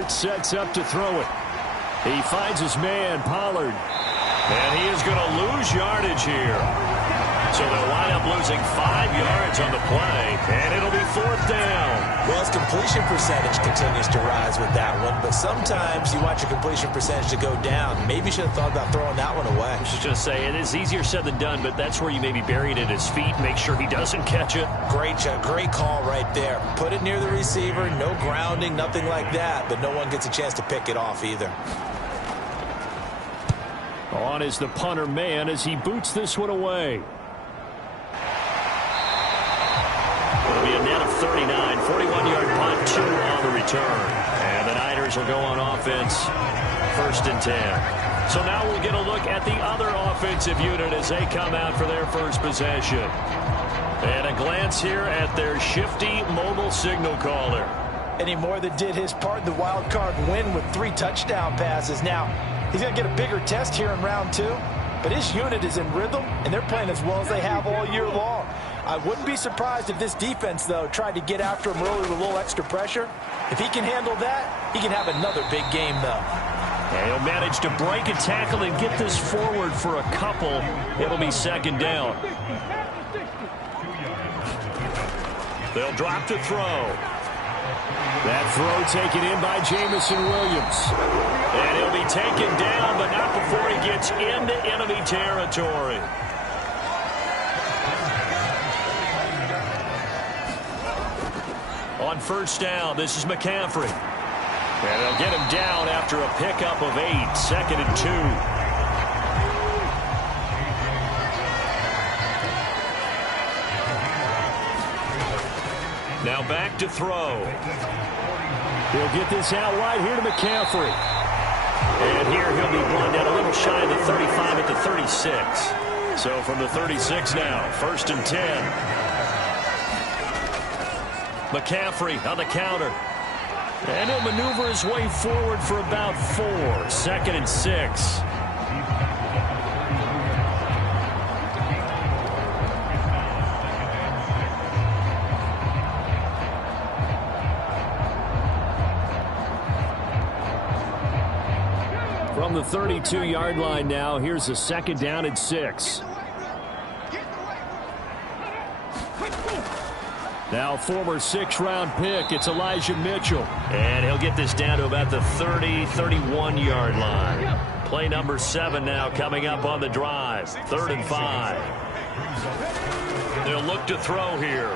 Sets up to throw it. He finds his man, Pollard. And he is going to lose yardage here. So they'll wind up losing 5 yards on the play, and it'll be 4th down. Well, his completion percentage continues to rise with that one, but sometimes you want your completion percentage to go down. Maybe you should have thought about throwing that one away. I was just going to say, it is easier said than done, but that's where you maybe bury it at his feet, make sure he doesn't catch it. Great call right there. Put it near the receiver, no grounding, nothing like that, but no one gets a chance to pick it off either. On is the punter man as he boots this one away. It'll be a net of 39, 41-yard punt, 2 on the return. And the Niners will go on offense, 1st and 10. So now we'll get a look at the other offensive unit as they come out for their first possession. And a glance here at their shifty mobile signal caller. And he more than did his part in the wild card win with 3 touchdown passes. Now, he's going to get a bigger test here in round 2, but his unit is in rhythm, and they're playing as well as they have all year long. I wouldn't be surprised if this defense, though, tried to get after him early with a little extra pressure. If he can handle that, he can have another big game, though. And he'll manage to break a tackle and get this forward for a couple. It'll be 2nd down. They'll drop to throw. That throw taken in by Jamison Williams. And he'll be taken down, but not before he gets into enemy territory. On 1st down, this is McCaffrey. And they'll get him down after a pickup of 8, 2nd and 2. Now back to throw. He'll get this out wide here to McCaffrey. And here he'll be brought down a little shy of the 35 at the 36. So from the 36 now, 1st and 10. McCaffrey on the counter. And he'll maneuver his way forward for about 4, 2nd and 6. From the 32-yard line now, here's a 2nd down and 6. Now former 6th-round pick, it's Elijah Mitchell. And he'll get this down to about the 30, 31-yard line. Play number 7 now coming up on the drive. 3rd and 5. They'll look to throw here.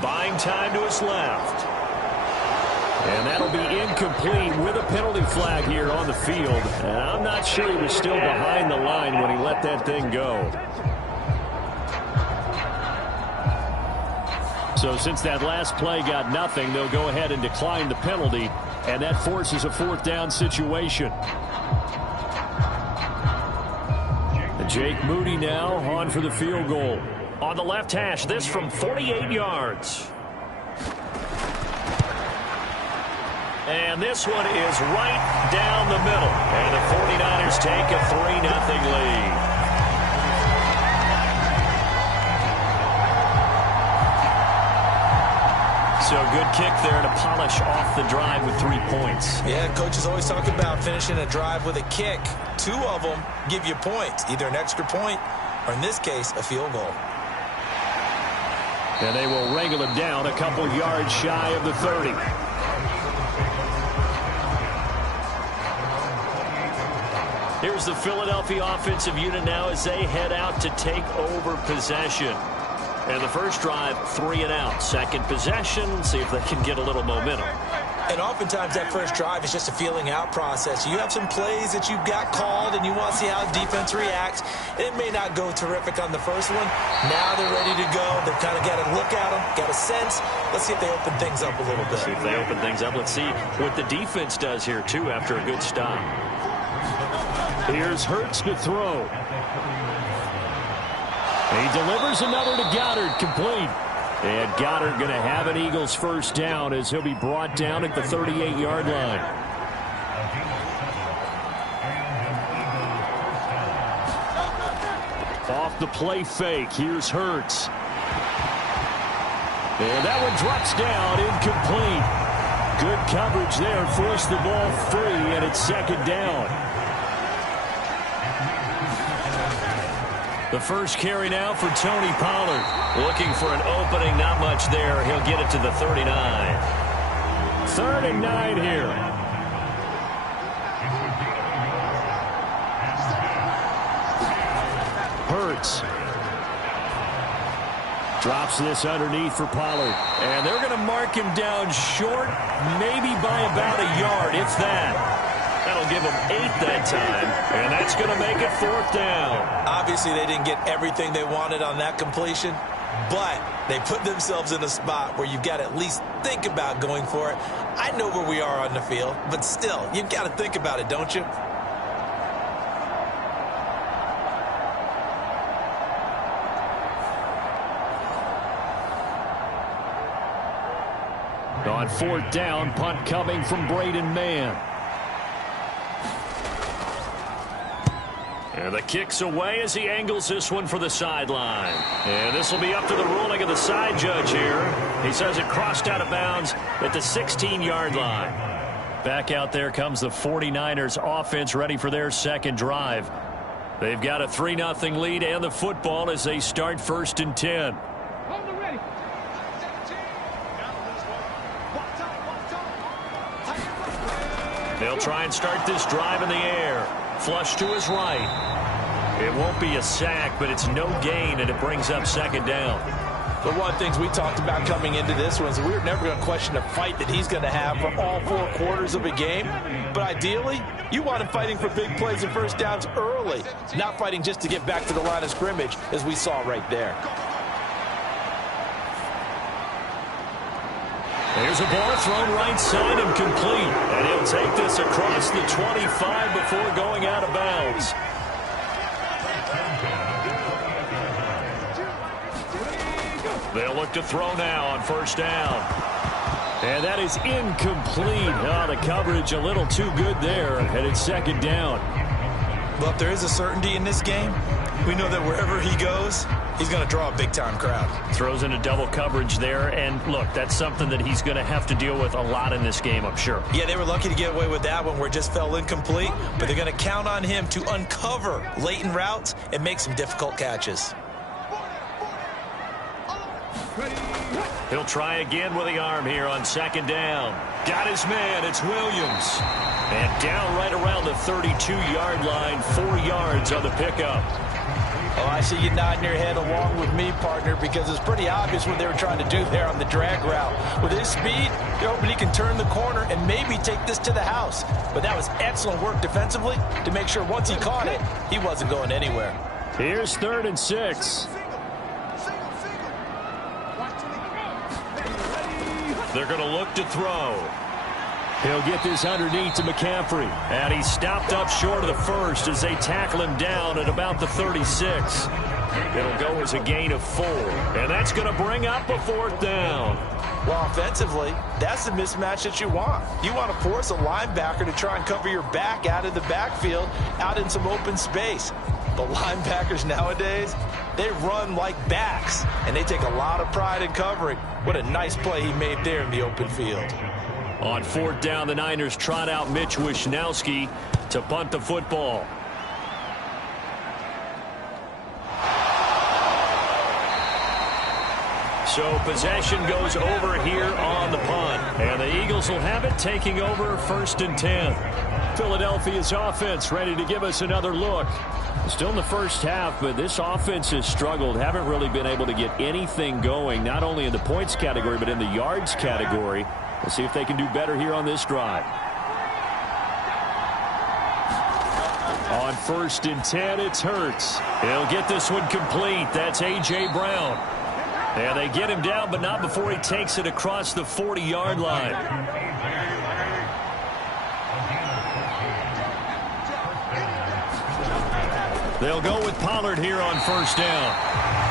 Buying time to his left. And that'll be incomplete with a penalty flag here on the field. And I'm not sure he was still behind the line when he let that thing go. So since that last play got nothing, they'll go ahead and decline the penalty, and that forces a 4th down situation. And Jake Moody now on for the field goal. On the left hash, this from 48 yards. And this one is right down the middle. And the 49ers take a 3-0 lead. So good kick there to polish off the drive with 3 points. Yeah, coaches always talk about finishing a drive with a kick. 2 of them give you points, either an extra point or, in this case, a field goal. And they will wrangle him down a couple yards shy of the 30. Here's the Philadelphia offensive unit now as they head out to take over possession. And the first drive, 3 and out. Second possession, see if they can get a little momentum. And oftentimes that first drive is just a feeling out process. You have some plays that you've got called and you want to see how the defense reacts. It may not go terrific on the first one. Now they're ready to go. They've kind of got to look at them, got a sense. Let's see if they open things up a little bit. See if they open things up. Let's see what the defense does here, too, after a good stop. Here's Hurts to throw. He delivers another to Goddard, complete. And Goddard going to have an Eagles 1st down as he'll be brought down at the 38-yard line. Off the play fake, here's Hurts. And that one drops down, incomplete. Good coverage there, forced the ball free, and it's 2nd down. The first carry now for Tony Pollard. Looking for an opening, not much there. He'll get it to the 39. 3rd and 9 here. Hurts. Drops this underneath for Pollard. And they're going to mark him down short, maybe by about a yard, if that. That'll give them 8 that time, and that's going to make it 4th down. Obviously, they didn't get everything they wanted on that completion, but they put themselves in a spot where you've got to at least think about going for it. I know where we are on the field, but still, you've got to think about it, don't you? On 4th down, punt coming from Braden Mann. And the kick's away as he angles this one for the sideline. And this will be up to the ruling of the side judge here. He says it crossed out of bounds at the 16-yard line. Back out there comes the 49ers offense ready for their 2nd drive. They've got a 3-0 lead and the football as they start 1st and 10. They'll try and start this drive in the air. Flush to his right. It won't be a sack, but it's no gain, and it brings up 2nd down. But one of the things we talked about coming into this one is we were never going to question the fight that he's going to have for all 4 quarters of a game. But ideally, you want him fighting for big plays and first downs early, not fighting just to get back to the line of scrimmage, as we saw right there. There's a ball thrown right side and complete. And he'll take this across the 25 before going out of bounds. They'll look to throw now on first down. And that is incomplete. Oh, the coverage a little too good there. And it's second down. Well, if there is a certainty in this game, we know that wherever he goes, he's going to draw a big-time crowd. Throws into double coverage there. And, look, that's something that he's going to have to deal with a lot in this game, I'm sure. Yeah, they were lucky to get away with that one where it just fell incomplete. But they're going to count on him to uncover latent routes and make some difficult catches. He'll try again with the arm here on second down. Got his man. It's Williams. And down right around the 32-yard line, 4 yards on the pickup. Oh, I see you nodding your head along with me, partner, because it's pretty obvious what they were trying to do there on the drag route. With his speed, they're hoping he can turn the corner and maybe take this to the house. But that was excellent work defensively to make sure once he caught it, he wasn't going anywhere. Here's 3rd and 6. They're going to look to throw. He'll get this underneath to McCaffrey. And he's stopped up short of the first as they tackle him down at about the 36. It'll go as a gain of 4. And that's going to bring up a 4th down. Well, offensively, that's the mismatch that you want. You want to force a linebacker to try and cover your back out of the backfield, out in some open space. The linebackers nowadays, they run like backs, and they take a lot of pride in covering. What a nice play he made there in the open field. On 4th down, the Niners trot out Mitch Wishnowski to punt the football. So possession goes over here on the punt. And the Eagles will have it, taking over 1st and 10. Philadelphia's offense ready to give us another look. Still in the first half, but this offense has struggled. Haven't really been able to get anything going, not only in the points category, but in the yards category. Let's see if they can do better here on this drive. On 1st and 10, it's Hurts. He'll get this one complete. That's A.J. Brown. And they get him down, but not before he takes it across the 40-yard line. They'll go with Pollard here on first down.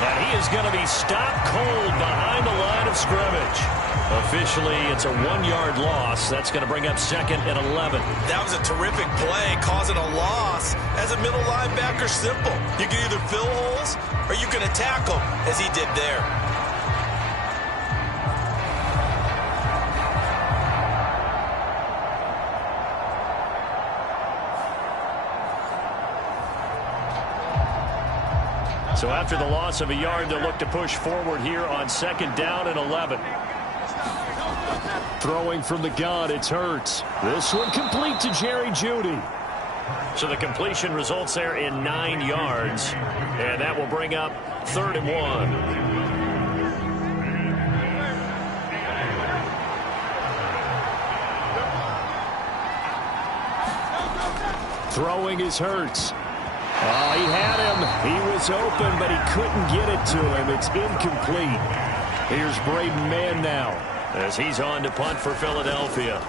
And he is going to be stopped cold behind the line of scrimmage. Officially, it's a 1-yard loss. That's going to bring up 2nd and 11. That was a terrific play, causing a loss. As a middle linebacker, simple. You can either fill holes or you can attack them, as he did there. So after the loss of a yard, they'll look to push forward here on 2nd down and 11. Throwing from the gun, it's Hurts. This one complete to Jerry Jeudy. So the completion results there in 9 yards. And that will bring up 3rd and 1. Throwing is Hurts. Oh, he had him. He was open, but he couldn't get it to him. It's incomplete. Here's Braden Mann now, as he's on to punt for Philadelphia.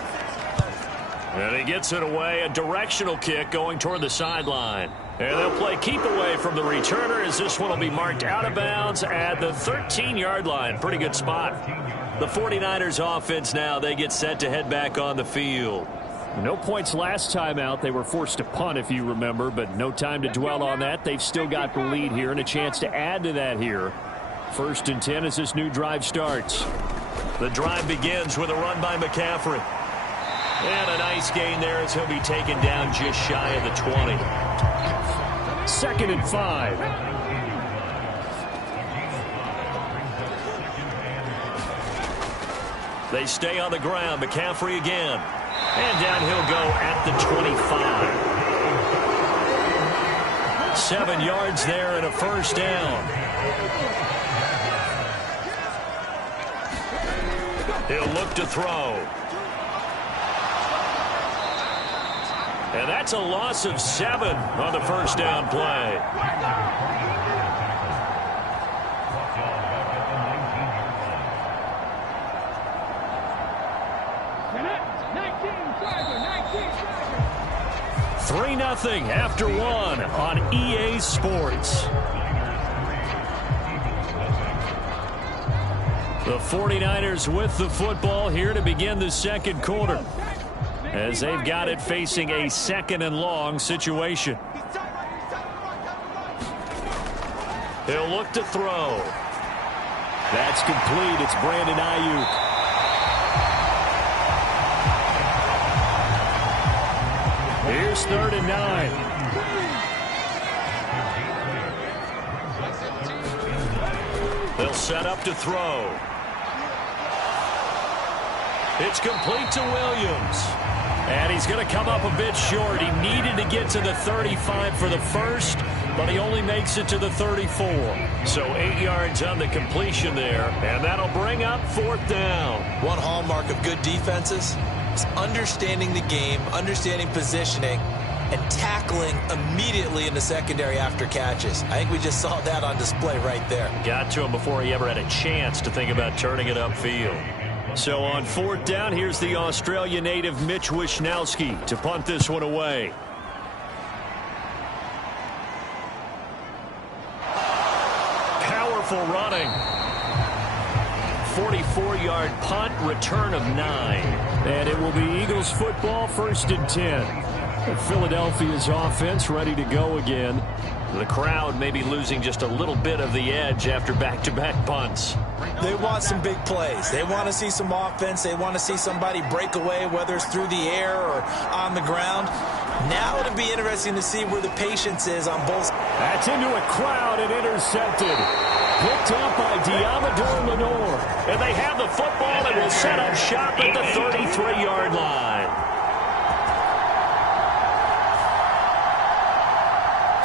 And he gets it away. A directional kick going toward the sideline. And they'll play keep away from the returner, as this one will be marked out of bounds at the 13-yard line. Pretty good spot. The 49ers offense now, they get set to head back on the field. No points last time out. They were forced to punt, if you remember, but no time to dwell on that. They've still got the lead here and a chance to add to that here. 1st and 10 as this new drive starts. The drive begins with a run by McCaffrey. And a nice gain there as he'll be taken down just shy of the 20. 2nd and 5. They stay on the ground. McCaffrey again. And down he'll go at the 25. 7 yards there and a first down. He'll look to throw. And that's a loss of 7 on the first down play. Three 3-0 after 1 on EA Sports. The 49ers with the football here to begin the second quarter, as they've got it facing a 2nd and long situation. He'll look to throw. That's complete. It's Brandon Ayuk. Here's 3rd and 9. They'll set up to throw. It's complete to Williams. And he's going to come up a bit short. He needed to get to the 35 for the first, but he only makes it to the 34. So 8 yards on the completion there, and that'll bring up 4th down. One hallmark of good defenses is understanding the game, understanding positioning, and tackling immediately in the secondary after catches. I think we just saw that on display right there. Got to him before he ever had a chance to think about turning it upfield. So on 4th down, here's the Australia native Mitch Wishnowsky to punt this one away. Powerful running. 44-yard punt, return of 9. And it will be Eagles football, 1st and 10. Philadelphia's offense ready to go again. The crowd may be losing just a little bit of the edge after back-to-back punts. They want some big plays. They want to see some offense. They want to see somebody break away, whether it's through the air or on the ground. Now it'll be interesting to see where the patience is on both. That's into a crowd and intercepted. Picked up by Diamador Lenore. And they have the football and will set up shop at the 33-yard line.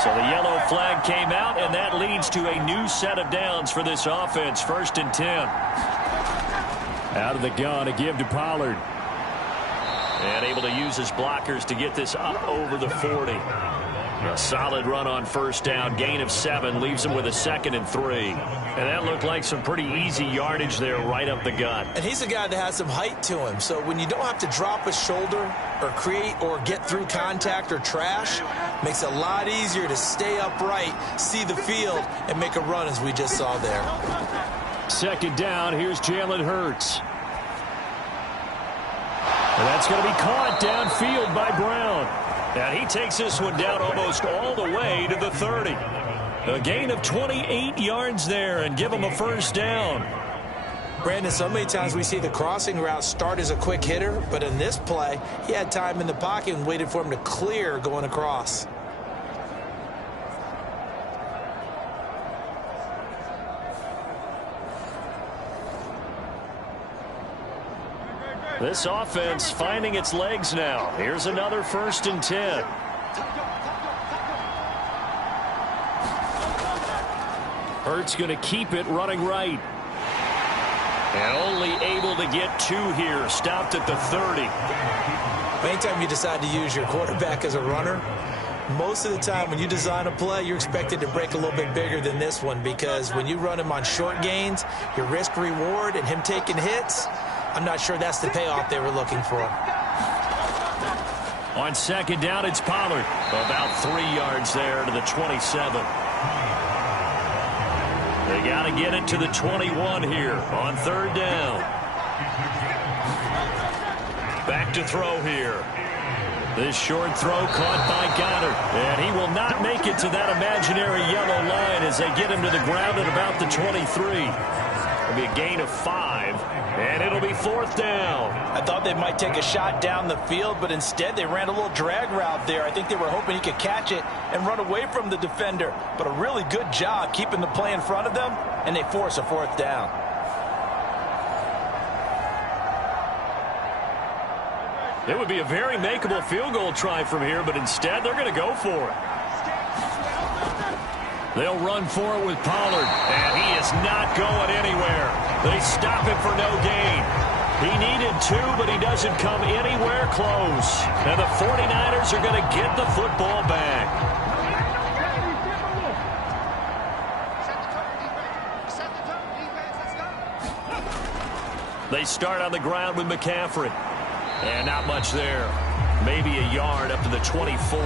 So the yellow flag came out, and that leads to a new set of downs for this offense. 1st and 10. Out of the gun, a give to Pollard. And able to use his blockers to get this up over the 40. A solid run on 1st down. Gain of 7 leaves him with a 2nd and 3. And that looked like some pretty easy yardage there right up the gut. And he's a guy that has some height to him. So when you don't have to drop a shoulder or create or get through contact or trash, makes it a lot easier to stay upright, see the field, and make a run as we just saw there. 2nd down. Here's Jalen Hurts. And that's going to be caught downfield by Brown. And he takes this one down almost all the way to the 30. A gain of 28 yards there and give him a 1st down. Brandon, so many times we see the crossing route start as a quick hitter, but in this play, he had time in the pocket and waited for him to clear going across. This offense finding its legs now. Here's another 1st and 10. Hurts going to keep it running right. And only able to get 2 here. Stopped at the 30. Anytime you decide to use your quarterback as a runner, most of the time when you design a play, you're expected to break a little bit bigger than this one, because when you run him on short gains, your risk reward and him taking hits, I'm not sure that's the payoff they were looking for. On 2nd down, it's Pollard. About 3 yards there to the 27. They got to get it to the 21 here on 3rd down. Back to throw here. This short throw caught by Goddard. And he will not make it to that imaginary yellow line as they get him to the ground at about the 23. It'll be a gain of 5, and it'll be 4th down. I thought they might take a shot down the field, but instead they ran a little drag route there. I think they were hoping he could catch it and run away from the defender. But a really good job keeping the play in front of them, and they force a 4th down. It would be a very makeable field goal try from here, but instead they're going to go for it. They'll run for it with Pollard, and he is not going anywhere. They stop him for no gain. He needed 2, but he doesn't come anywhere close. And the 49ers are going to get the football back. They start on the ground with McCaffrey. And not much there. Maybe a yard up to the 24.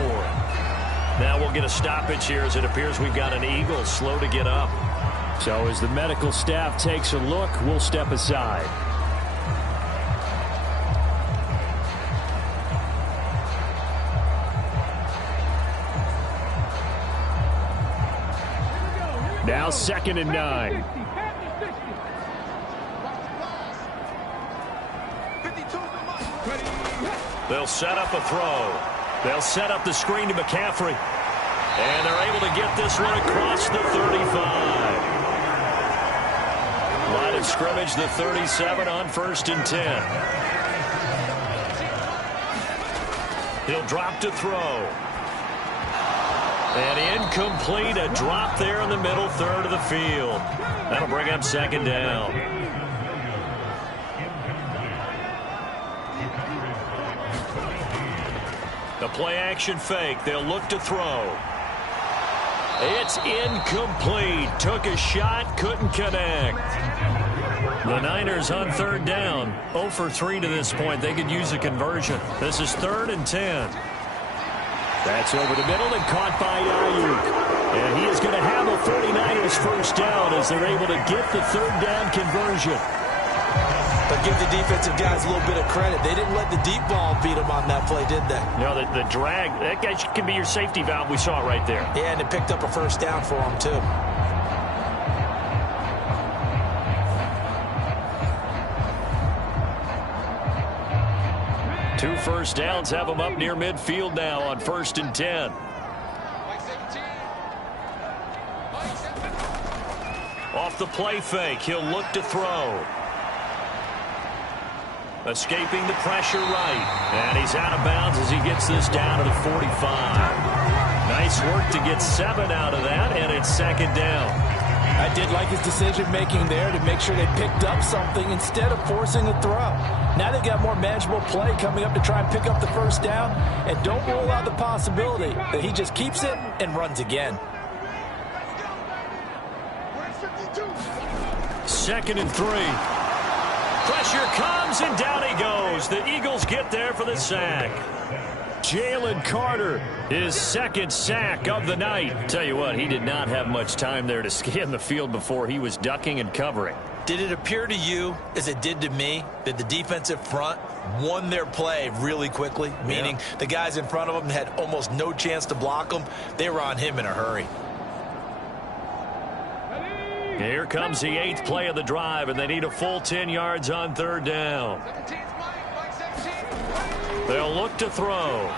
Now we'll get a stoppage here as it appears we've got an Eagle slow to get up. So as the medical staff takes a look, we'll step aside. Now 2nd and 9. They'll set up a throw. They'll set up the screen to McCaffrey. And they're able to get this one across the 35. Line of scrimmage, the 37 on 1st and 10. He'll drop to throw. And incomplete, a drop there in the middle third of the field. That'll bring up 2nd down. The play-action fake. They'll look to throw. It's incomplete. Took a shot, couldn't connect. The Niners on 3rd down. 0 for 3 to this point. They could use a conversion. This is 3rd and 10. That's over the middle and caught by Ayuk. And he is going to have a 49ers first down as they're able to get the 3rd down conversion. But give the defensive guys a little bit of credit. They didn't let the deep ball beat them on that play, did they? No, the drag, that guy can be your safety valve. We saw it right there. Yeah, and it picked up a first down for them, too. Two first downs have them up near midfield now on 1st and 10. Off the play fake, he'll look to throw. Escaping the pressure right. And he's out of bounds as he gets this down to the 45. Nice work to get 7 out of that, and it's 2nd down. I did like his decision-making there to make sure they picked up something instead of forcing a throw. Now they've got more manageable play coming up to try and pick up the first down, and don't rule out the possibility that he just keeps it and runs again. 2nd and 3. Pressure comes, and down he goes. The Eagles get there for the sack. Jalen Carter, his 2nd sack of the night. Tell you what, he did not have much time there to scan the field before he was ducking and covering. Did it appear to you, as it did to me, that the defensive front won their play really quickly? Meaning the guys in front of them had almost no chance to block them. They were on him in a hurry. Here comes the 8th play of the drive, and they need a full 10 yards on 3rd down. They'll look to throw.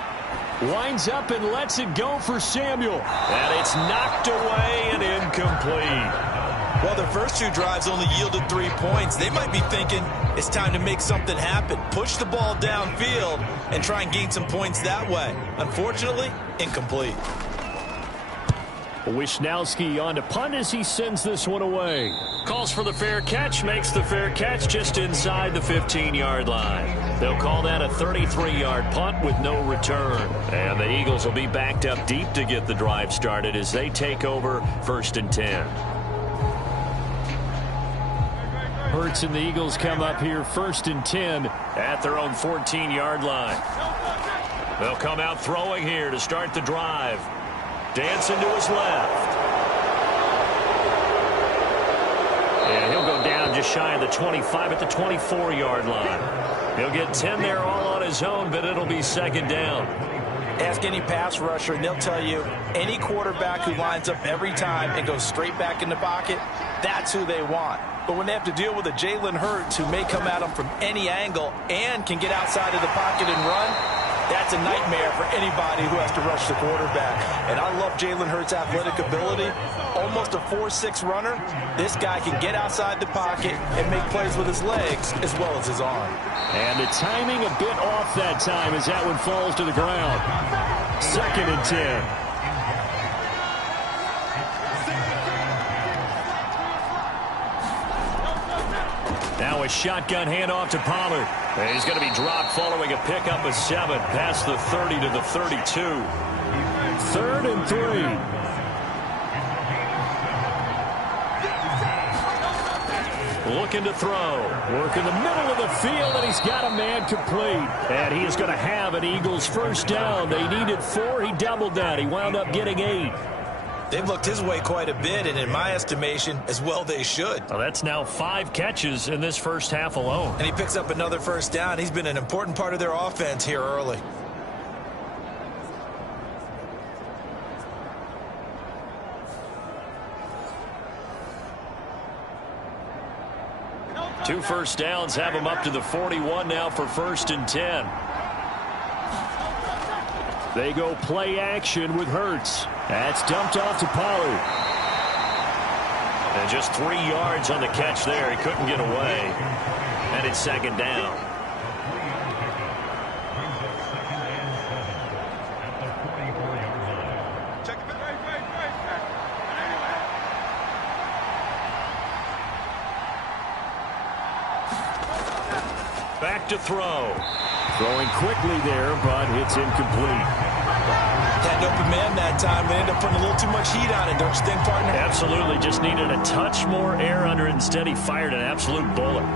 Winds up and lets it go for Samuel. And it's knocked away and incomplete. Well, their first 2 drives only yielded 3 points. They might be thinking it's time to make something happen. Push the ball downfield and try and gain some points that way. Unfortunately, incomplete. Wisnowski on to punt as he sends this one away. Calls for the fair catch, makes the fair catch just inside the 15-yard line. They'll call that a 33-yard punt with no return. And the Eagles will be backed up deep to get the drive started as they take over 1st and 10. Hurts and the Eagles come up here 1st and 10 at their own 14-yard line. They'll come out throwing here to start the drive. Dancing to his left. And he'll go down just shy of the 25 at the 24-yard line. He'll get 10 there all on his own, but it'll be 2nd down. Ask any pass rusher, and they'll tell you any quarterback who lines up every time and goes straight back in the pocket, that's who they want. But when they have to deal with a Jalen Hurts who may come at them from any angle and can get outside of the pocket and run, that's a nightmare for anybody who has to rush the quarterback. And I love Jalen Hurts' athletic ability. Almost a 4.6 runner. This guy can get outside the pocket and make plays with his legs as well as his arm. And the timing a bit off that time as that one falls to the ground. 2nd and 10. Now a shotgun handoff to Pollard. And he's going to be dropped following a pickup of 7 past the 30 to the 32. 3rd and 3. Looking to throw. Work in the middle of the field, and he's got a man complete. And he is going to have an Eagles first down. They needed 4. He doubled that. He wound up getting 8. They've looked his way quite a bit, and in my estimation, as well they should. Well, that's now 5 catches in this first half alone. And he picks up another first down. He's been an important part of their offense here early. Two first downs have him up to the 41 now for 1st and 10. They go play action with Hurts. That's dumped off to Pollard. And just 3 yards on the catch there. He couldn't get away. And it's 2nd down. Back to throw. Throwing quickly there, but it's incomplete. Had an open man that time, but ended up putting a little too much heat on it, don't you think, partner? Absolutely. Just needed a touch more air under it. Instead, he fired an absolute bullet.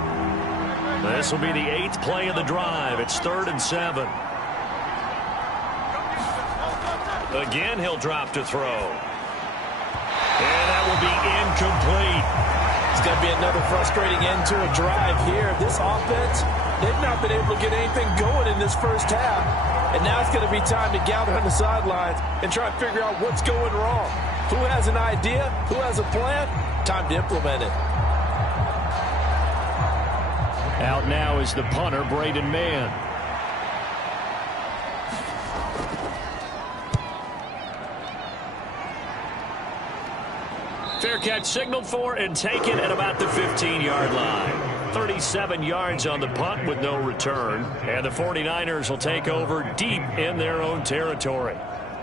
This will be the 8th play of the drive. It's 3rd and 7. Again, he'll drop to throw. And that will be incomplete. It's going to be another frustrating end to a drive here. This offense, they've not been able to get anything going in this first half. And now it's going to be time to gather on the sidelines and try and figure out what's going wrong. Who has an idea? Who has a plan? Time to implement it. Out now is the punter, Braden Mann. Fair catch signaled for and taken at about the 15-yard line. 37 yards on the punt with no return. And the 49ers will take over deep in their own territory.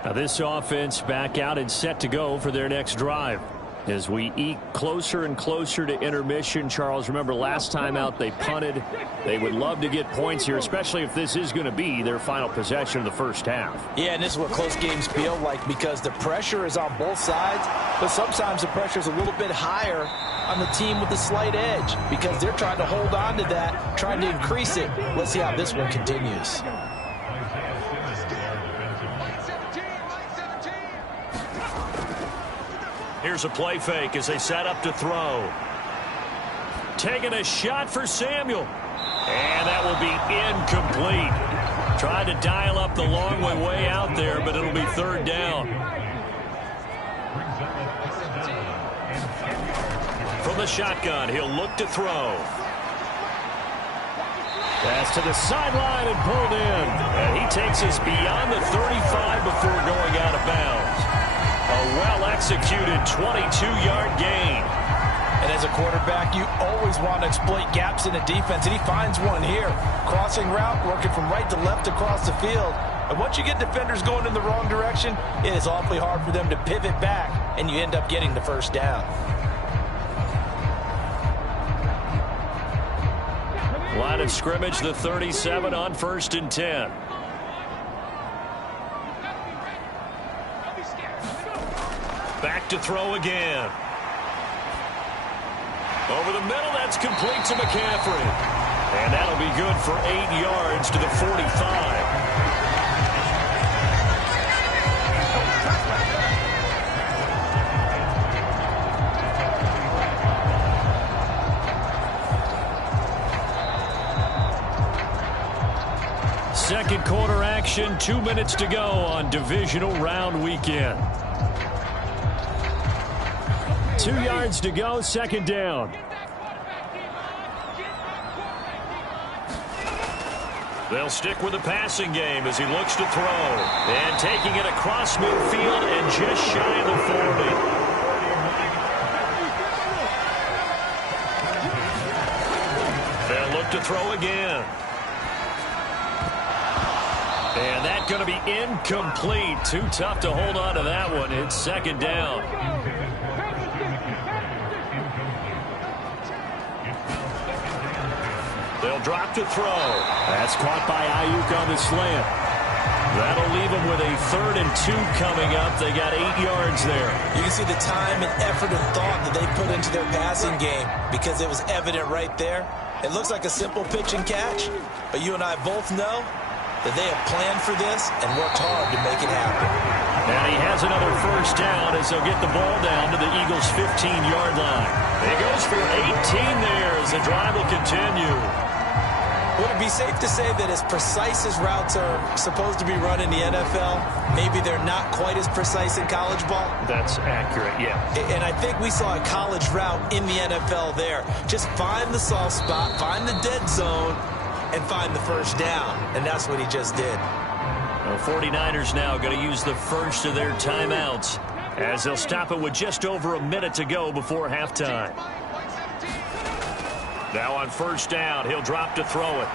Now this offense back out and set to go for their next drive. As we eke closer and closer to intermission, Charles, remember last time out they punted. They would love to get points here, especially if this is going to be their final possession of the first half. Yeah, and this is what close games feel like because the pressure is on both sides, but sometimes the pressure is a little bit higher on the team with the slight edge because they're trying to hold on to that, trying to increase it. Let's see how this one continues. Here's a play fake as they set up to throw. Taking a shot for Samuel. And that will be incomplete. Tried to dial up the long way out there, but it'll be 3rd down. From the shotgun, he'll look to throw. Pass to the sideline and pulled in. And he takes us beyond the 35 before going out of bounds. A well-executed 22-yard gain. And as a quarterback, you always want to exploit gaps in the defense, and he finds one here. Crossing route, working from right to left across the field. And once you get defenders going in the wrong direction, it is awfully hard for them to pivot back, and you end up getting the first down. Line of scrimmage, the 37 on 1st and 10. Back to throw again. Over the middle, that's complete to McCaffrey. And that'll be good for 8 yards to the 45. Second quarter action, 2 minutes to go on divisional round weekend. 2 yards to go, 2nd down. They'll stick with the passing game as he looks to throw. And taking it across midfield and just shy of the 40. They'll look to throw again. And that's going to be incomplete. Too tough to hold on to that one. It's 2nd down. They'll drop to throw. That's caught by Ayuk on the slant. That'll leave them with a 3rd and 2 coming up. They got 8 yards there. You can see the time and effort and thought that they put into their passing game because it was evident right there. It looks like a simple pitch and catch, but you and I both know that they have planned for this and worked hard to make it happen. And he has another first down as they'll get the ball down to the Eagles' 15-yard line. He goes for 18 there as the drive will continue. Would it be safe to say that as precise as routes are supposed to be run in the NFL, maybe they're not quite as precise in college ball? That's accurate, yeah. And I think we saw a college route in the NFL there. Just find the soft spot, find the dead zone, and find the first down. And that's what he just did. The 49ers now going to use the first of their timeouts as they'll stop it with just over a minute to go before halftime. Now on first down, he'll drop to throw it.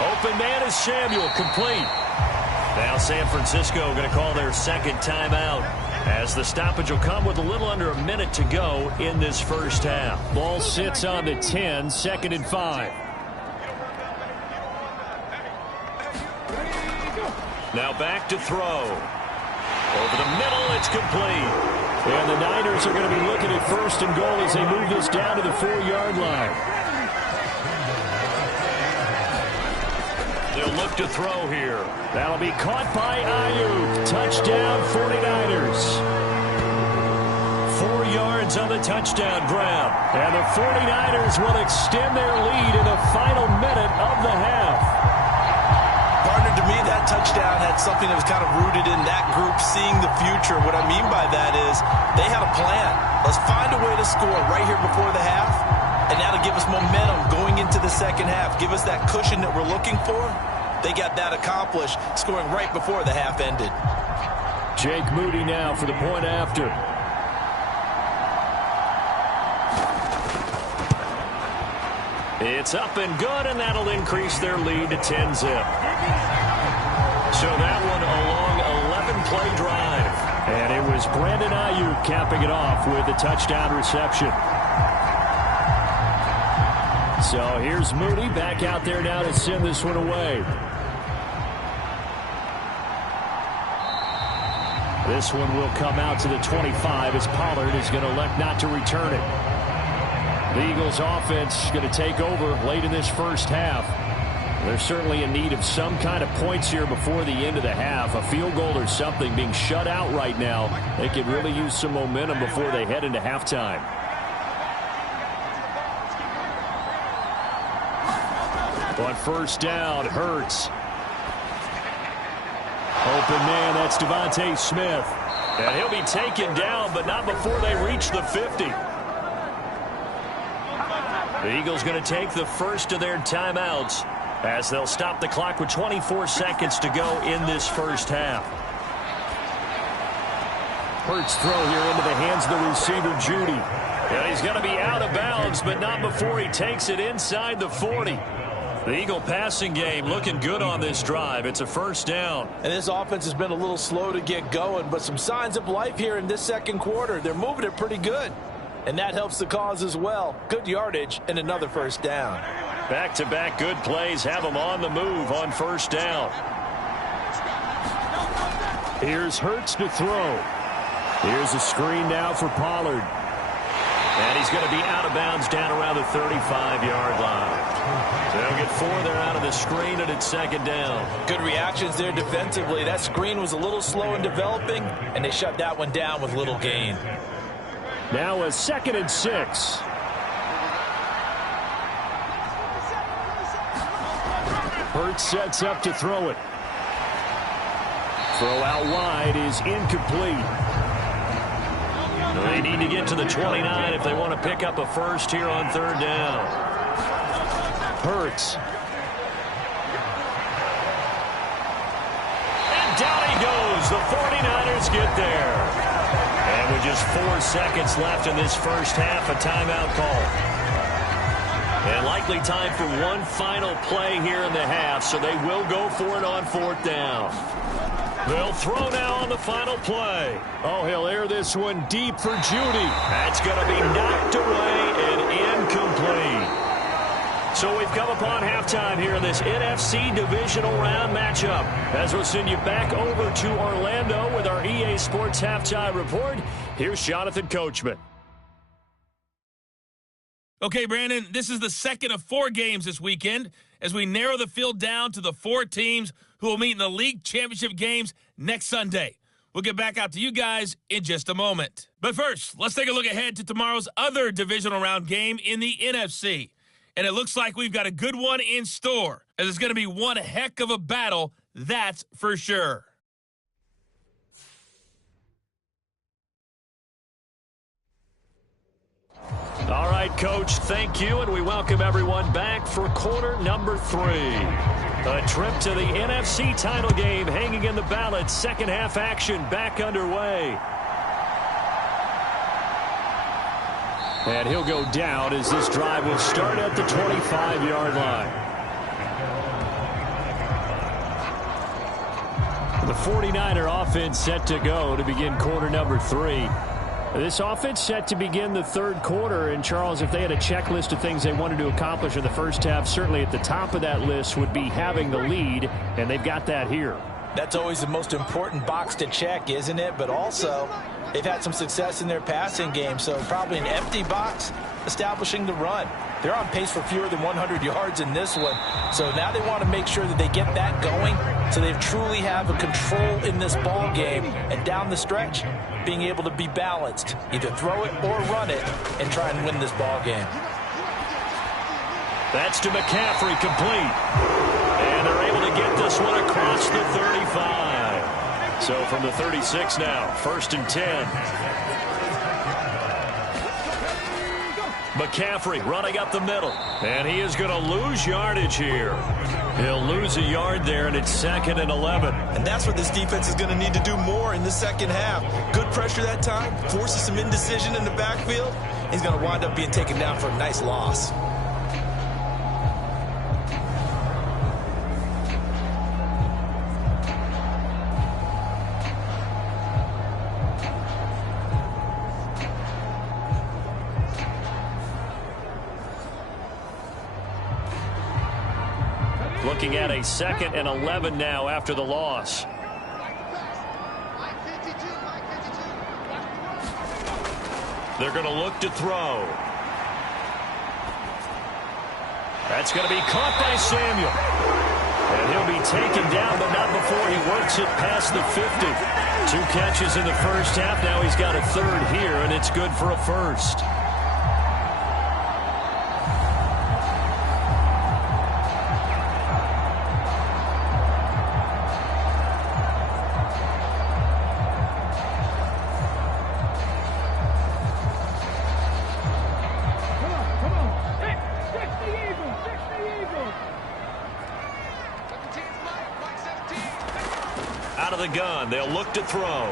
Open man is Samuel, complete. Now San Francisco going to call their second timeout as the stoppage will come with a little under a minute to go in this first half. Ball sits on the 10, 2nd and 5. Now back to throw. Over the middle, it's complete. And the Niners are going to be looking at 1st and goal as they move this down to the 4-yard line. They'll look to throw here. That'll be caught by Ayuk. Touchdown, 49ers. 4 yards on the touchdown grab. And the 49ers will extend their lead in the final minute of the half. Partner, to me, that touchdown had something that was kind of rooted in that group seeing the future. What I mean by that is they had a plan. Let's find a way to score right here before the half, and that'll give us momentum going into the second half. Give us that cushion that we're looking for. They got that accomplished, scoring right before the half ended. Jake Moody now for the point after. It's up and good, and that'll increase their lead to 10-zip. So that one a long 11-play drive. And it was Brandon Ayuk capping it off with a touchdown reception. So here's Moody back out there now to send this one away. This one will come out to the 25 as Pollard is going to elect not to return it. The Eagles offense going to take over late in this first half. They're certainly in need of some kind of points here before the end of the half. A field goal or something, being shut out right now. They could really use some momentum before they head into halftime. On first down, Hurts. Open man, that's Devontae Smith. And he'll be taken down, but not before they reach the 50. The Eagles going to take the first of their timeouts as they'll stop the clock with 24 seconds to go in this first half. Hurts throw here into the hands of the receiver, Judy. And he's going to be out of bounds, but not before he takes it inside the 40. The Eagle passing game looking good on this drive. It's a first down. And this offense has been a little slow to get going, but some signs of life here in this second quarter. They're moving it pretty good. And that helps the cause as well. Good yardage and another first down. Back-to-back good plays have them on the move on first down. Here's Hurts to throw. Here's a screen now for Pollard. And he's going to be out of bounds down around the 35-yard line. So they'll get 4 there out of the screen, and it's second down. Good reactions there defensively. That screen was a little slow in developing, and they shut that one down with little gain. Now a 2nd and 6. Hurts sets up to throw it. Throw out wide is incomplete. They need to get to the 29 if they want to pick up a first here on third down. Hurts. And down he goes. The 49ers get there. And with just 4 seconds left in this first half, a timeout call. And likely time for one final play here in the half, so they will go for it on fourth down. They'll throw now on the final play. Oh, he'll air this one deep for Judy. That's going to be knocked away and incomplete. So we've come upon halftime here in this NFC divisional round matchup. As we'll send you back over to Orlando with our EA Sports halftime report, here's Jonathan Coachman. Okay, Brandon, this is the second of 4 games this weekend as we narrow the field down to the 4 teams who will meet in the league championship games next Sunday. We'll get back out to you guys in just a moment. But first, let's take a look ahead to tomorrow's other divisional round game in the NFC. And it looks like we've got a good one in store, as it's going to be one heck of a battle, that's for sure. All right, Coach, thank you, and we welcome everyone back for quarter number 3. A trip to the NFC title game hanging in the balance. Second half action back underway. And he'll go down as this drive will start at the 25-yard line. The 49er offense set to go to begin quarter number 3. This offense set to begin the third quarter. And, Charles, if they had a checklist of things they wanted to accomplish in the first half, certainly at the top of that list would be having the lead, and they've got that here. That's always the most important box to check, isn't it? But also, they've had some success in their passing game, so probably an empty box establishing the run. They're on pace for fewer than 100 yards in this one. So now they want to make sure that they get that going so they truly have a control in this ball game. And down the stretch, being able to be balanced, either throw it or run it, and try and win this ball game. That's to McCaffrey, complete. And they're able to get this one across the 35. So from the 36 now, 1st and 10. McCaffrey running up the middle. And he is going to lose yardage here. He'll lose a yard there, and it's 2nd and 11. And that's what this defense is going to need to do more in the second half. Good pressure that time, forces some indecision in the backfield. He's going to wind up being taken down for a nice loss. Looking at a 2nd and 11 now after the loss. They're going to look to throw. That's going to be caught by Samuel. And he'll be taken down, but not before he works it past the 50. 2 catches in the first half. Now he's got a 3rd here, and it's good for a 1st. Out of the gun, they'll look to throw.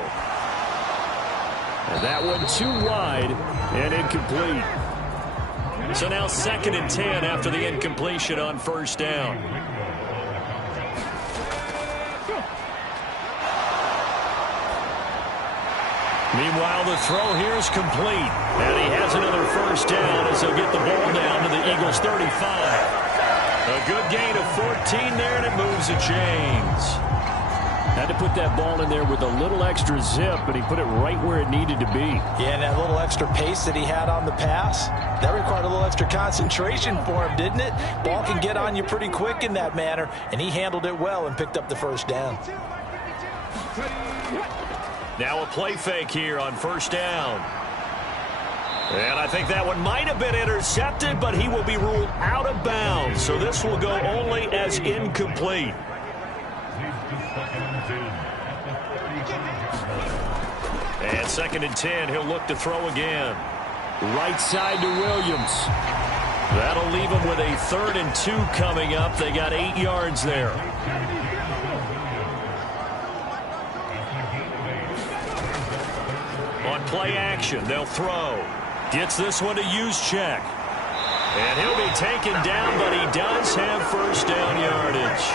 And that one too wide and incomplete. So now 2nd and 10 after the incompletion on 1st down. Meanwhile, the throw here is complete. And he has another 1st down as he'll get the ball down to the Eagles' 35. A good gain of 14 there, and it moves the chains. Had to put that ball in there with a little extra zip, but he put it right where it needed to be. Yeah, and that little extra pace that he had on the pass, that required a little extra concentration for him, didn't it? Ball can get on you pretty quick in that manner, and he handled it well and picked up the 1st down. Now a play fake here on 1st down. And I think that one might have been intercepted, but he will be ruled out of bounds. So this will go only as incomplete. And 2nd and 10, he'll look to throw again. Right side to Williams. That'll leave him with a 3rd and 2 coming up. They got 8 yards there. On play action, they'll throw. Gets this one to Juszczyk. And he'll be taken down, but he does have 1st down yardage.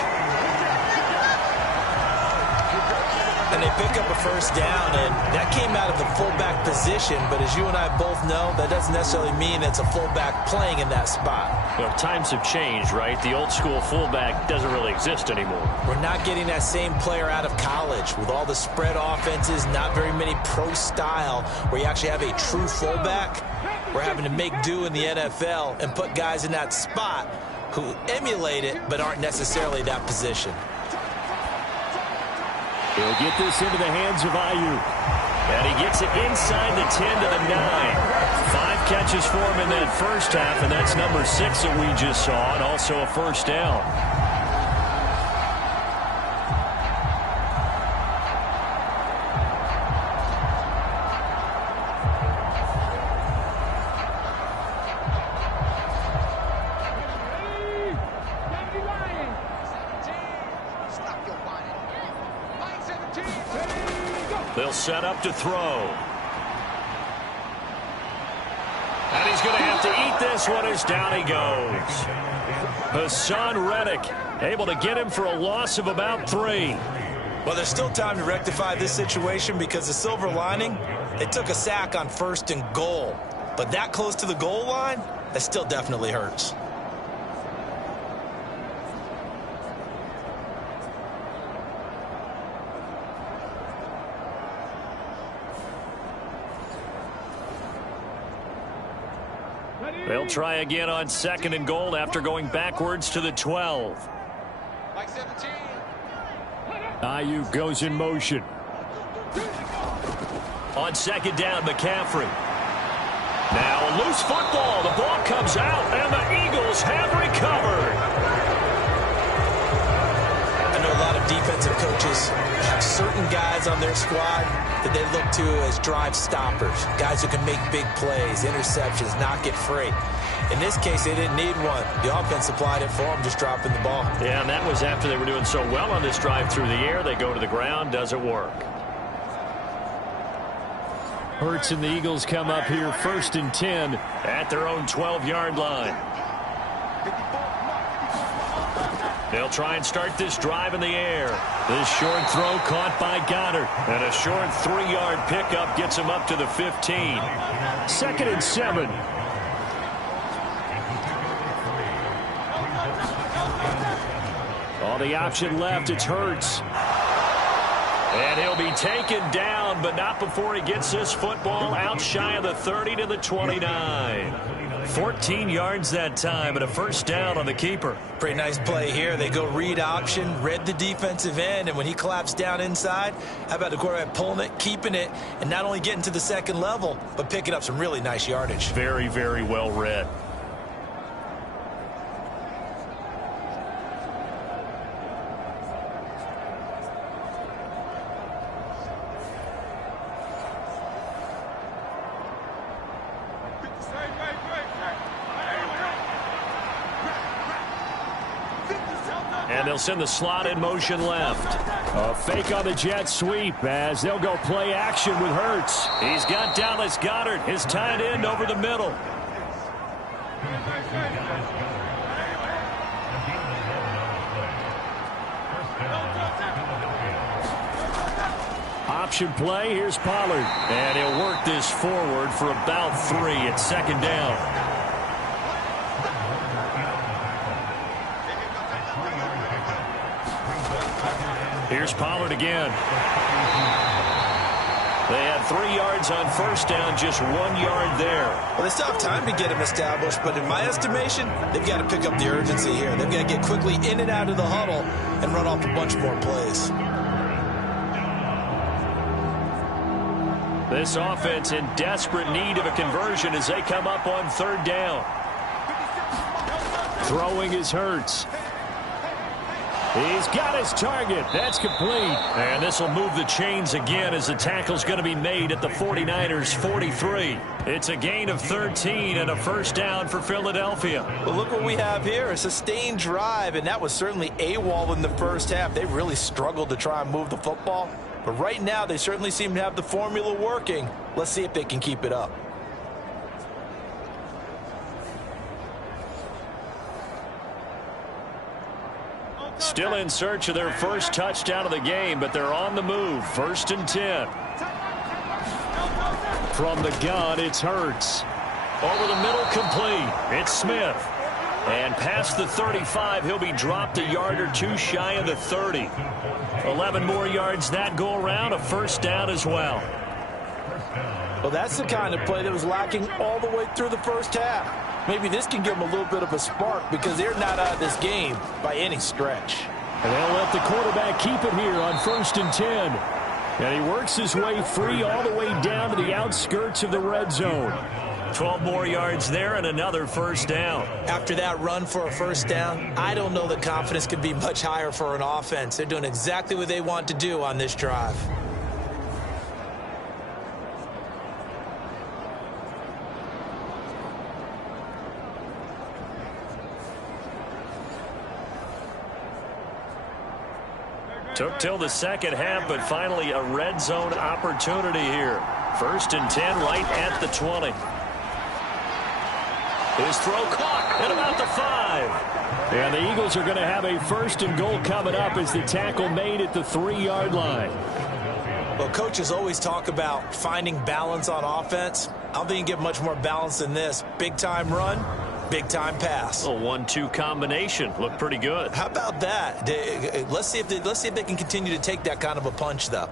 And they pick up a first down, and that came out of the fullback position, but as you and I both know, that doesn't necessarily mean it's a fullback playing in that spot. You know, times have changed, right? The old school fullback doesn't really exist anymore. We're not getting that same player out of college with all the spread offenses, not very many pro style where you actually have a true fullback. We're having to make do in the NFL and put guys in that spot who emulate it but aren't necessarily that position. He'll get this into the hands of Ayuk. And he gets it inside the 10 to the 9. 5 catches for him in that first half, and that's number 6 that we just saw, and also a first down. They'll set up to throw. And he's going to have to eat this one as down he goes. Hassan Reddick able to get him for a loss of about 3. Well, there's still time to rectify this situation because the silver lining, they took a sack on 1st and goal. But that close to the goal line, that still definitely hurts. They'll try again on 2nd and goal after going backwards to the 12. Like 17. Ayuk goes in motion. On 2nd down, McCaffrey. Now a loose football. The ball comes out, and the Eagles have recovered. I know a lot of defensive coaches have certain guys on their squad that they look to as drive stoppers, guys who can make big plays, interceptions, knock it free. In this case, they didn't need one. The offense supplied it for them, just dropping the ball. Yeah, and that was after they were doing so well on this drive through the air. They go to the ground, doesn't work. Hurts and the Eagles come up here 1st and 10 at their own 12-yard line. They'll try and start this drive in the air. This short throw caught by Goddard. And a short 3-yard pickup gets him up to the 15. 2nd and 7. All the option left, it's Hurts. And he'll be taken down, but not before he gets this football out shy of the 30 to the 29. 14 yards that time, and a first down on the keeper. Pretty nice play here. They go read option, read the defensive end, and when he collapsed down inside, how about the quarterback pulling it, keeping it, and not only getting to the 2nd level, but picking up some really nice yardage. Very, very well read. And they'll send the slot in motion left. A fake on the jet sweep as they'll go play action with Hurts. He's got Dallas Goedert, his tight end, over the middle. Option play, here's Pollard. And he'll work this forward for about 3 at 2nd down. Here's Pollard again. They had 3 yards on first down, just 1 yard there. Well, they still have time to get him established, but in my estimation, they've got to pick up the urgency here. They've got to get quickly in and out of the huddle and run off a bunch more plays. This offense in desperate need of a conversion as they come up on 3rd down. Throwing is Hurts. He's got his target. That's complete. And this will move the chains again as the tackle's going to be made at the 49ers' 43. It's a gain of 13 and a first down for Philadelphia. Well, look what we have here. A sustained drive, and that was certainly AWOL in the first half. They really struggled to try and move the football. But right now, they certainly seem to have the formula working. Let's see if they can keep it up. Still in search of their first touchdown of the game, but they're on the move. 1st and 10. From the gun, it's Hurts. Over the middle, complete. It's Smith. And past the 35, he'll be dropped a yard or two shy of the 30. 11 more yards that go around, a first down as well. Well, that's the kind of play that was lacking all the way through the first half. Maybe this can give them a little bit of a spark because they're not out of this game by any stretch. And they'll let the quarterback keep it here on 1st and 10. And he works his way free all the way down to the outskirts of the red zone. 12 more yards there and another first down. After that run for a first down, I don't know that confidence could be much higher for an offense. They're doing exactly what they want to do on this drive. Took till the second half, but finally a red zone opportunity here. 1st and 10 right at the 20. His throw caught at about the 5. And the Eagles are going to have a 1st and goal coming up as the tackle made at the 3-yard line. Well, coaches always talk about finding balance on offense. I don't think you can get much more balance than this. Big-time run, big-time pass. A 1-2 combination. Looked pretty good. How about that? Let's see if they can continue to take that kind of a punch, though.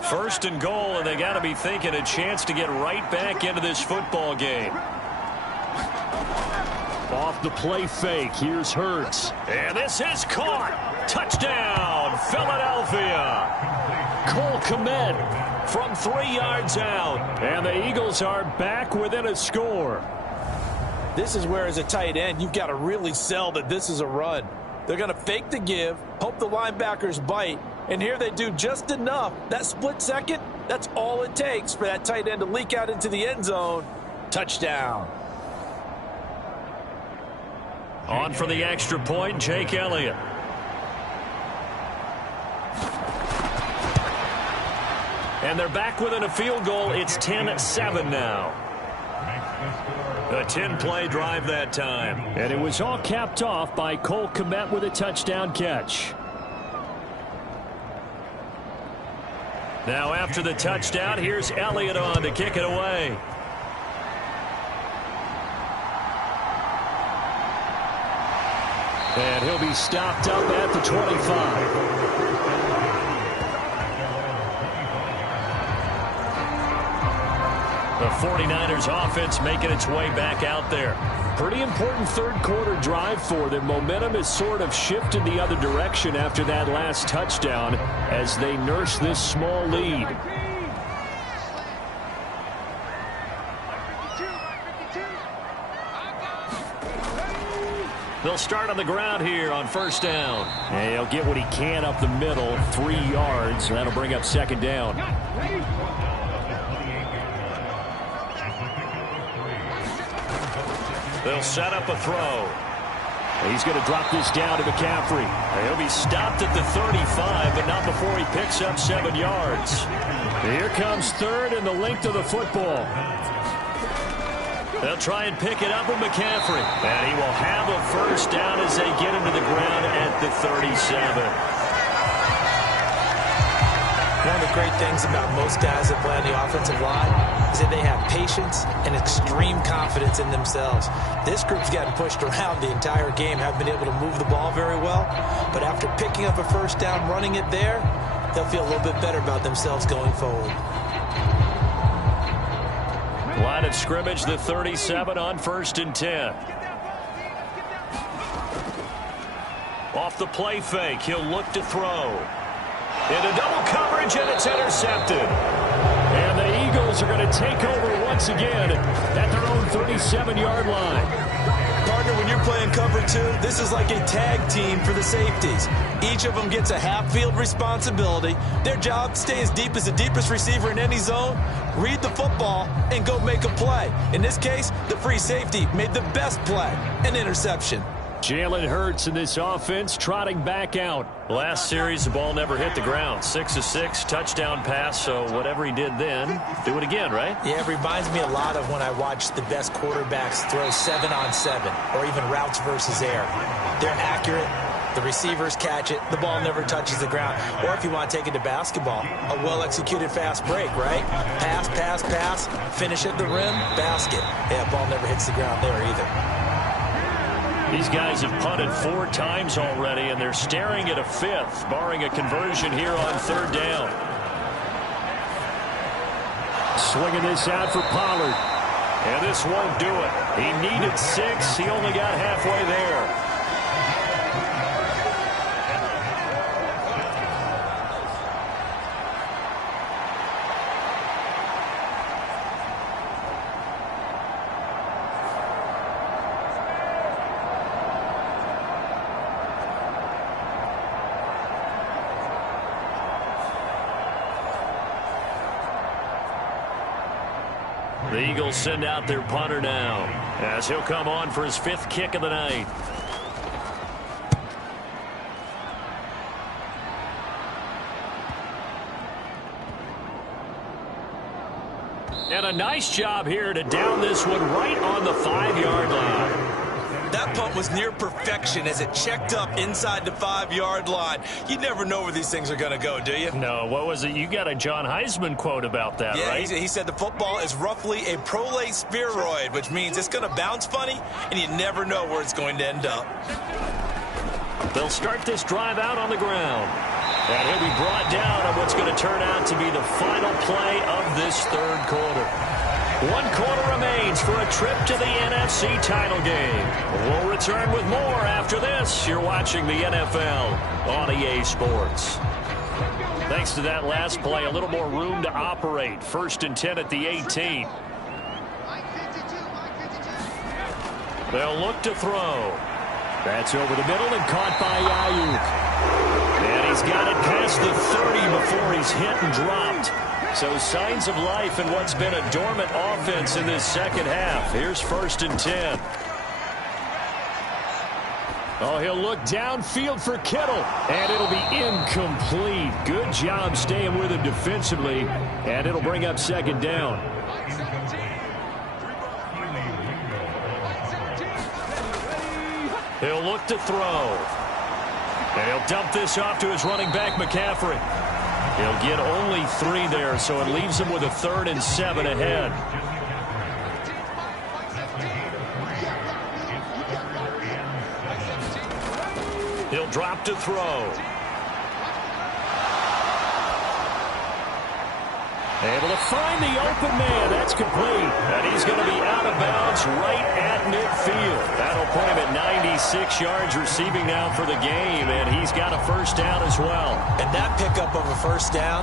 1st and goal, and they got to be thinking a chance to get right back into this football game. Off the play fake, here's Hurts. And this is caught. Touchdown, Philadelphia. Cole Kmet from 3 yards out. And the Eagles are back within a score. This is where, as a tight end, you've got to really sell that this is a run. They're going to fake the give, hope the linebackers bite, and here they do just enough. That split second, that's all it takes for that tight end to leak out into the end zone. Touchdown. On for the extra point, Jake Elliott. And they're back within a field goal. It's 10-7 now. A 10-play drive that time. And it was all capped off by Cole Kmet with a touchdown catch. Now after the touchdown, here's Elliott on to kick it away. And he'll be stopped up at the 25. The 49ers offense making its way back out there. Pretty important third-quarter drive for them. Momentum has sort of shifted the other direction after that last touchdown as they nurse this small lead. They'll start on the ground here on 1st down. And he'll get what he can up the middle, 3 yards. And that'll bring up 2nd down. They'll set up a throw. He's going to drop this down to McCaffrey. He'll be stopped at the 35, but not before he picks up 7 yards. Here comes 3rd and the length of the football. They'll try and pick it up with McCaffrey. And he will have a first down as they get him to the ground at the 37. One of the great things about most guys that play on the offensive line is that they have patience and extreme confidence in themselves. This group's gotten pushed around the entire game, haven't been able to move the ball very well. But after picking up a first down, running it there, they'll feel a little bit better about themselves going forward. Line of scrimmage, the 37 on 1st and 10. Off the play fake, he'll look to throw. Into double coverage, and it's intercepted. And the Eagles are going to take over once again at their own 37-yard line. Partner, when you're playing cover 2, this is like a tag team for the safeties. Each of them gets a half-field responsibility. Their job, stay as deep as the deepest receiver in any zone, read the football, and go make a play. In this case, the free safety made the best play, an interception. Jalen Hurts in this offense trotting back out. Last series, the ball never hit the ground. 6 of 6, touchdown pass, so whatever he did then, do it again, right? Yeah, it reminds me a lot of when I watched the best quarterbacks throw 7-on-7 or even routes versus air. They're accurate. The receivers catch it. The ball never touches the ground. Or if you want to take it to basketball, a well-executed fast break, right? Pass, pass, pass, finish at the rim, basket. Yeah, ball never hits the ground there either. These guys have punted 4 times already, and they're staring at a 5th, barring a conversion here on 3rd down. Swinging this out for Pollard. And this won't do it. He needed 6. He only got halfway there. The Eagles send out their punter now, as he'll come on for his 5th kick of the night. And a nice job here to down this one right on the 5-yard line. That punt was near perfection as it checked up inside the 5-yard line. You never know where these things are going to go, do you? No, what was it? You got a John Heisman quote about that, right? Yeah, he said the football is roughly a prolate spheroid, which means it's going to bounce funny, and you never know where it's going to end up. They'll start this drive out on the ground. And he'll be brought down on what's going to turn out to be the final play of this 3rd quarter. 1 quarter remains for a trip to the NFC title game. We'll return with more after this. You're watching the NFL on EA Sports. Thanks to that last play, a little more room to operate. 1st and 10 at the 18. They'll look to throw. That's over the middle and caught by Ayuk. And he's got it past the 30 before he's hit and dropped. So signs of life in what's been a dormant offense in this 2nd half. Here's 1st and 10. Oh, he'll look downfield for Kittle. And it'll be incomplete. Good job staying with him defensively. And it'll bring up 2nd down. He'll look to throw. And he'll dump this off to his running back, McCaffrey. He'll get only 3 there, so it leaves him with a 3rd and 7 ahead. He'll drop to throw. Able to find the open man. That's complete. And he's going to be out of bounds right at midfield. That'll put him at 96 yards receiving now for the game. And he's got a 1st down as well. And that pickup of a 1st down,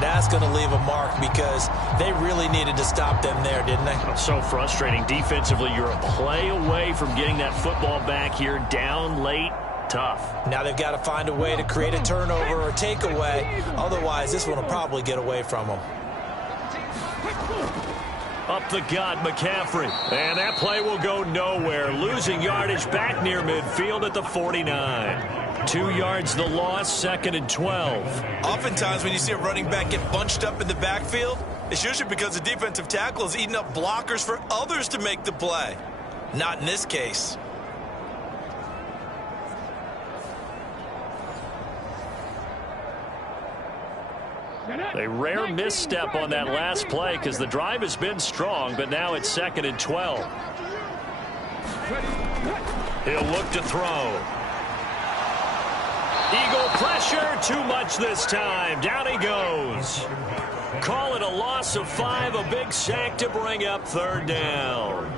that's going to leave a mark because they really needed to stop them there, didn't they? So frustrating. Defensively, you're a play away from getting that football back here down late. Tough. Now they've got to find a way to create a turnover or takeaway. Otherwise, this one will probably get away from them. Up the gut, McCaffrey. And that play will go nowhere. Losing yardage back near midfield at the 49. 2 yards the loss, 2nd and 12. Oftentimes when you see a running back get bunched up in the backfield, it's usually because the defensive tackle is eating up blockers for others to make the play. Not in this case. A rare misstep on that last play because the drive has been strong, but now it's 2nd and 12. He'll look to throw. Eagle pressure, too much this time. Down he goes. Call it a loss of 5, a big sack to bring up 3rd down.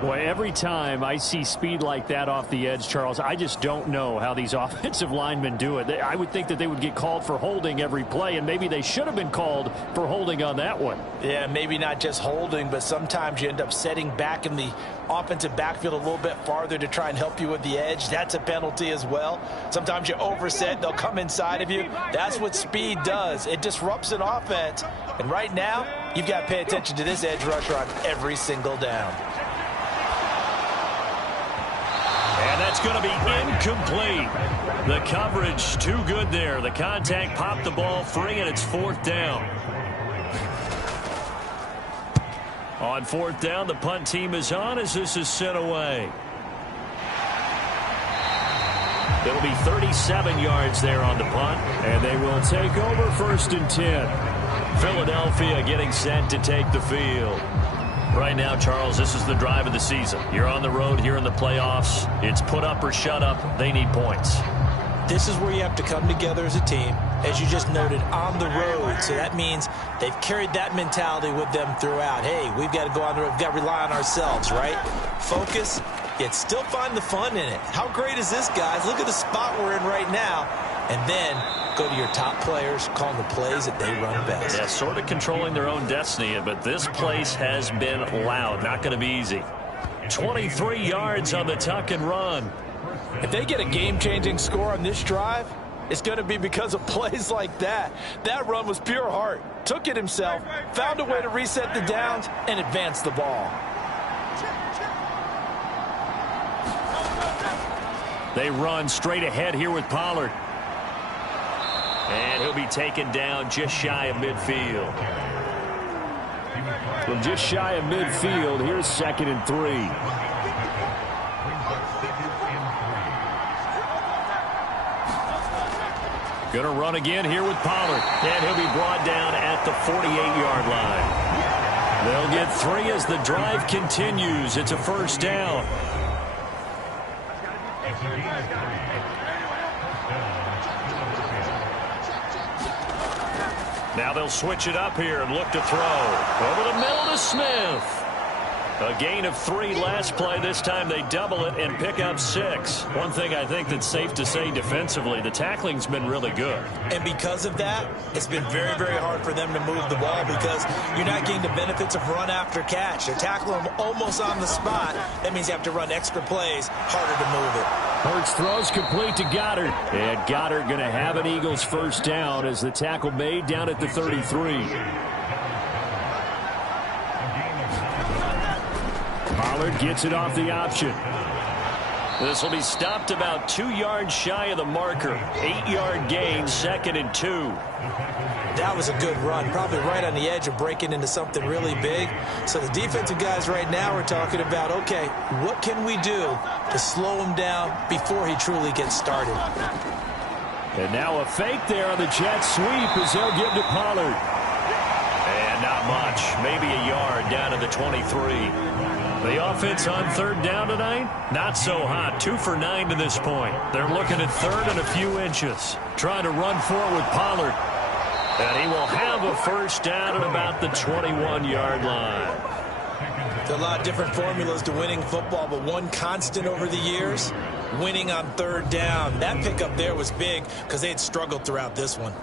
Boy, every time I see speed like that off the edge, Charles, I just don't know how these offensive linemen do it. I would think that they would get called for holding every play, and maybe they should have been called for holding on that one. Yeah, maybe not just holding, but sometimes you end up setting back in the offensive backfield a little bit farther to try and help you with the edge. That's a penalty as well. Sometimes you overset, they'll come inside of you. That's what speed does. It disrupts an offense. And right now, you've got to pay attention to this edge rusher on every single down. And that's going to be incomplete. The coverage too good there. The contact popped the ball free, and it's 4th down. On 4th down, the punt team is on as this is sent away. It'll be 37 yards there on the punt, and they will take over 1st and 10. Philadelphia getting set to take the field. Right now, Charles, this is the drive of the season. You're on the road here in the playoffs. It's put up or shut up. They need points. This is where you have to come together as a team, as you just noted, on the road. So that means they've carried that mentality with them throughout. Hey, we've got to go on the road. We've got to rely on ourselves, right? Focus, yet still find the fun in it. How great is this, guys? Look at the spot we're in right now. And then go to your top players, call the plays that they run best. Yeah, sort of controlling their own destiny, but this place has been loud. Not going to be easy. 23 yards on the tuck and run. If they get a game-changing score on this drive, it's going to be because of plays like that. That run was pure heart. Took it himself, found a way to reset the downs, and advance the ball. They run straight ahead here with Pollard. And he'll be taken down just shy of midfield. From just shy of midfield, here's 2nd and 3. Going to run again here with Pollard. And he'll be brought down at the 48-yard line. They'll get 3 as the drive continues. It's a 1st down. Now they'll switch it up here and look to throw. Over the middle to Smith. A gain of 3 last play. This time they double it and pick up 6. One thing I think that's safe to say defensively, the tackling's been really good. And because of that, it's been very, very hard for them to move the ball because you're not getting the benefits of run after catch. They're tackling them almost on the spot. That means you have to run extra plays, harder to move it. Hurts throws complete to Goddard. And Goddard going to have an Eagles 1st down as the tackle made down at the 33. Pollard gets it off the option. This will be stopped about 2 yards shy of the marker. 8-yard gain, 2nd and 2. That was a good run, probably right on the edge of breaking into something really big. So the defensive guys right now are talking about, okay, what can we do to slow him down before he truly gets started? And now a fake there on the jet sweep as they'll give to Pollard. And not much, maybe a yard down to the 23. The offense on 3rd down tonight, not so hot. 2 for 9 to this point. They're looking at 3rd and a few inches. Trying to run for it with Pollard. And he will have a 1st down at about the 21-yard line. There are a lot of different formulas to winning football, but one constant over the years, winning on 3rd down. That pickup there was big because they had struggled throughout this one.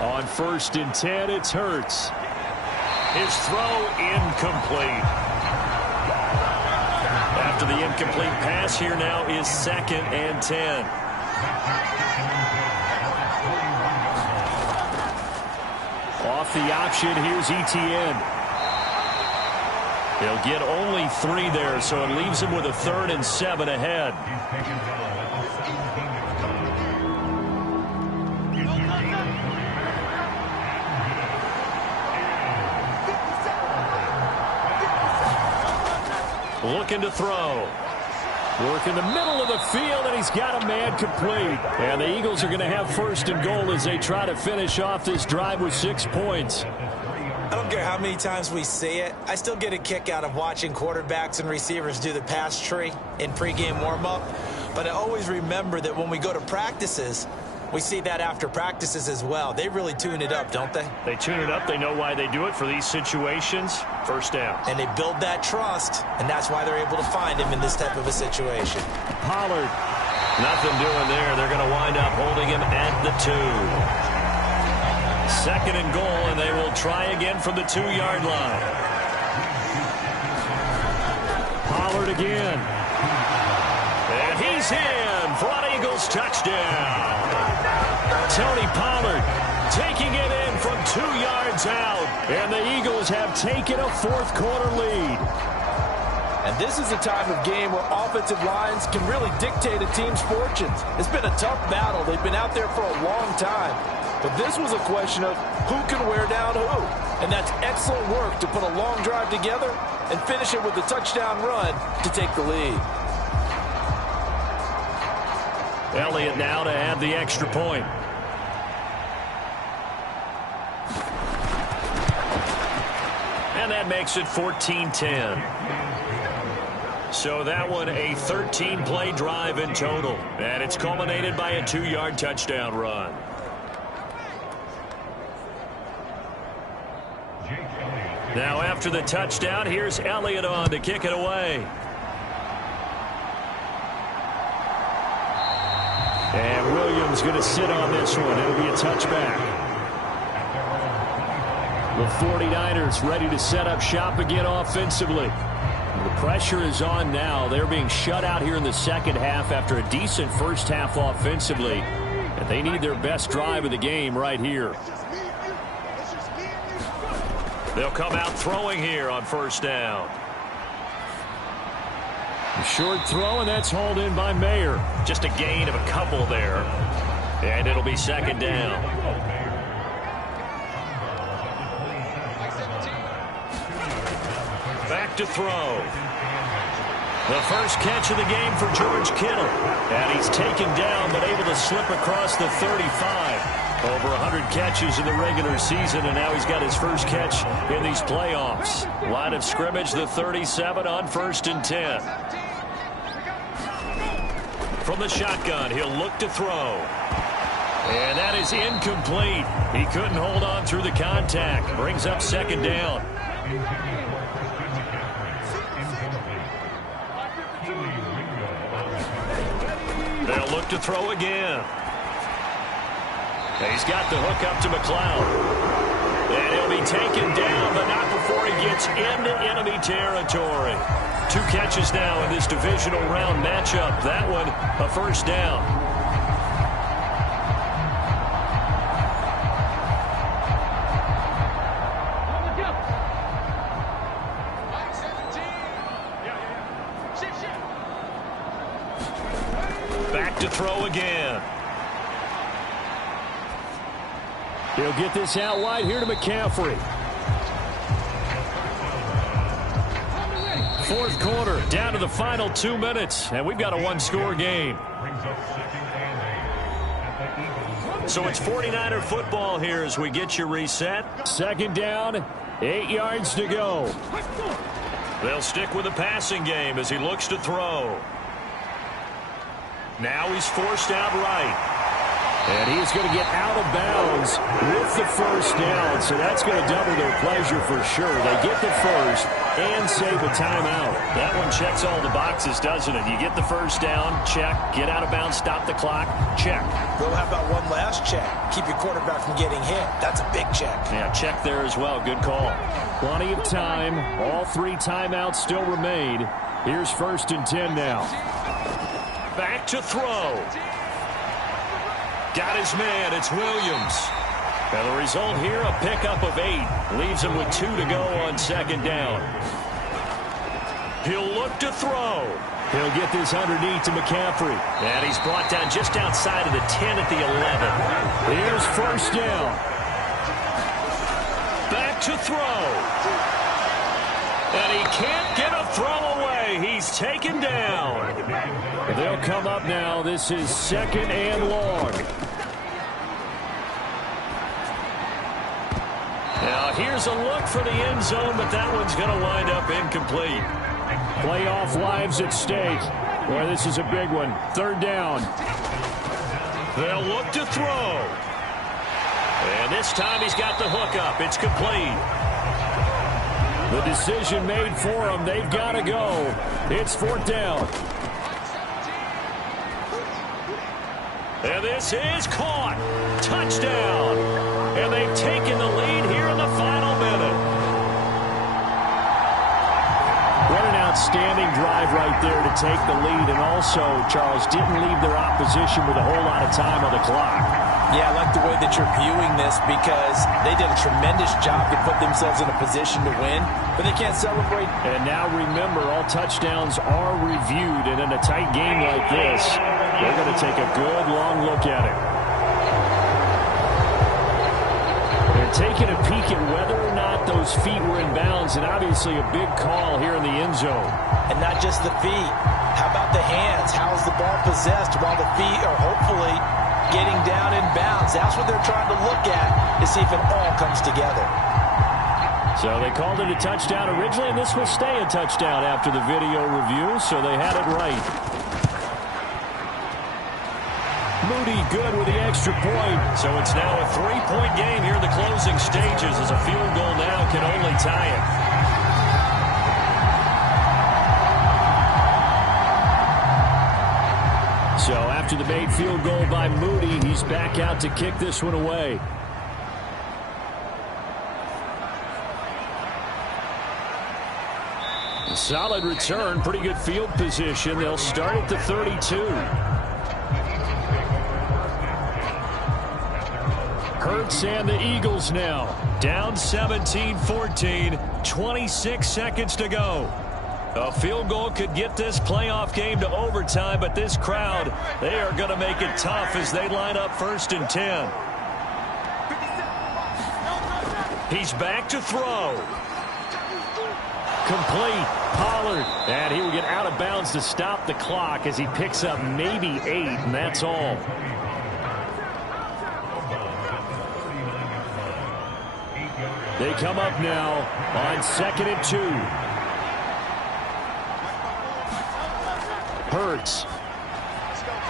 On 1st and 10, it's Hurts. His throw incomplete. After the incomplete pass, here now is 2nd and 10. Off the option, here's Etienne. They'll get only 3 there, so it leaves him with a 3rd and 7 ahead. Looking to throw. Work in the middle of the field, and he's got a man complete. And the Eagles are going to have 1st and goal as they try to finish off this drive with 6 points. I don't care how many times we see it. I still get a kick out of watching quarterbacks and receivers do the pass tree in pregame warm-up. But I always remember that when we go to practices, we see that after practices as well. They really tune it up, don't they? They tune it up. They know why they do it for these situations. 1st down. And they build that trust, and that's why they're able to find him in this type of a situation. Pollard. Nothing doing there. They're going to wind up holding him at the 2. 2nd and goal, and they will try again from the 2-yard line. Pollard again. And he's in for an Eagles touchdown. Tony Pollard taking it in from 2 yards out. And the Eagles have taken a 4th quarter lead. And this is a type of game where offensive lines can really dictate a team's fortunes. It's been a tough battle. They've been out there for a long time. But this was a question of who can wear down who. And that's excellent work to put a long drive together and finish it with a touchdown run to take the lead. Elliott now to add the extra point. And that makes it 14-10. So that one a 13-play drive in total. And it's culminated by a 2-yard touchdown run. Now after the touchdown, here's Elliott on to kick it away. And Williams going to sit on this one. It'll be a touchback. The 49ers ready to set up shop again offensively. The pressure is on now. They're being shut out here in the second half after a decent first half offensively. And they need their best drive of the game right here. They'll come out throwing here on first down. A short throw, and that's hauled in by Mayer. Just a gain of a couple there. And it'll be second down. Back to throw. The first catch of the game for George Kittle. And he's taken down, but able to slip across the 35. Over 100 catches in the regular season, and now he's got his first catch in these playoffs. Line of scrimmage, the 37 on 1st and 10. From the shotgun, he'll look to throw. And that is incomplete. He couldn't hold on through the contact. Brings up second down. They'll look to throw again. He's got the hook up to McLeod. And he'll be taken down, but not before he gets into enemy territory. 2 catches now in this divisional round matchup. That one, a first down. Back to throw again. He'll get this out wide here to McCaffrey. Fourth quarter, down to the final 2 minutes, and we've got a 1-score game. So it's 49er football here as we get you reset. Second down, 8 yards to go. They'll stick with the passing game as he looks to throw. Now he's forced out right. And he's going to get out of bounds with the first down. So that's going to double their pleasure for sure. They get the first and save a timeout. That one checks all the boxes, doesn't it? You get the first down, check. Get out of bounds, stop the clock, check. Well, how about one last check? Keep your quarterback from getting hit. That's a big check. Yeah, check there as well. Good call. Plenty of time. All 3 timeouts still remain. Here's 1st and 10 now. Back to throw. Got his man. It's Williams. And the result here, a pickup of 8. Leaves him with 2 to go on second down. He'll look to throw. He'll get this underneath to McCaffrey. And he's brought down just outside of the 10 at the 11. Here's first down. Back to throw. And he can't get a throw away. He's taken down. They'll come up now. This is 2nd and long. Now here's a look for the end zone, but that one's going to wind up incomplete. Playoff lives at stake. Boy, this is a big one. 3rd down. They'll look to throw. And this time he's got the hook up. It's complete. The decision made for them. They've got to go. It's 4th down. And this is caught. Touchdown. And they've taken the lead here in the final minute. What an outstanding drive right there to take the lead. And also, Charles, didn't leave their opposition with a whole lot of time on the clock. Yeah, I like the way that you're viewing this because they did a tremendous job to put themselves in a position to win, but they can't celebrate. And now remember, all touchdowns are reviewed, and in a tight game like this, they're going to take a good long look at it. And taking a peek at whether or not those feet were in bounds, and obviously a big call here in the end zone. And not just the feet. How about the hands? How's the ball possessed while the feet are hopefully getting down in bounds? That's what they're trying to look at to see if it all comes together. So they called it a touchdown originally, and this will stay a touchdown after the video review, so they had it right. Moody good with the extra point. So it's now a 3-point game here in the closing stages, as a field goal now can only tie it. So after the made field goal by Moody, he's back out to kick this one away. Solid return, pretty good field position. They'll start at the 32. Hurts and the Eagles now. Down 17-14, 26 seconds to go. A field goal could get this playoff game to overtime, but this crowd, they are going to make it tough as they line up 1st and 10. He's back to throw. Complete. Pollard. And he will get out of bounds to stop the clock as he picks up maybe 8, and that's all. They come up now on 2nd and 2. Hurts.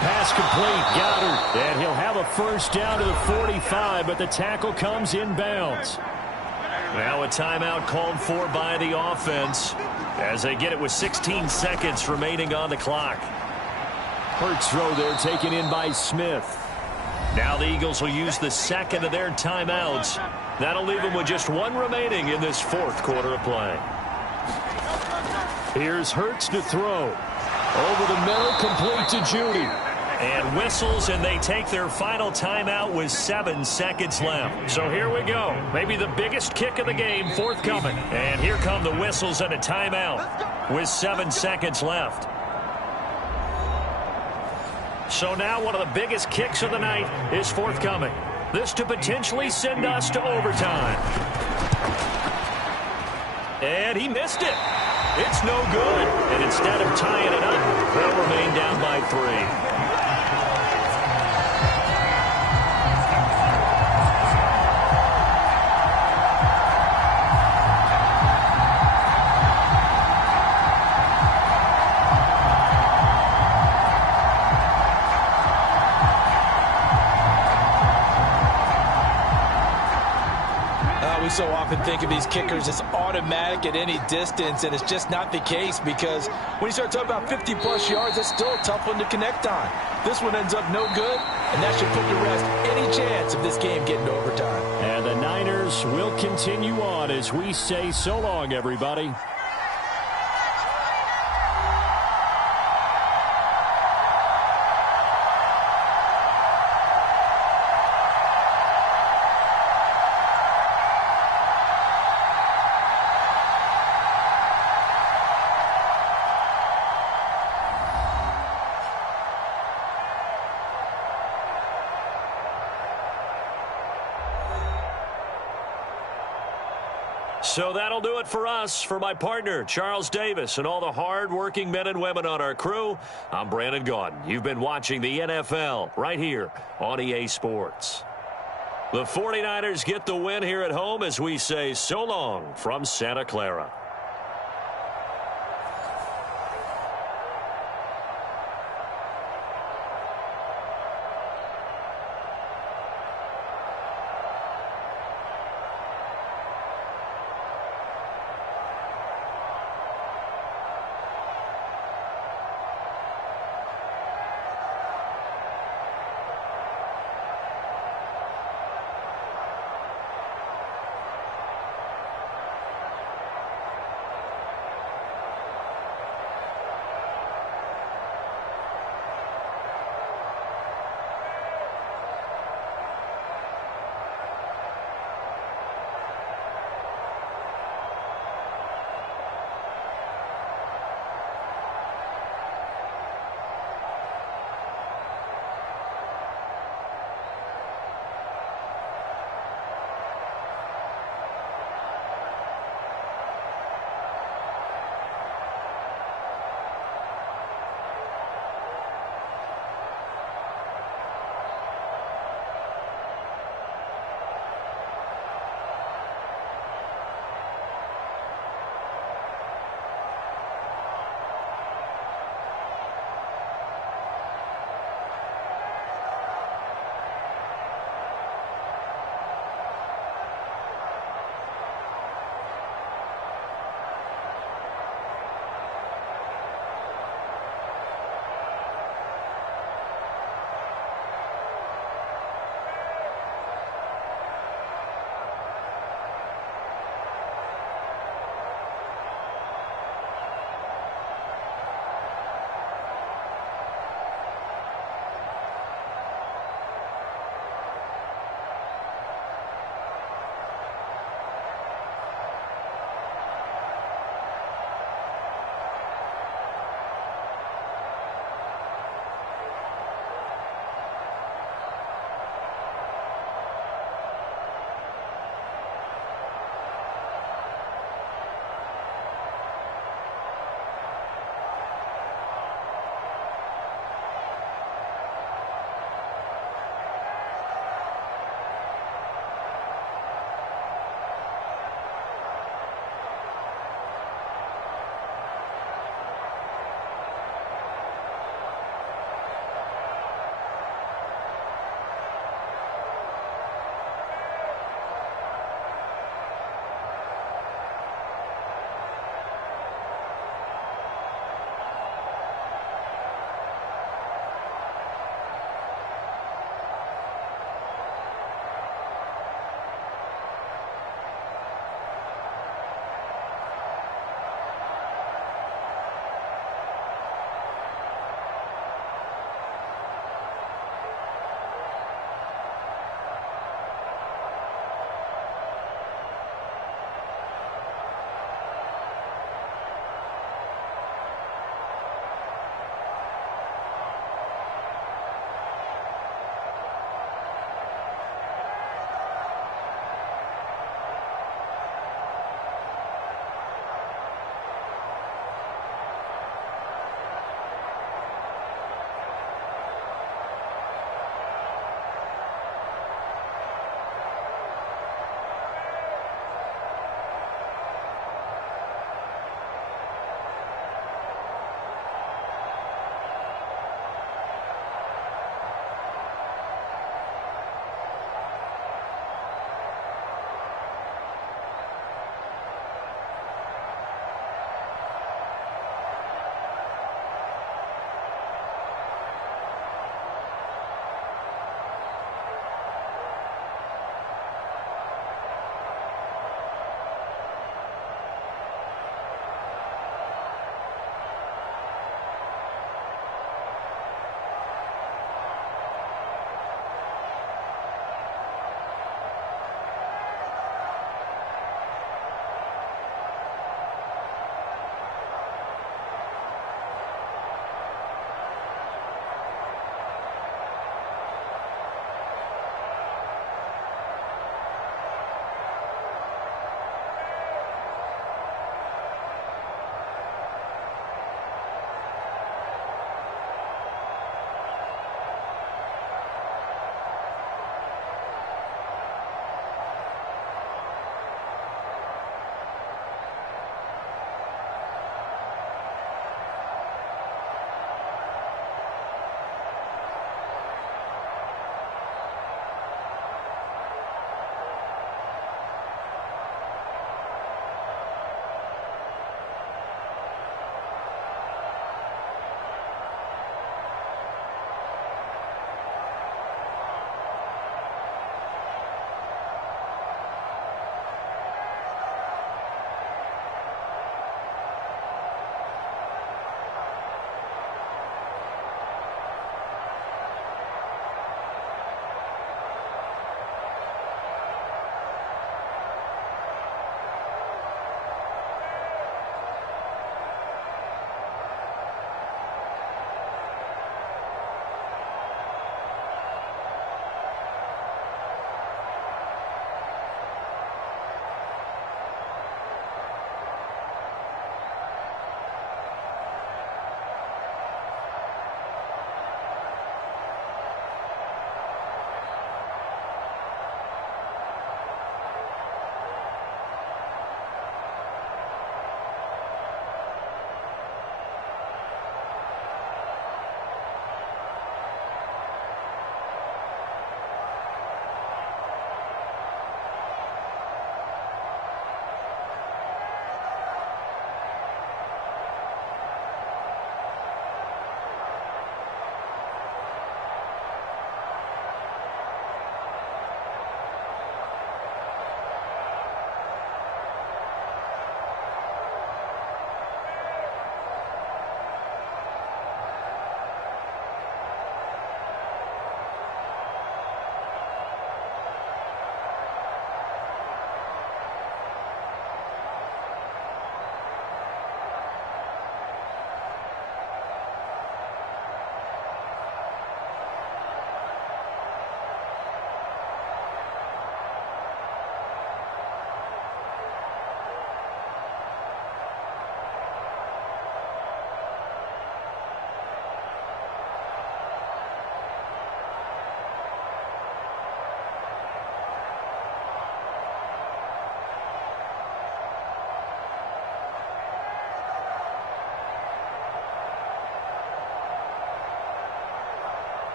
Pass complete. Goddard. And he'll have a first down to the 45, but the tackle comes inbounds. Now a timeout called for by the offense as they get it with 16 seconds remaining on the clock. Hurts throw there taken in by Smith. Now the Eagles will use the second of their timeouts. That'll leave them with just 1 remaining in this 4th quarter of play. Here's Hurts to throw. Over the middle, complete to Judy. And whistles, and they take their final timeout with 7 seconds left. So here we go. Maybe the biggest kick of the game forthcoming. And here come the whistles and a timeout with 7 seconds left. So now one of the biggest kicks of the night is forthcoming. This to potentially send us to overtime. And he missed it. It's no good. And instead of tying it up, they'll remain down by 3. We so often think of these kickers as automatic at any distance, and it's just not the case, because when you start talking about 50-plus yards, that's still a tough one to connect on. This one ends up no good, and that should put to rest any chance of this game getting to overtime. And the Niners will continue on as we say so long, everybody. So that'll do it for us. For my partner, Charles Davis, and all the hard-working men and women on our crew, I'm Brandon Gaudin. You've been watching the NFL right here on EA Sports. The 49ers get the win here at home as we say so long from Santa Clara.